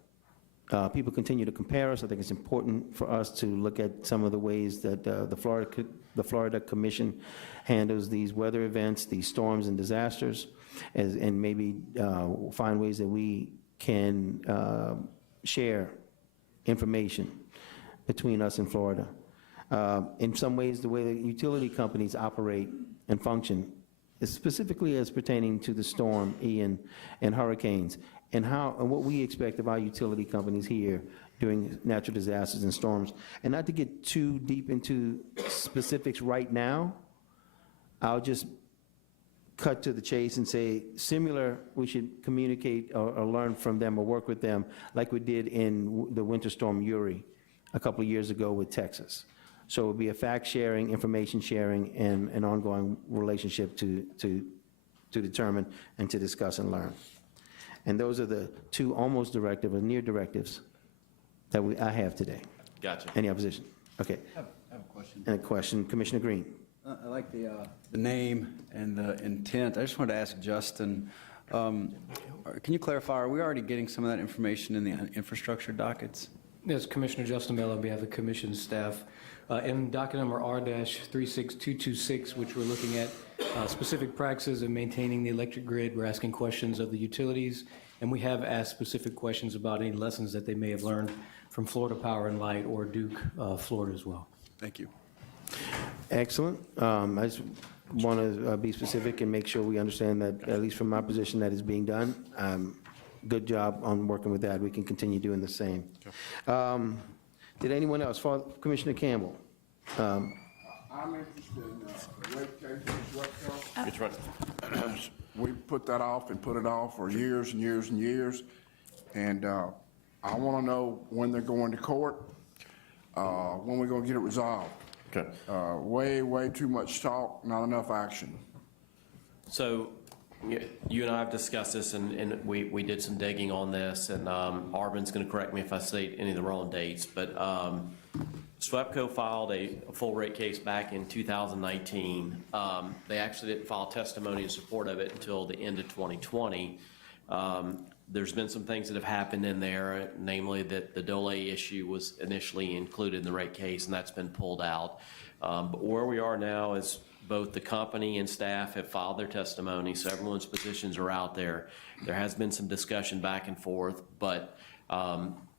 People continue to compare us. I think it's important for us to look at some of the ways that the Florida Commission handles these weather events, these storms and disasters, and maybe find ways that we can share information between us and Florida. In some ways, the way that utility companies operate and function, specifically as pertaining to the storm, Ian, and hurricanes, and what we expect of our utility companies here during natural disasters and storms. And not to get too deep into specifics right now, I'll just cut to the chase and say, we should communicate or learn from them or work with them like we did in the winter storm Uri a couple of years ago with Texas. So it would be a fact sharing, information sharing, and an ongoing relationship to determine and to discuss and learn. And those are the two almost directive or near directives that I have today. Gotcha. Any opposition? Okay. I have a question. And a question, Commissioner Green. I like the name and the intent. I just wanted to ask Justin, can you clarify, are we already getting some of that information in the infrastructure dockets? Yes, Commissioner Justin Bell on behalf of the Commission staff. In docket number R-36226, which we're looking at specific practices of maintaining the electric grid, we're asking questions of the utilities, and we have asked specific questions about any lessons that they may have learned from Florida Power and Light or Duke, Florida as well. Thank you. Excellent. I just want to be specific and make sure we understand that, at least from my position, that is being done. Good job on working with that. We can continue doing the same. Did anyone else? Commissioner Campbell. I'm interested in the rate cases, Which one? we put that off and put it off for years and years and years. And I want to know when they're going to court, when we're going to get it resolved. Okay. Way too much talk, not enough action. So you and I have discussed this, and we did some digging on this, and Arvin's going to correct me if I state any of the wrong dates, but SWEPCO filed a full rate case back in 2019. They actually didn't file testimony in support of it until the end of 2020. There's been some things that have happened in there, namely that the delay issue was initially included in the rate case, and that's been pulled out. But where we are now is both the company and staff have filed their testimony, so everyone's positions are out there. There has been some discussion back and forth, but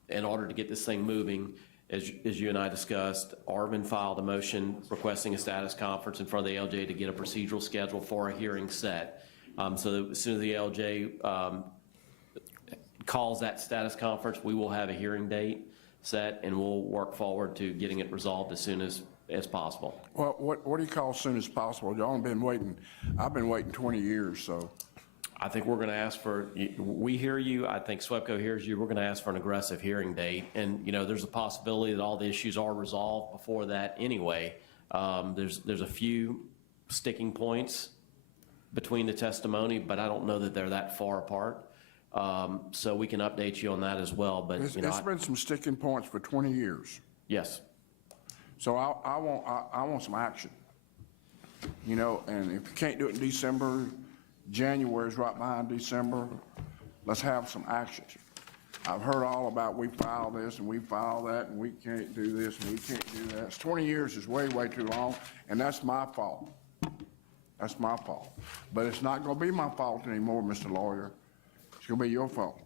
in order to get this thing moving, as you and I discussed, Arvin filed a motion requesting a status conference in front of the ALJ to get a procedural schedule for a hearing set. So that as soon as the ALJ calls that status conference, we will have a hearing date set, and we'll work forward to getting it resolved as soon as possible. Well, what do you call as soon as possible? Y'all been waiting, I've been waiting 20 years, so. I think we're going to ask for, we hear you, I think SWEPCO hears you, we're going to ask for an aggressive hearing date. And, there's a possibility that all the issues are resolved before that anyway. There's a few sticking points between the testimony, but I don't know that they're that far apart. So we can update you on that as well, but, It's been some sticking points for 20 years. Yes. So I want some action. And if you can't do it in December, January's right behind December, let's have some action. I've heard all about we file this and we file that and we can't do this and we can't do that. It's 20 years is way, way too long, and that's my fault. That's my fault. But it's not gonna be my fault anymore, Mr. Lawyer. It's gonna be your fault.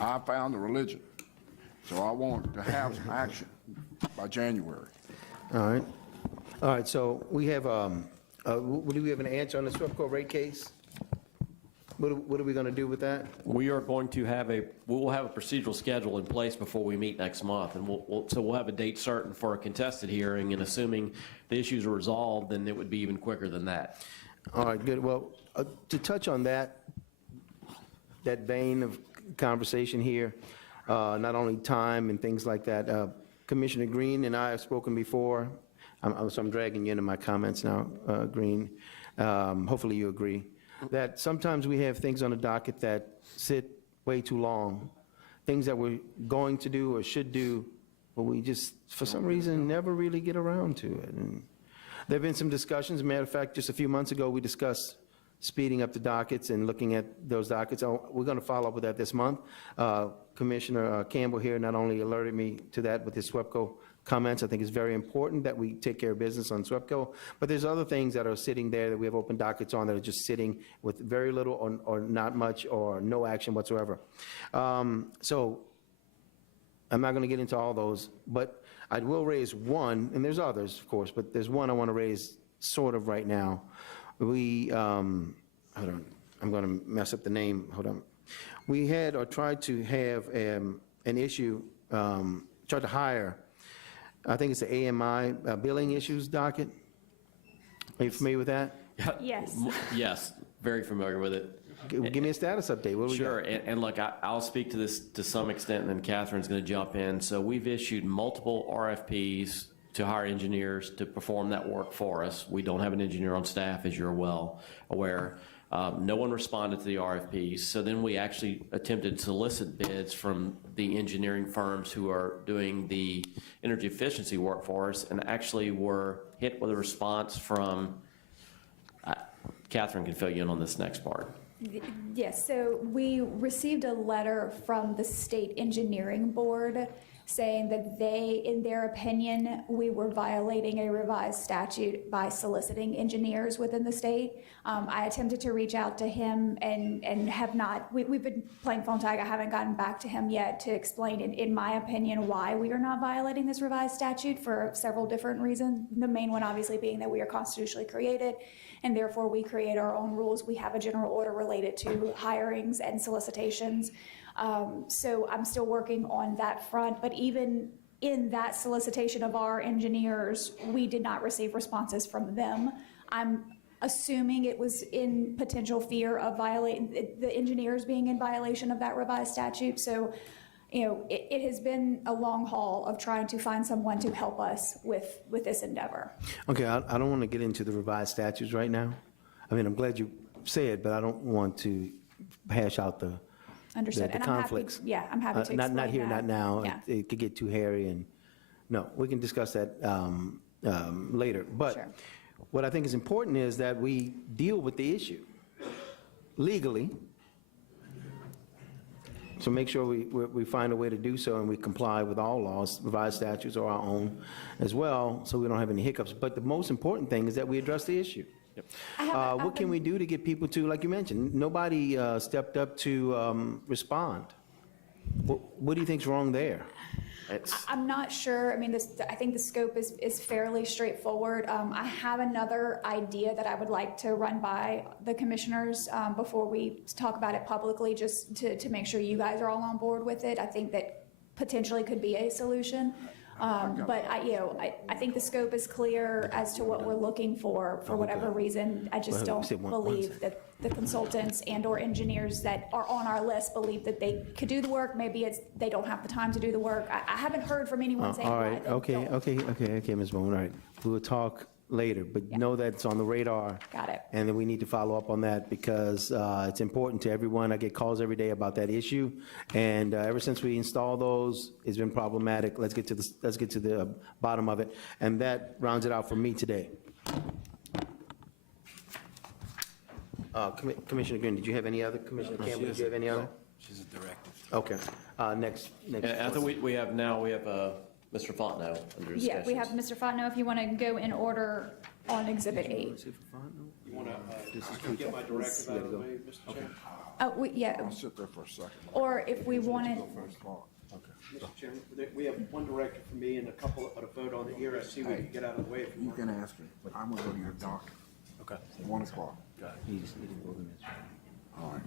I found the religion, so I want to have some action by January. All right, so we have, do we have an answer on the SWEPCO rate case? What are we going to do with that? We are going to have we will have a procedural schedule in place before we meet next month, and we'll have a date certain for a contested hearing, and assuming the issues are resolved, then it would be even quicker than that. All right, good. Well, to touch on that vein of conversation here, not only time and things like that, Commissioner Green and I have spoken before. So I'm dragging you into my comments now, Green. Hopefully you agree that sometimes we have things on the docket that sit way too long, things that we're going to do or should do, but we just, for some reason, never really get around to it. And there have been some discussions. Matter of fact, just a few months ago, we discussed speeding up the dockets and looking at those dockets. We're going to follow up with that this month. Commissioner Campbell here not only alerted me to that with his SWEPCO comments. I think it's very important that we take care of business on SWEPCO, but there's other things that are sitting there that we have open dockets on that are just sitting with very little or not much or no action whatsoever. So I'm not going to get into all those, but I will raise one, and there's others, of course, but there's one I want to raise sort of right now. We, hold on, I'm going to mess up the name, hold on. We had or tried to have an issue, tried to hire, I think it's the AMI billing issues docket. Are you familiar with that? Yes. Yes, very familiar with it. Give me a status update. What do we got? Sure, and look, I'll speak to this to some extent, and then Catherine's going to jump in. So we've issued multiple RFPs to hire engineers to perform that work for us. We don't have an engineer on staff, as you're well aware. No one responded to the RFPs, so then we actually attempted to solicit bids from the engineering firms who are doing the energy efficiency work for us, and actually were hit with a response from, Catherine can fill you in on this next part. Yes, so we received a letter from the State Engineering Board saying that they, in their opinion, we were violating a revised statute by soliciting engineers within the state. I attempted to reach out to him and have not, we've been playing phone tag. I haven't gotten back to him yet to explain, in my opinion, why we are not violating this revised statute for several different reasons. The main one obviously being that we are constitutionally created, and therefore we create our own rules. We have a general order related to hirings and solicitations. So I'm still working on that front, but even in that solicitation of our engineers, we did not receive responses from them. I'm assuming it was in potential fear of violating, the engineers being in violation of that revised statute. So, it has been a long haul of trying to find someone to help us with this endeavor. Okay, I don't want to get into the revised statutes right now. I mean, I'm glad you say it, but I don't want to hash out the Understood. the And conflicts. I'm happy to explain Not here, that. not now. Yeah. It could get too hairy, and no, we can discuss that later. But Sure. what I think is important is that we deal with the issue legally. So make sure we find a way to do so, and we comply with all laws, revised statutes or our own as well, so we don't have any hiccups. But the most important thing is that we address the issue. What can we do to get people to, like you mentioned, nobody stepped up to respond. What do you think's wrong there? I'm not sure. I mean, I think the scope is fairly straightforward. I have another idea that I would like to run by the commissioners before we talk about it publicly, just to make sure you guys are all on board with it. I think that potentially could be a solution. But I think the scope is clear as to what we're looking for whatever reason. I just don't believe that the consultants and/or engineers that are on our list believe that they could do the work. Maybe it's they don't have the time to do the work. I haven't heard from anyone saying All why right, they okay, don't. Ms. Bowman, all right. We will talk later, but know that it's on the radar. Got it. And then we need to follow up on that because it's important to everyone. I get calls every day about that issue. And ever since we installed those, it's been problematic. Let's get to the bottom of it. And that rounds it out for me today. Commissioner Green, did you have any other? Commissioner Campbell, did you have any other? She's a directive. Okay. Next. I think we have Mr. Fontenot under discussion. Yeah, we have Mr. Fontenot, if you want to go in order on Exhibit 8. You want to get my directive out of the way, Mr. Chair? Oh, yeah, I'll sit there for a second. or if we wanted, Mr. Chairman, we have one directive from me and a vote on the ERSC. We can get out of the way if you You want. can ask me, but I'm gonna go to your docket. Okay. 1 o'clock. All right.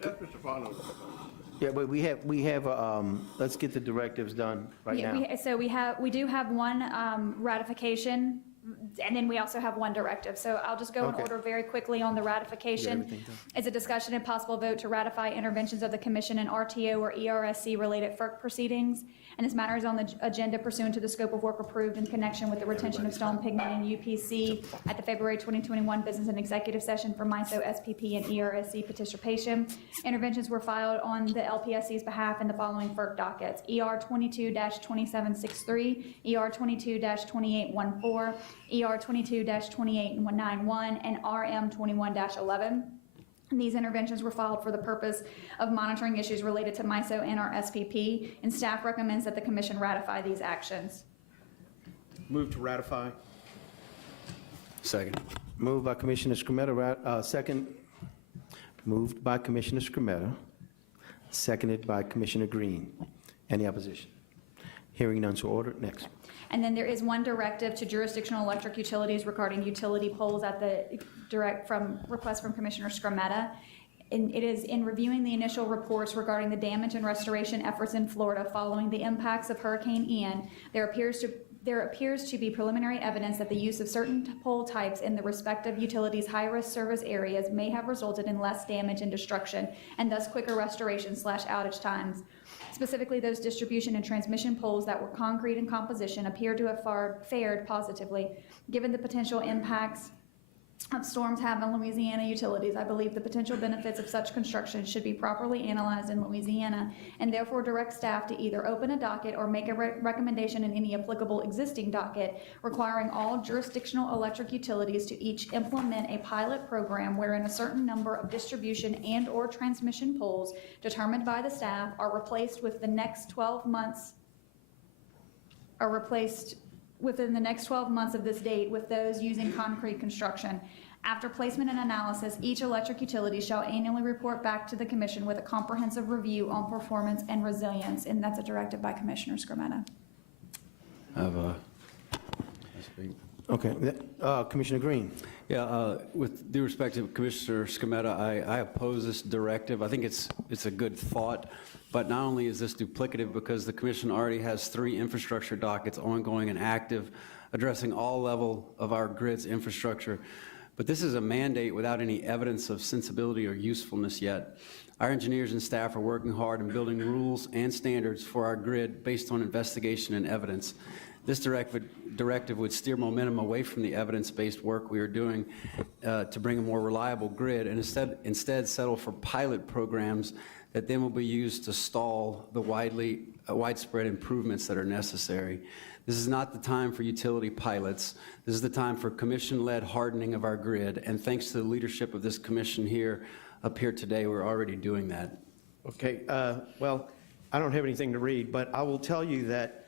That's Mr. Fontenot. Yeah, but we have, let's get the directives done right yeah, now. we do have one ratification, and then we also have one directive. So I'll just go in Okay. order very quickly on the ratification. everything done? It's a discussion and possible vote to ratify interventions of the commission in RTO or ERSC-related FERC proceedings. And this matter is on the agenda pursuant to the scope of work approved in connection with the retention of stone pigment and UPC at the February 2021 Business and Executive Session for MISO, SPP, and ERSC participation. Interventions were filed on the LPSC's behalf in the following FERC dockets: ER 22-2763, ER 22-2814, ER 22-2891, and RM 21-11. These interventions were filed for the purpose of monitoring issues related to MISO and our SPP, and staff recommends that the commission ratify these actions. Move to ratify. Second. Moved by Commissioner Scrumetta, second. Moved by Commissioner Scrumetta, seconded by Commissioner Green. Any opposition? Hearing none, so ordered. Next. And then there is one directive to jurisdictional electric utilities regarding utility poles at the request from Commissioner Scrumetta. And it is in reviewing the initial reports regarding the damage and restoration efforts in Florida following the impacts of Hurricane Ian, there appears to be preliminary evidence that the use of certain pole types in the respective utilities' high-risk service areas may have resulted in less damage and destruction, and thus quicker restoration/outage times. Specifically, those distribution and transmission poles that were concrete in composition appear to have fared positively. Given the potential impacts of storms have on Louisiana utilities, I believe the potential benefits of such construction should be properly analyzed in Louisiana, and therefore direct staff to either open a docket or make a recommendation in any applicable existing docket requiring all jurisdictional electric utilities to each implement a pilot program wherein a certain number of distribution and/or transmission poles determined by the staff are replaced within the next 12 months of this date with those using concrete construction. After placement and analysis, each electric utility shall annually report back to the commission with a comprehensive review on performance and resilience, and that's a directive by Commissioner Scrumetta. Okay. Commissioner Green. Yeah, with due respect to Commissioner Scrumetta, I oppose this directive. I think it's a good thought, but not only is this duplicative because the commission already has 3 infrastructure dockets ongoing and active, addressing all level of our grid's infrastructure, but this is a mandate without any evidence of sensibility or usefulness yet. Our engineers and staff are working hard in building rules and standards for our grid based on investigation and evidence. This directive would steer momentum away from the evidence-based work we are doing to bring a more reliable grid, and instead settle for pilot programs that then will be used to stall the widespread improvements that are necessary. This is not the time for utility pilots. This is the time for commission-led hardening of our grid, and thanks to the leadership of this commission up here today, we're already doing that. Okay, well, I don't have anything to read, but I will tell you that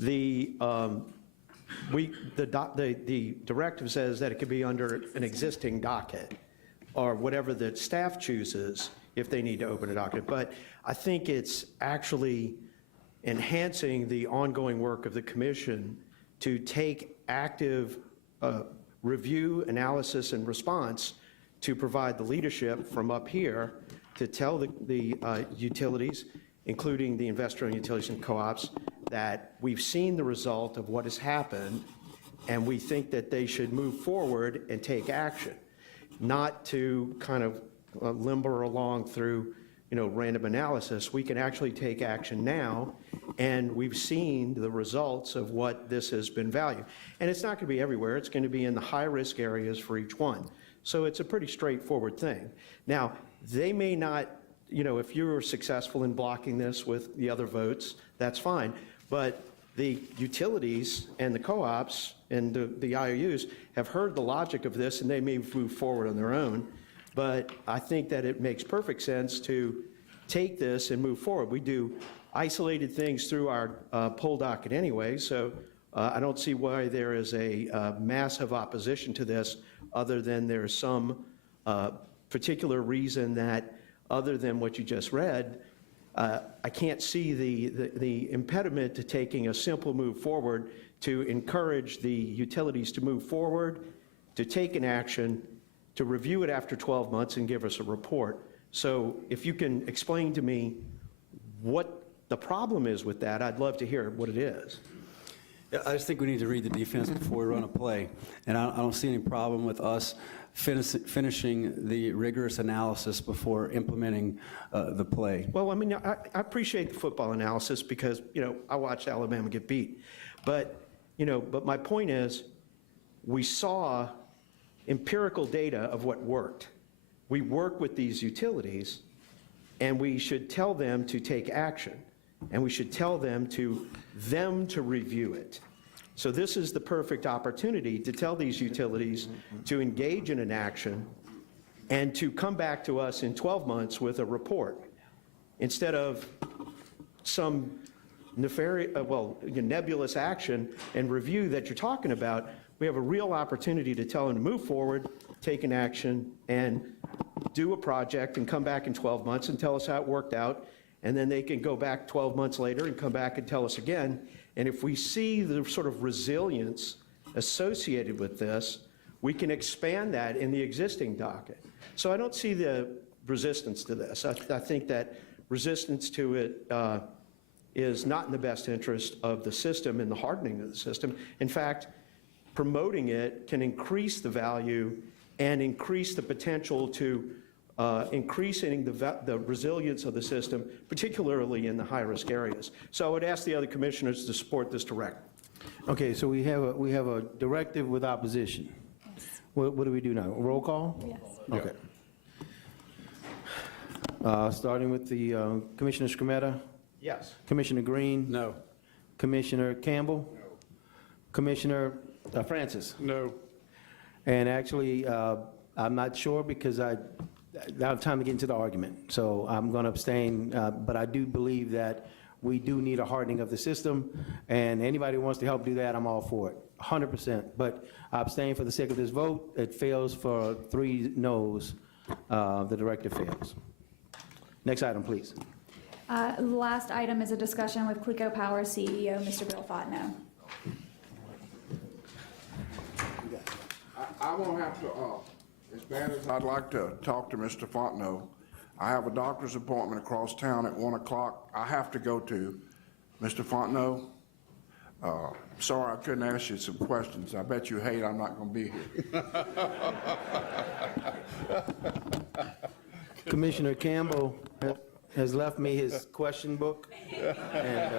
the directive says that it could be under an existing docket or whatever the staff chooses if they need to open a docket. But I think it's actually enhancing the ongoing work of the commission to take active review, analysis, and response to provide the leadership from up here to tell the utilities, including the investor-owned utilities and co-ops, that we've seen the result of what has happened, and we think that they should move forward and take action, not to kind of limber along through, random analysis. We can actually take action now, and we've seen the results of what this has been valued. And it's not going to be everywhere. It's going to be in the high-risk areas for each one. So it's a pretty straightforward thing. Now, they may not, if you're successful in blocking this with the other votes, that's fine. But the utilities and the co-ops and the IOUs have heard the logic of this, and they may move forward on their own. But I think that it makes perfect sense to take this and move forward. We do isolated things through our poll docket anyway, so I don't see why there is a massive opposition to this, other than there's some particular reason that, other than what you just read, I can't see the impediment to taking a simple move forward to encourage the utilities to move forward, to take an action, to review it after 12 months and give us a report. So if you can explain to me what the problem is with that, I'd love to hear what it is. Yeah, I just think we need to read the defense before we run a play. And I don't see any problem with us finishing the rigorous analysis before implementing the play. Well, I mean, I appreciate the football analysis because, I watched Alabama get beat. But my point is, we saw empirical data of what worked. We work with these utilities, and we should tell them to take action, and we should tell them to review it. So this is the perfect opportunity to tell these utilities to engage in an action and to come back to us in 12 months with a report, instead of some nebulous action and review that you're talking about. We have a real opportunity to tell them to move forward, take an action, and do a project, and come back in 12 months and tell us how it worked out. And then they can go back 12 months later and come back and tell us again. And if we see the sort of resilience associated with this, we can expand that in the existing docket. So I don't see the resistance to this. I think that resistance to it is not in the best interest of the system and the hardening of the system. In fact, promoting it can increase the value and increase the potential to increasing the resilience of the system, particularly in the high-risk areas. So I would ask the other commissioners to support this directive. Okay, so we have a directive with opposition. What do we do now? Roll call? Yes. Okay. Starting with the Commissioner Scremetta? Yes. Commissioner Green? No. Commissioner Campbell? No. Commissioner Francis? No. And actually, I'm not sure because I don't have time to get into the argument. So I'm going to abstain, but I do believe that we do need a hardening of the system, and anybody who wants to help do that, I'm all for it, 100%. But I abstain for the sake of this vote. It fails for 3 noes. The directive fails. Next item, please. The last item is a discussion with Cleco Power CEO, Mr. Bill Fontenot. I won't have to, as bad as I'd like to talk to Mr. Fontenot, I have a doctor's appointment across town at 1 o'clock I have to go to. Mr. Fontenot, sorry I couldn't ask you some questions. I bet you hate I'm not going to be here. Commissioner Campbell has left me his question book, and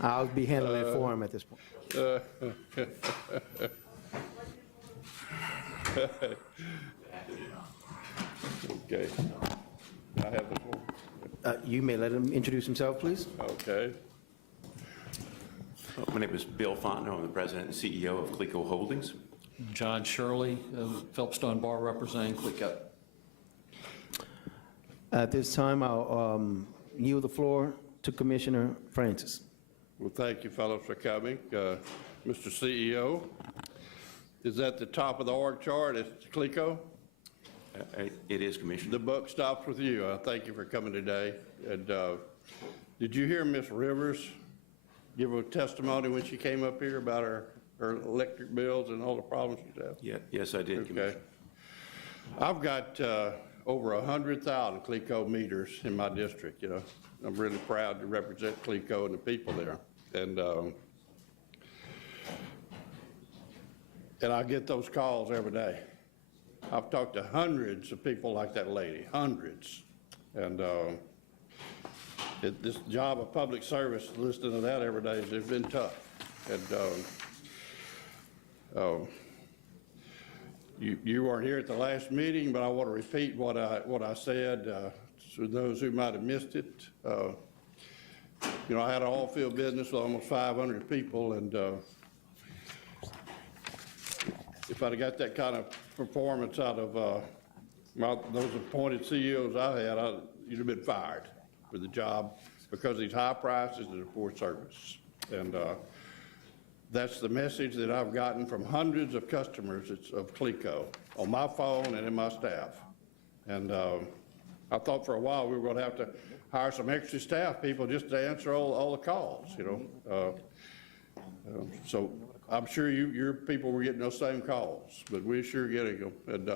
I'll be handling it for him at this point. Okay. I have the floor. You may let him introduce himself, please. Okay. My name is Bill Fontenot. I'm the president and CEO of Cleco Holdings. John Shirley, Phelpston Bar representing Cleco. At this time, I'll yield the floor to Commissioner Francis. Well, thank you, fellows, for coming. Mr. CEO, is that the top of the org chart? It's Cleco? It is, Commissioner. The buck stops with you. Thank you for coming today. And did you hear Ms. Rivers give a testimony when she came up here about her electric bills and all the problems she's had? Yeah, yes, I did, Okay. Commissioner. I've got over 100,000 Cleco meters in my district, you know. I'm really proud to represent Cleco and the people there. And I get those calls every day. I've talked to hundreds of people like that lady, hundreds. And this job of public service, listening to that every day, has been tough. And you weren't here at the last meeting, but I want to repeat what I said to those who might have missed it. You know, I had an all-field business with almost 500 people, and if I'd have got that kind of performance out of those appointed CEOs I had, you'd have been fired for the job because of these high prices and the poor service. And that's the message that I've gotten from hundreds of customers of Cleco on my phone and in my staff. And I thought for a while we were going to have to hire some extra staff people just to answer all the calls, you know. So I'm sure your people were getting those same calls, but we're sure getting them. And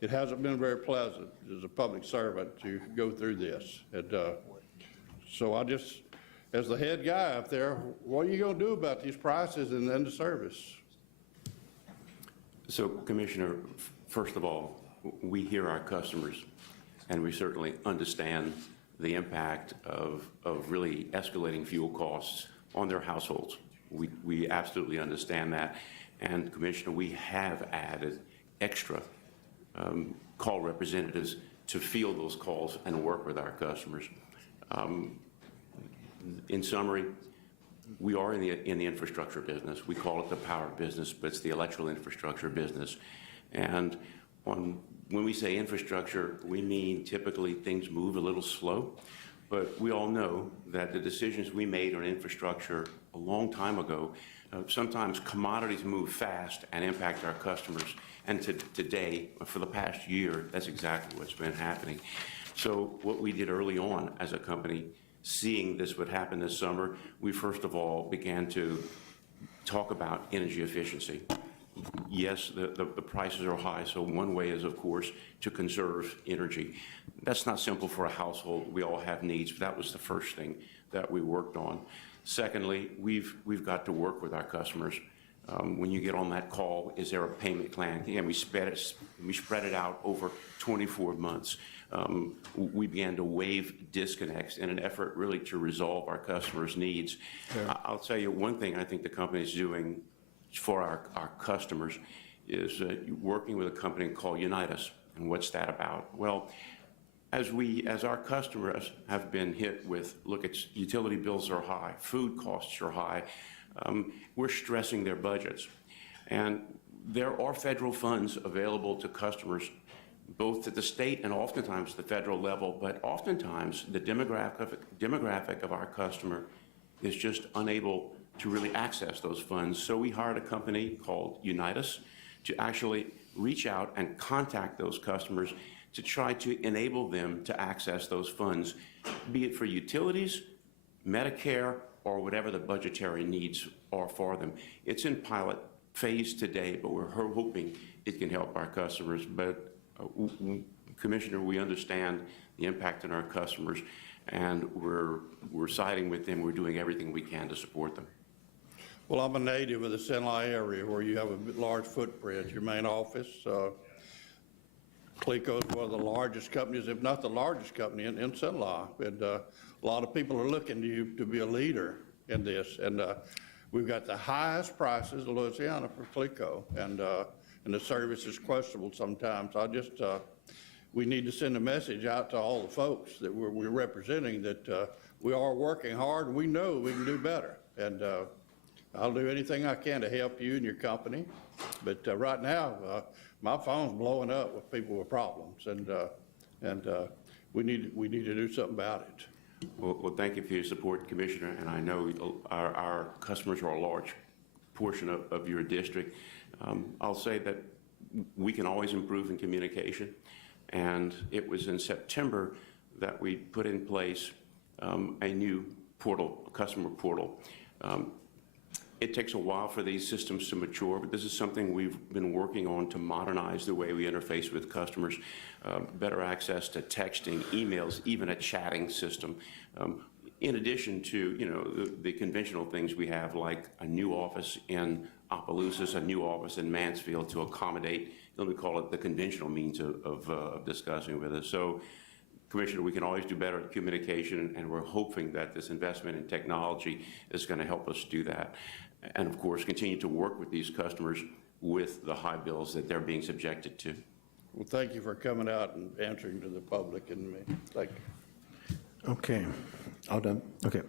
it hasn't been very pleasant as a public servant to go through this. And so I just, as the head guy up there, what are you going to do about these prices and the service? So, Commissioner, first of all, we hear our customers, and we certainly understand the impact of really escalating fuel costs on their households. We absolutely understand that. And, Commissioner, we have added extra call representatives to field those calls and work with our customers. In summary, we are in the infrastructure business. We call it the power business, but it's the electrical infrastructure business. And when we say infrastructure, we mean typically things move a little slow. But we all know that the decisions we made on infrastructure a long time ago, sometimes commodities move fast and impact our customers. And today, for the past year, that's exactly what's been happening. So what we did early on as a company, seeing this would happen this summer, we first of all began to talk about energy efficiency. Yes, the prices are high, so one way is, of course, to conserve energy. That's not simple for a household. We all have needs, but that was the first thing that we worked on. Secondly, we've got to work with our customers. When you get on that call, is there a payment plan? And we spread it out over 24 months. We began to waive disconnects in an effort really to resolve our customers' needs. Yeah. I'll tell you one thing I think the company is doing for our customers is working with a company called Unitas. And what's that about? Well, as our customers have been hit with, look, it's utility bills are high, food costs are high, we're stressing their budgets. And there are federal funds available to customers, both at the state and oftentimes the federal level, but oftentimes the demographic of our customer is just unable to really access those funds. So we hired a company called Unitas to actually reach out and contact those customers to try to enable them to access those funds, be it for utilities, Medicare, or whatever the budgetary needs are for them. It's in pilot phase today, but we're hoping it can help our customers. But Commissioner, we understand the impact on our customers, and we're siding with them. We're doing everything we can to support them. Well, I'm a native of the Sinai area where you have a large footprint. Your main office, Cleco is one of the largest companies, if not the largest company in Sinai. And a lot of people are looking to you to be a leader in this. And we've got the highest prices in Louisiana for Cleco. And the service is questionable sometimes. We need to send a message out to all the folks that we're representing that we are working hard and we know we can do better. And I'll do anything I can to help you and your company. But right now, my phone's blowing up with people with problems, and we need to do something about it. Well, thank you for your support, Commissioner. And I know our customers are a large portion of your district. I'll say that we can always improve in communication. And it was in September that we put in place a new portal, a customer portal. It takes a while for these systems to mature, but this is something we've been working on to modernize the way we interface with customers, better access to texting, emails, even a chatting system. In addition to, you know, the conventional things we have, like a new office in Opelousas, a new office in Mansfield to accommodate, let me call it the conventional means of discussing with us. So, Commissioner, we can always do better at communication, and we're hoping that this investment in technology is going to help us do that. And of course, continue to work with these customers with the high bills that they're being subjected to. Well, thank you for coming out and answering to the public and me. Thank you. Okay, all done, okay.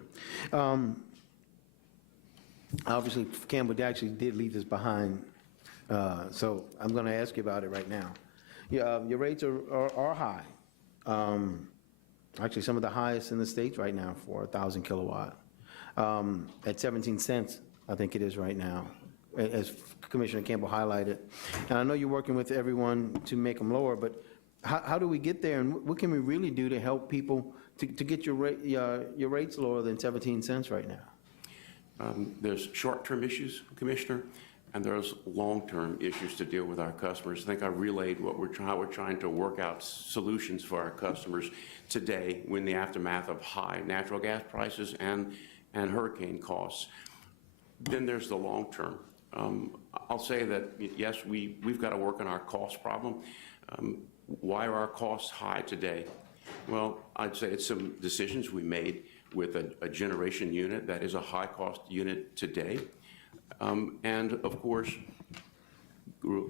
Obviously, Campbell actually did leave this behind, so I'm gonna ask you about it right now. Your rates are high. Actually, some of the highest in the states right now for 1,000 kilowatt. At 17 cents, I think it is right now, as Commissioner Campbell highlighted. And I know you're working with everyone to make them lower, but how do we get there, and what can we really do to help people to get your rates lower than 17 cents right now? There's short-term issues, Commissioner, and there's long-term issues to deal with our customers. I think I relayed how we're trying to work out solutions for our customers today in the aftermath of high natural gas prices and hurricane costs. Then there's the long-term. I'll say that, yes, we've got to work on our cost problem. Why are our costs high today? Well, I'd say it's some decisions we made with a generation unit that is a high-cost unit today. And of course,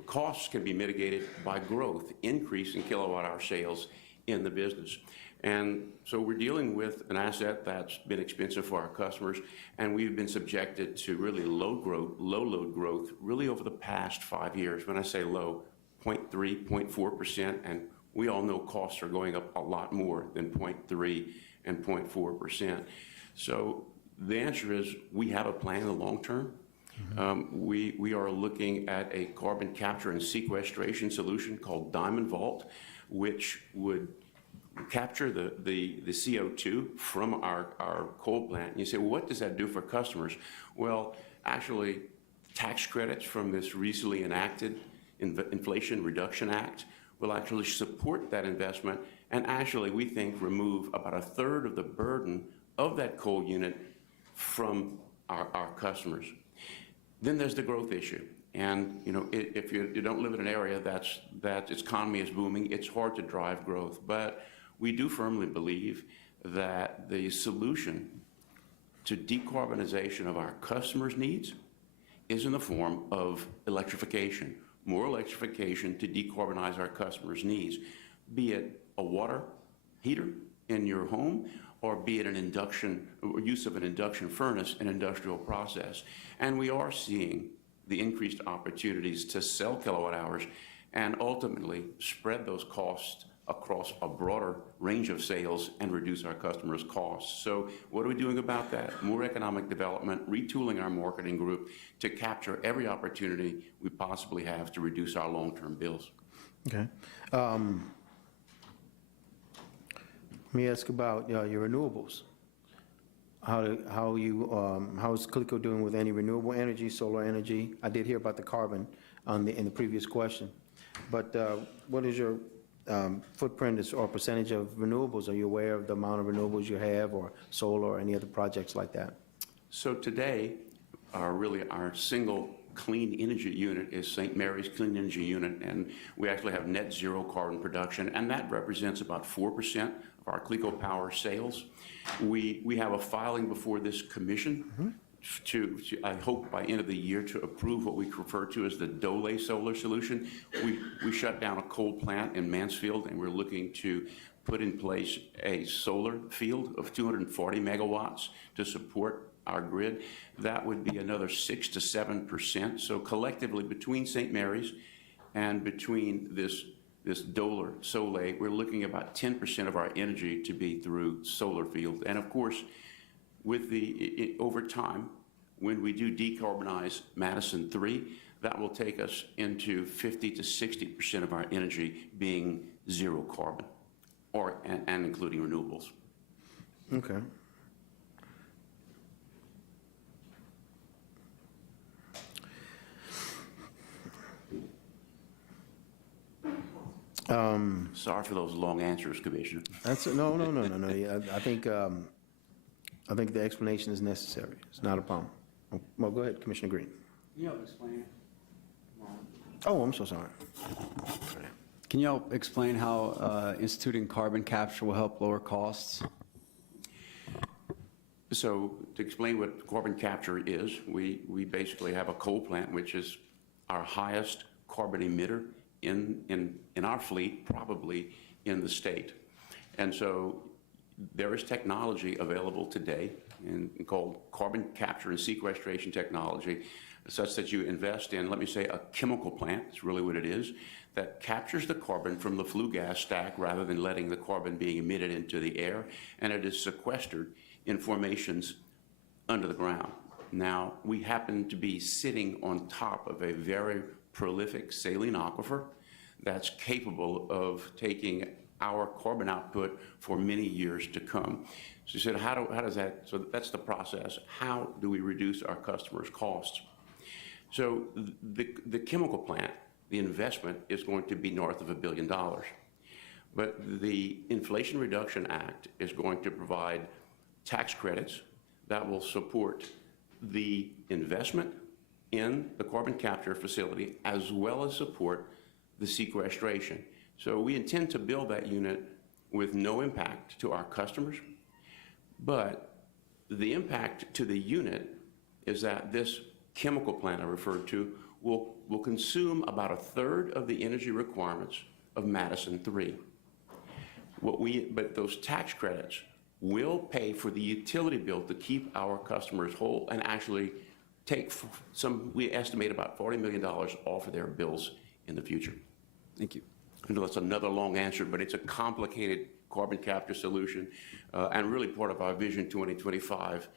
costs can be mitigated by growth, increase in kilowatt-hour sales in the business. And so we're dealing with an asset that's been expensive for our customers, and we've been subjected to really low load growth, really over the past 5 years. When I say low, 0.3, 0.4%, and we all know costs are going up a lot more than 0.3 and 0.4%. So the answer is we have a plan in the long term. We are looking at a carbon capture and sequestration solution called Diamond Vault, which would capture the CO2 from our coal plant. And you say, well, what does that do for customers? Well, actually, tax credits from this recently enacted Inflation Reduction Act will actually support that investment and actually, we think, remove about 1/3 of the burden of that coal unit from our customers. Then there's the growth issue. And, you know, if you don't live in an area that its economy is booming, it's hard to drive growth. But we do firmly believe that the solution to decarbonization of our customers' needs is in the form of electrification, more electrification to decarbonize our customers' needs, be it a water heater in your home or be it an induction, use of an induction furnace in industrial process. And we are seeing the increased opportunities to sell kilowatt hours and ultimately spread those costs across a broader range of sales and reduce our customers' costs. So what are we doing about that? More economic development, retooling our marketing group to capture every opportunity we possibly have to reduce our long-term bills. Okay. Let me ask about your renewables. How is Cleco doing with any renewable energy, solar energy? I did hear about the carbon in the previous question, but what is your footprint or percentage of renewables? Are you aware of the amount of renewables you have, or solar, or any other projects like that? So today, our single clean energy unit is St. Mary's Clean Energy Unit, and we actually have net zero carbon production, and that represents about 4% of our Cleco Power sales. We have a filing before this commission to, I hope by end of the year, to approve what we refer to as the Dole solar solution. We shut down a coal plant in Mansfield, and we're looking to put in place a solar field of 240 megawatts to support our grid. That would be another 6 to 7%. So collectively, between St. Mary's and between this Dole Soleil, we're looking about 10% of our energy to be through solar fields. And of course, with over time, when we do decarbonize Madison 3, that will take us into 50 to 60% of our energy being zero carbon, and including renewables. Okay. Sorry for those long answers, Commissioner. That's, no. Yeah, I think the explanation is necessary. It's not a problem. Well, go ahead, Commissioner Green. Can you explain? Oh, I'm so sorry. Can you explain how instituting carbon capture will help lower costs? So to explain what carbon capture is, we basically have a coal plant, which is our highest carbon emitter in our fleet, probably in the state. And so there is technology available today called carbon capture and sequestration technology, such that you invest in, let me say, a chemical plant, it's really what it is, that captures the carbon from the flue gas stack rather than letting the carbon being emitted into the air, and it is sequestered in formations under the ground. Now, we happen to be sitting on top of a very prolific saline aquifer that's capable of taking our carbon output for many years to come. So you said, how does that, so that's the process. How do we reduce our customers' costs? So the chemical plant, the investment is going to be north of $1 billion. But the Inflation Reduction Act is going to provide tax credits that will support the investment in the carbon capture facility as well as support the sequestration. So we intend to build that unit with no impact to our customers, but the impact to the unit is that this chemical plant I referred to will consume about 1/3 of the energy requirements of Madison 3. But those tax credits will pay for the utility bill to keep our customers whole and actually take we estimate about $40 million off of their bills in the future. Thank you. I know that's another long answer, but it's a complicated carbon capture solution and really part of our Vision 2025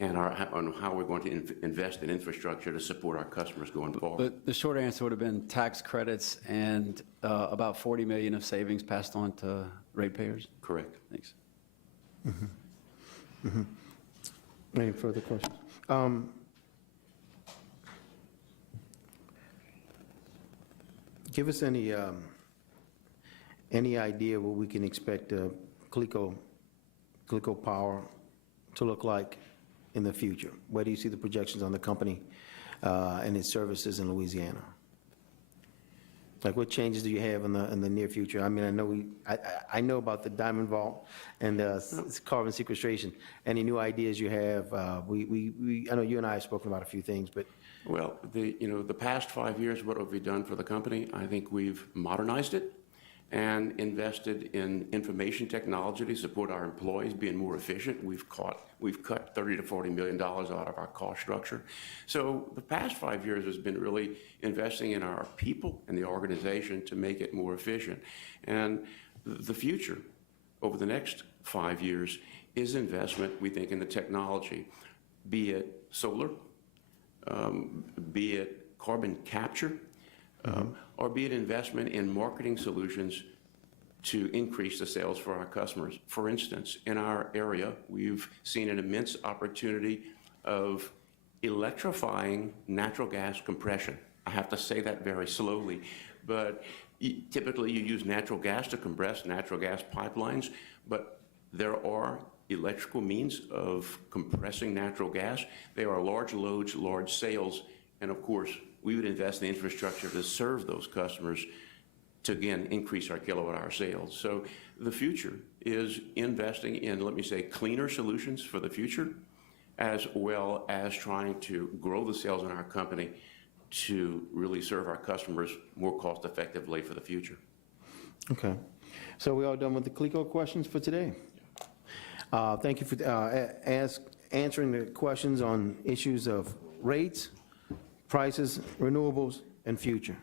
and on how we're going to invest in infrastructure to support our customers going forward. The short answer would have been tax credits and about $40 million of savings passed on to ratepayers. Correct. Thanks. Mm-hmm. Any further questions? Give us any idea what we can expect Cleco Power to look like in the future? Where do you see the projections on the company and its services in Louisiana? Like, what changes do you have in the near future? I mean, I know about the Diamond Vault and carbon sequestration. Any new ideas you have? I know you and I have spoken about a few things, but well, the past 5 years, what have we done for the company? I think we've modernized it and invested in information technology to support our employees being more efficient. We've cut $30 to $40 million out of our cost structure. So the past 5 years has been really investing in our people and the organization to make it more efficient. And the future over the next 5 years is investment, we think, in the technology, be it solar, be it carbon capture, or be it investment in marketing solutions to increase the sales for our customers. For instance, in our area, we've seen an immense opportunity of electrifying natural gas compression. I have to say that very slowly, but typically you use natural gas to compress natural gas pipelines, but there are electrical means of compressing natural gas. They are large loads, large sales, and of course, we would invest in the infrastructure to serve those customers to, again, increase our kilowatt-hour sales. So the future is investing in, let me say, cleaner solutions for the future, as well as trying to grow the sales in our company to really serve our customers more cost-effectively for the future. okay. So we all done with the Cleco questions for today? Thank you for answering the questions on issues of rates, prices, renewables, and future.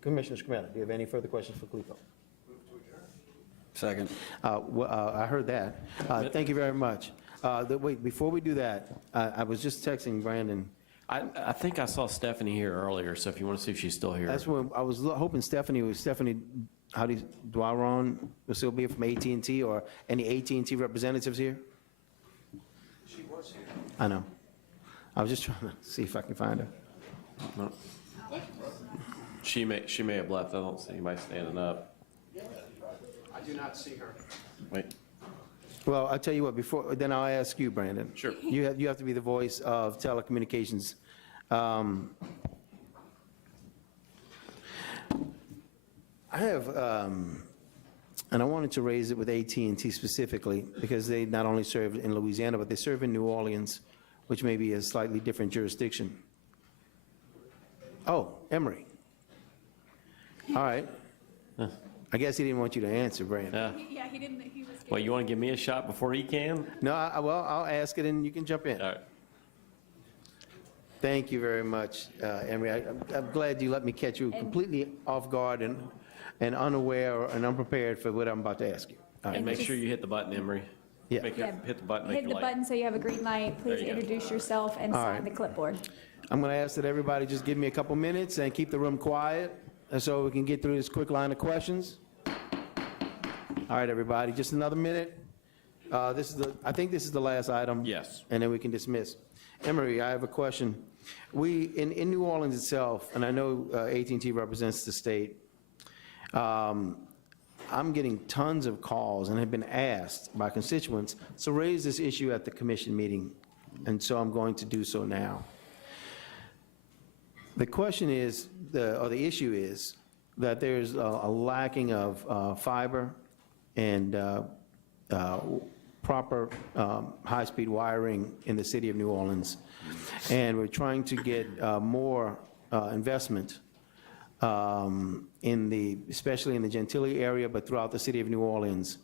Commissioner Scametta, do you have any further questions for Cleco? Second. I heard that. Thank you very much. Wait, before we do that, I was just texting Brandon. I think I saw Stephanie here earlier, so if you want to see if she's still here. That's when I was hoping Stephanie Dwaron will still be here from AT&T, or any AT&T representatives here? She was here. I know. I was just trying to see if I can find her. No. She may have left. I don't see anybody standing up. I do not see her. Wait. Well, I'll tell you what, then I'll ask you, Brandon. Sure. You have to be the voice of telecommunications. I have, and I wanted to raise it with AT&T specifically, because they not only serve in Louisiana, but they serve in New Orleans, which may be a slightly different jurisdiction. Oh, Emory. All right. I guess he didn't want you to answer, Brandon. Yeah, he didn't, he was. Well, you want to give me a shot before he can? No, well, I'll ask it and you can jump in. All right. Thank you very much, Emory. I'm glad you let me catch you completely off guard and unaware and unprepared for what I'm about to ask you. All right. And make sure you hit the button, Emery. Yeah. Hit the button. Make Hit your the light. button so you have a green light. Please There you go. introduce yourself and All sign right. the clipboard. I'm going to ask that everybody just give me a couple minutes and keep the room quiet, and so we can get through this quick line of questions. All right, everybody, just another minute. I think this is the last item. Yes. And then we can dismiss. Emory, I have a question. In New Orleans itself, and I know AT&T represents the state, I'm getting tons of calls and have been asked by constituents to raise this issue at the commission meeting, and so I'm going to do so now. The question is, or the issue is, that there's a lacking of fiber and proper high-speed wiring in the city of New Orleans. And we're trying to get more investment especially in the Gentilly area, but throughout the city of New Orleans.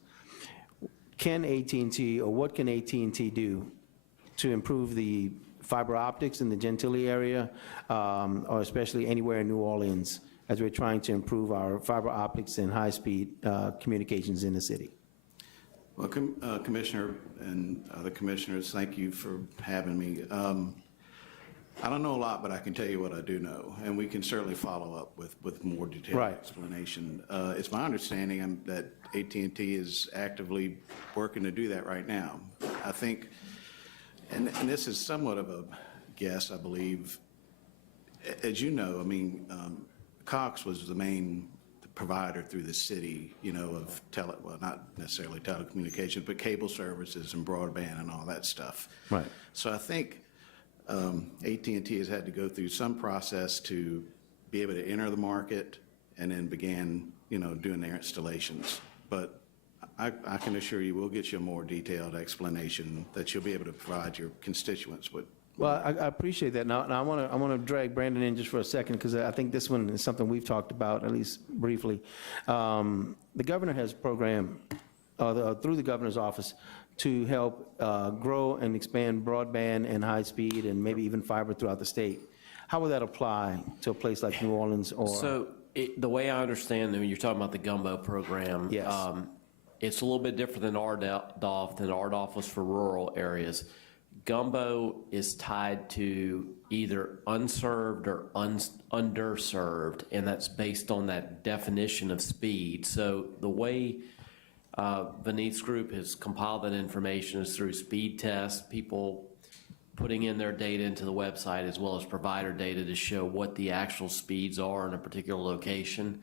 Can AT&T, or what can AT&T do to improve the fiber optics in the Gentilly area, or especially anywhere in New Orleans, as we're trying to improve our fiber optics and high-speed communications in the city? Well, Commissioner and other commissioners, thank you for having me. I don't know a lot, but I can tell you what I do know, and we can certainly follow up with more detailed explanation. It's my understanding that AT&T is actively working to do that right now. I think, and this is somewhat of a guess, I believe. As you know, I mean, Cox was the main provider through the city, of well, not necessarily telecommunications, but cable services and broadband and all that stuff. Right. So I think AT&T has had to go through some process to be able to enter the market and then began, doing their installations. But I can assure you, we'll get you a more detailed explanation that you'll be able to provide your constituents with. Well, I appreciate that. Now I want to drag Brandon in just for a second, because I think this one is something we've talked about, at least briefly. The governor has a program through the governor's office to help grow and expand broadband and high speed and maybe even fiber throughout the state. How would that apply to a place like New Orleans? Or So the way I understand, when you're talking about the gumbo program, Yes. It's a little bit different than RDOF. Than RDOF was for rural areas. Gumbo is tied to either unserved or underserved, and that's based on that definition of speed. So the way Vineet's group has compiled that information is through speed tests, people putting in their data into the website, as well as provider data to show what the actual speeds are in a particular location.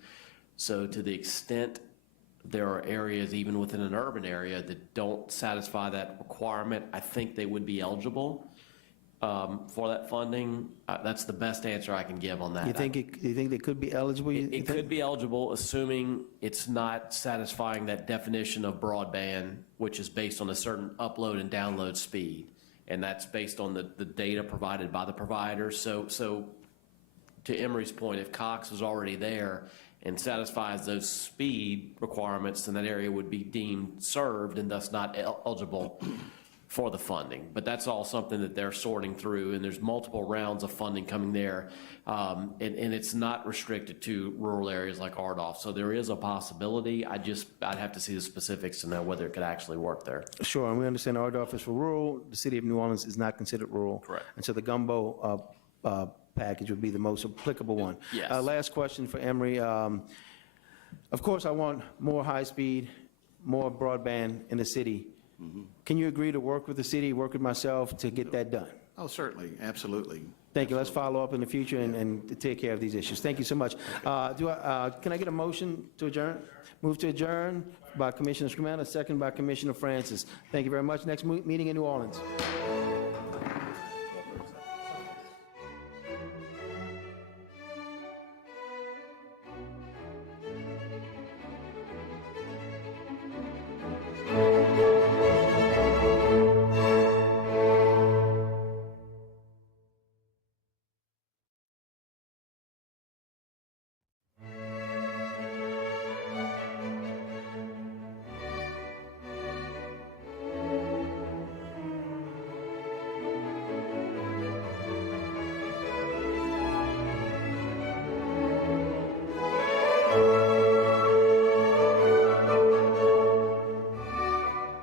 So to the extent there are areas, even within an urban area, that don't satisfy that requirement, I think they would be eligible for that funding. That's the best answer I can give on that. you think they could be eligible? It could be eligible, assuming it's not satisfying that definition of broadband, which is based on a certain upload and download speed. And that's based on the data provided by the provider. So to Emory's point, if Cox was already there and satisfies those speed requirements, then that area would be deemed served and thus not eligible for the funding. But that's all something that they're sorting through, and there's multiple rounds of funding coming there. And it's not restricted to rural areas like RDOF. So there is a possibility. I'd have to see the specifics to know whether it could actually work there. Sure, and we understand RDOF is for rural. The city of New Orleans is not considered rural. Correct. And so the gumbo package would be the most applicable one. Yes. Last question for Emory. Of course, I want more high-speed, more broadband in the city. Can you agree to work with the city, work with myself to get that done? Oh, certainly, absolutely. Thank you. Let's follow up in the future and take care of these issues. Thank you so much. Can I get a motion to adjourn? Move to adjourn by Commissioner Scrumana, second by Commissioner Francis. Thank you very much. Next meeting in New Orleans.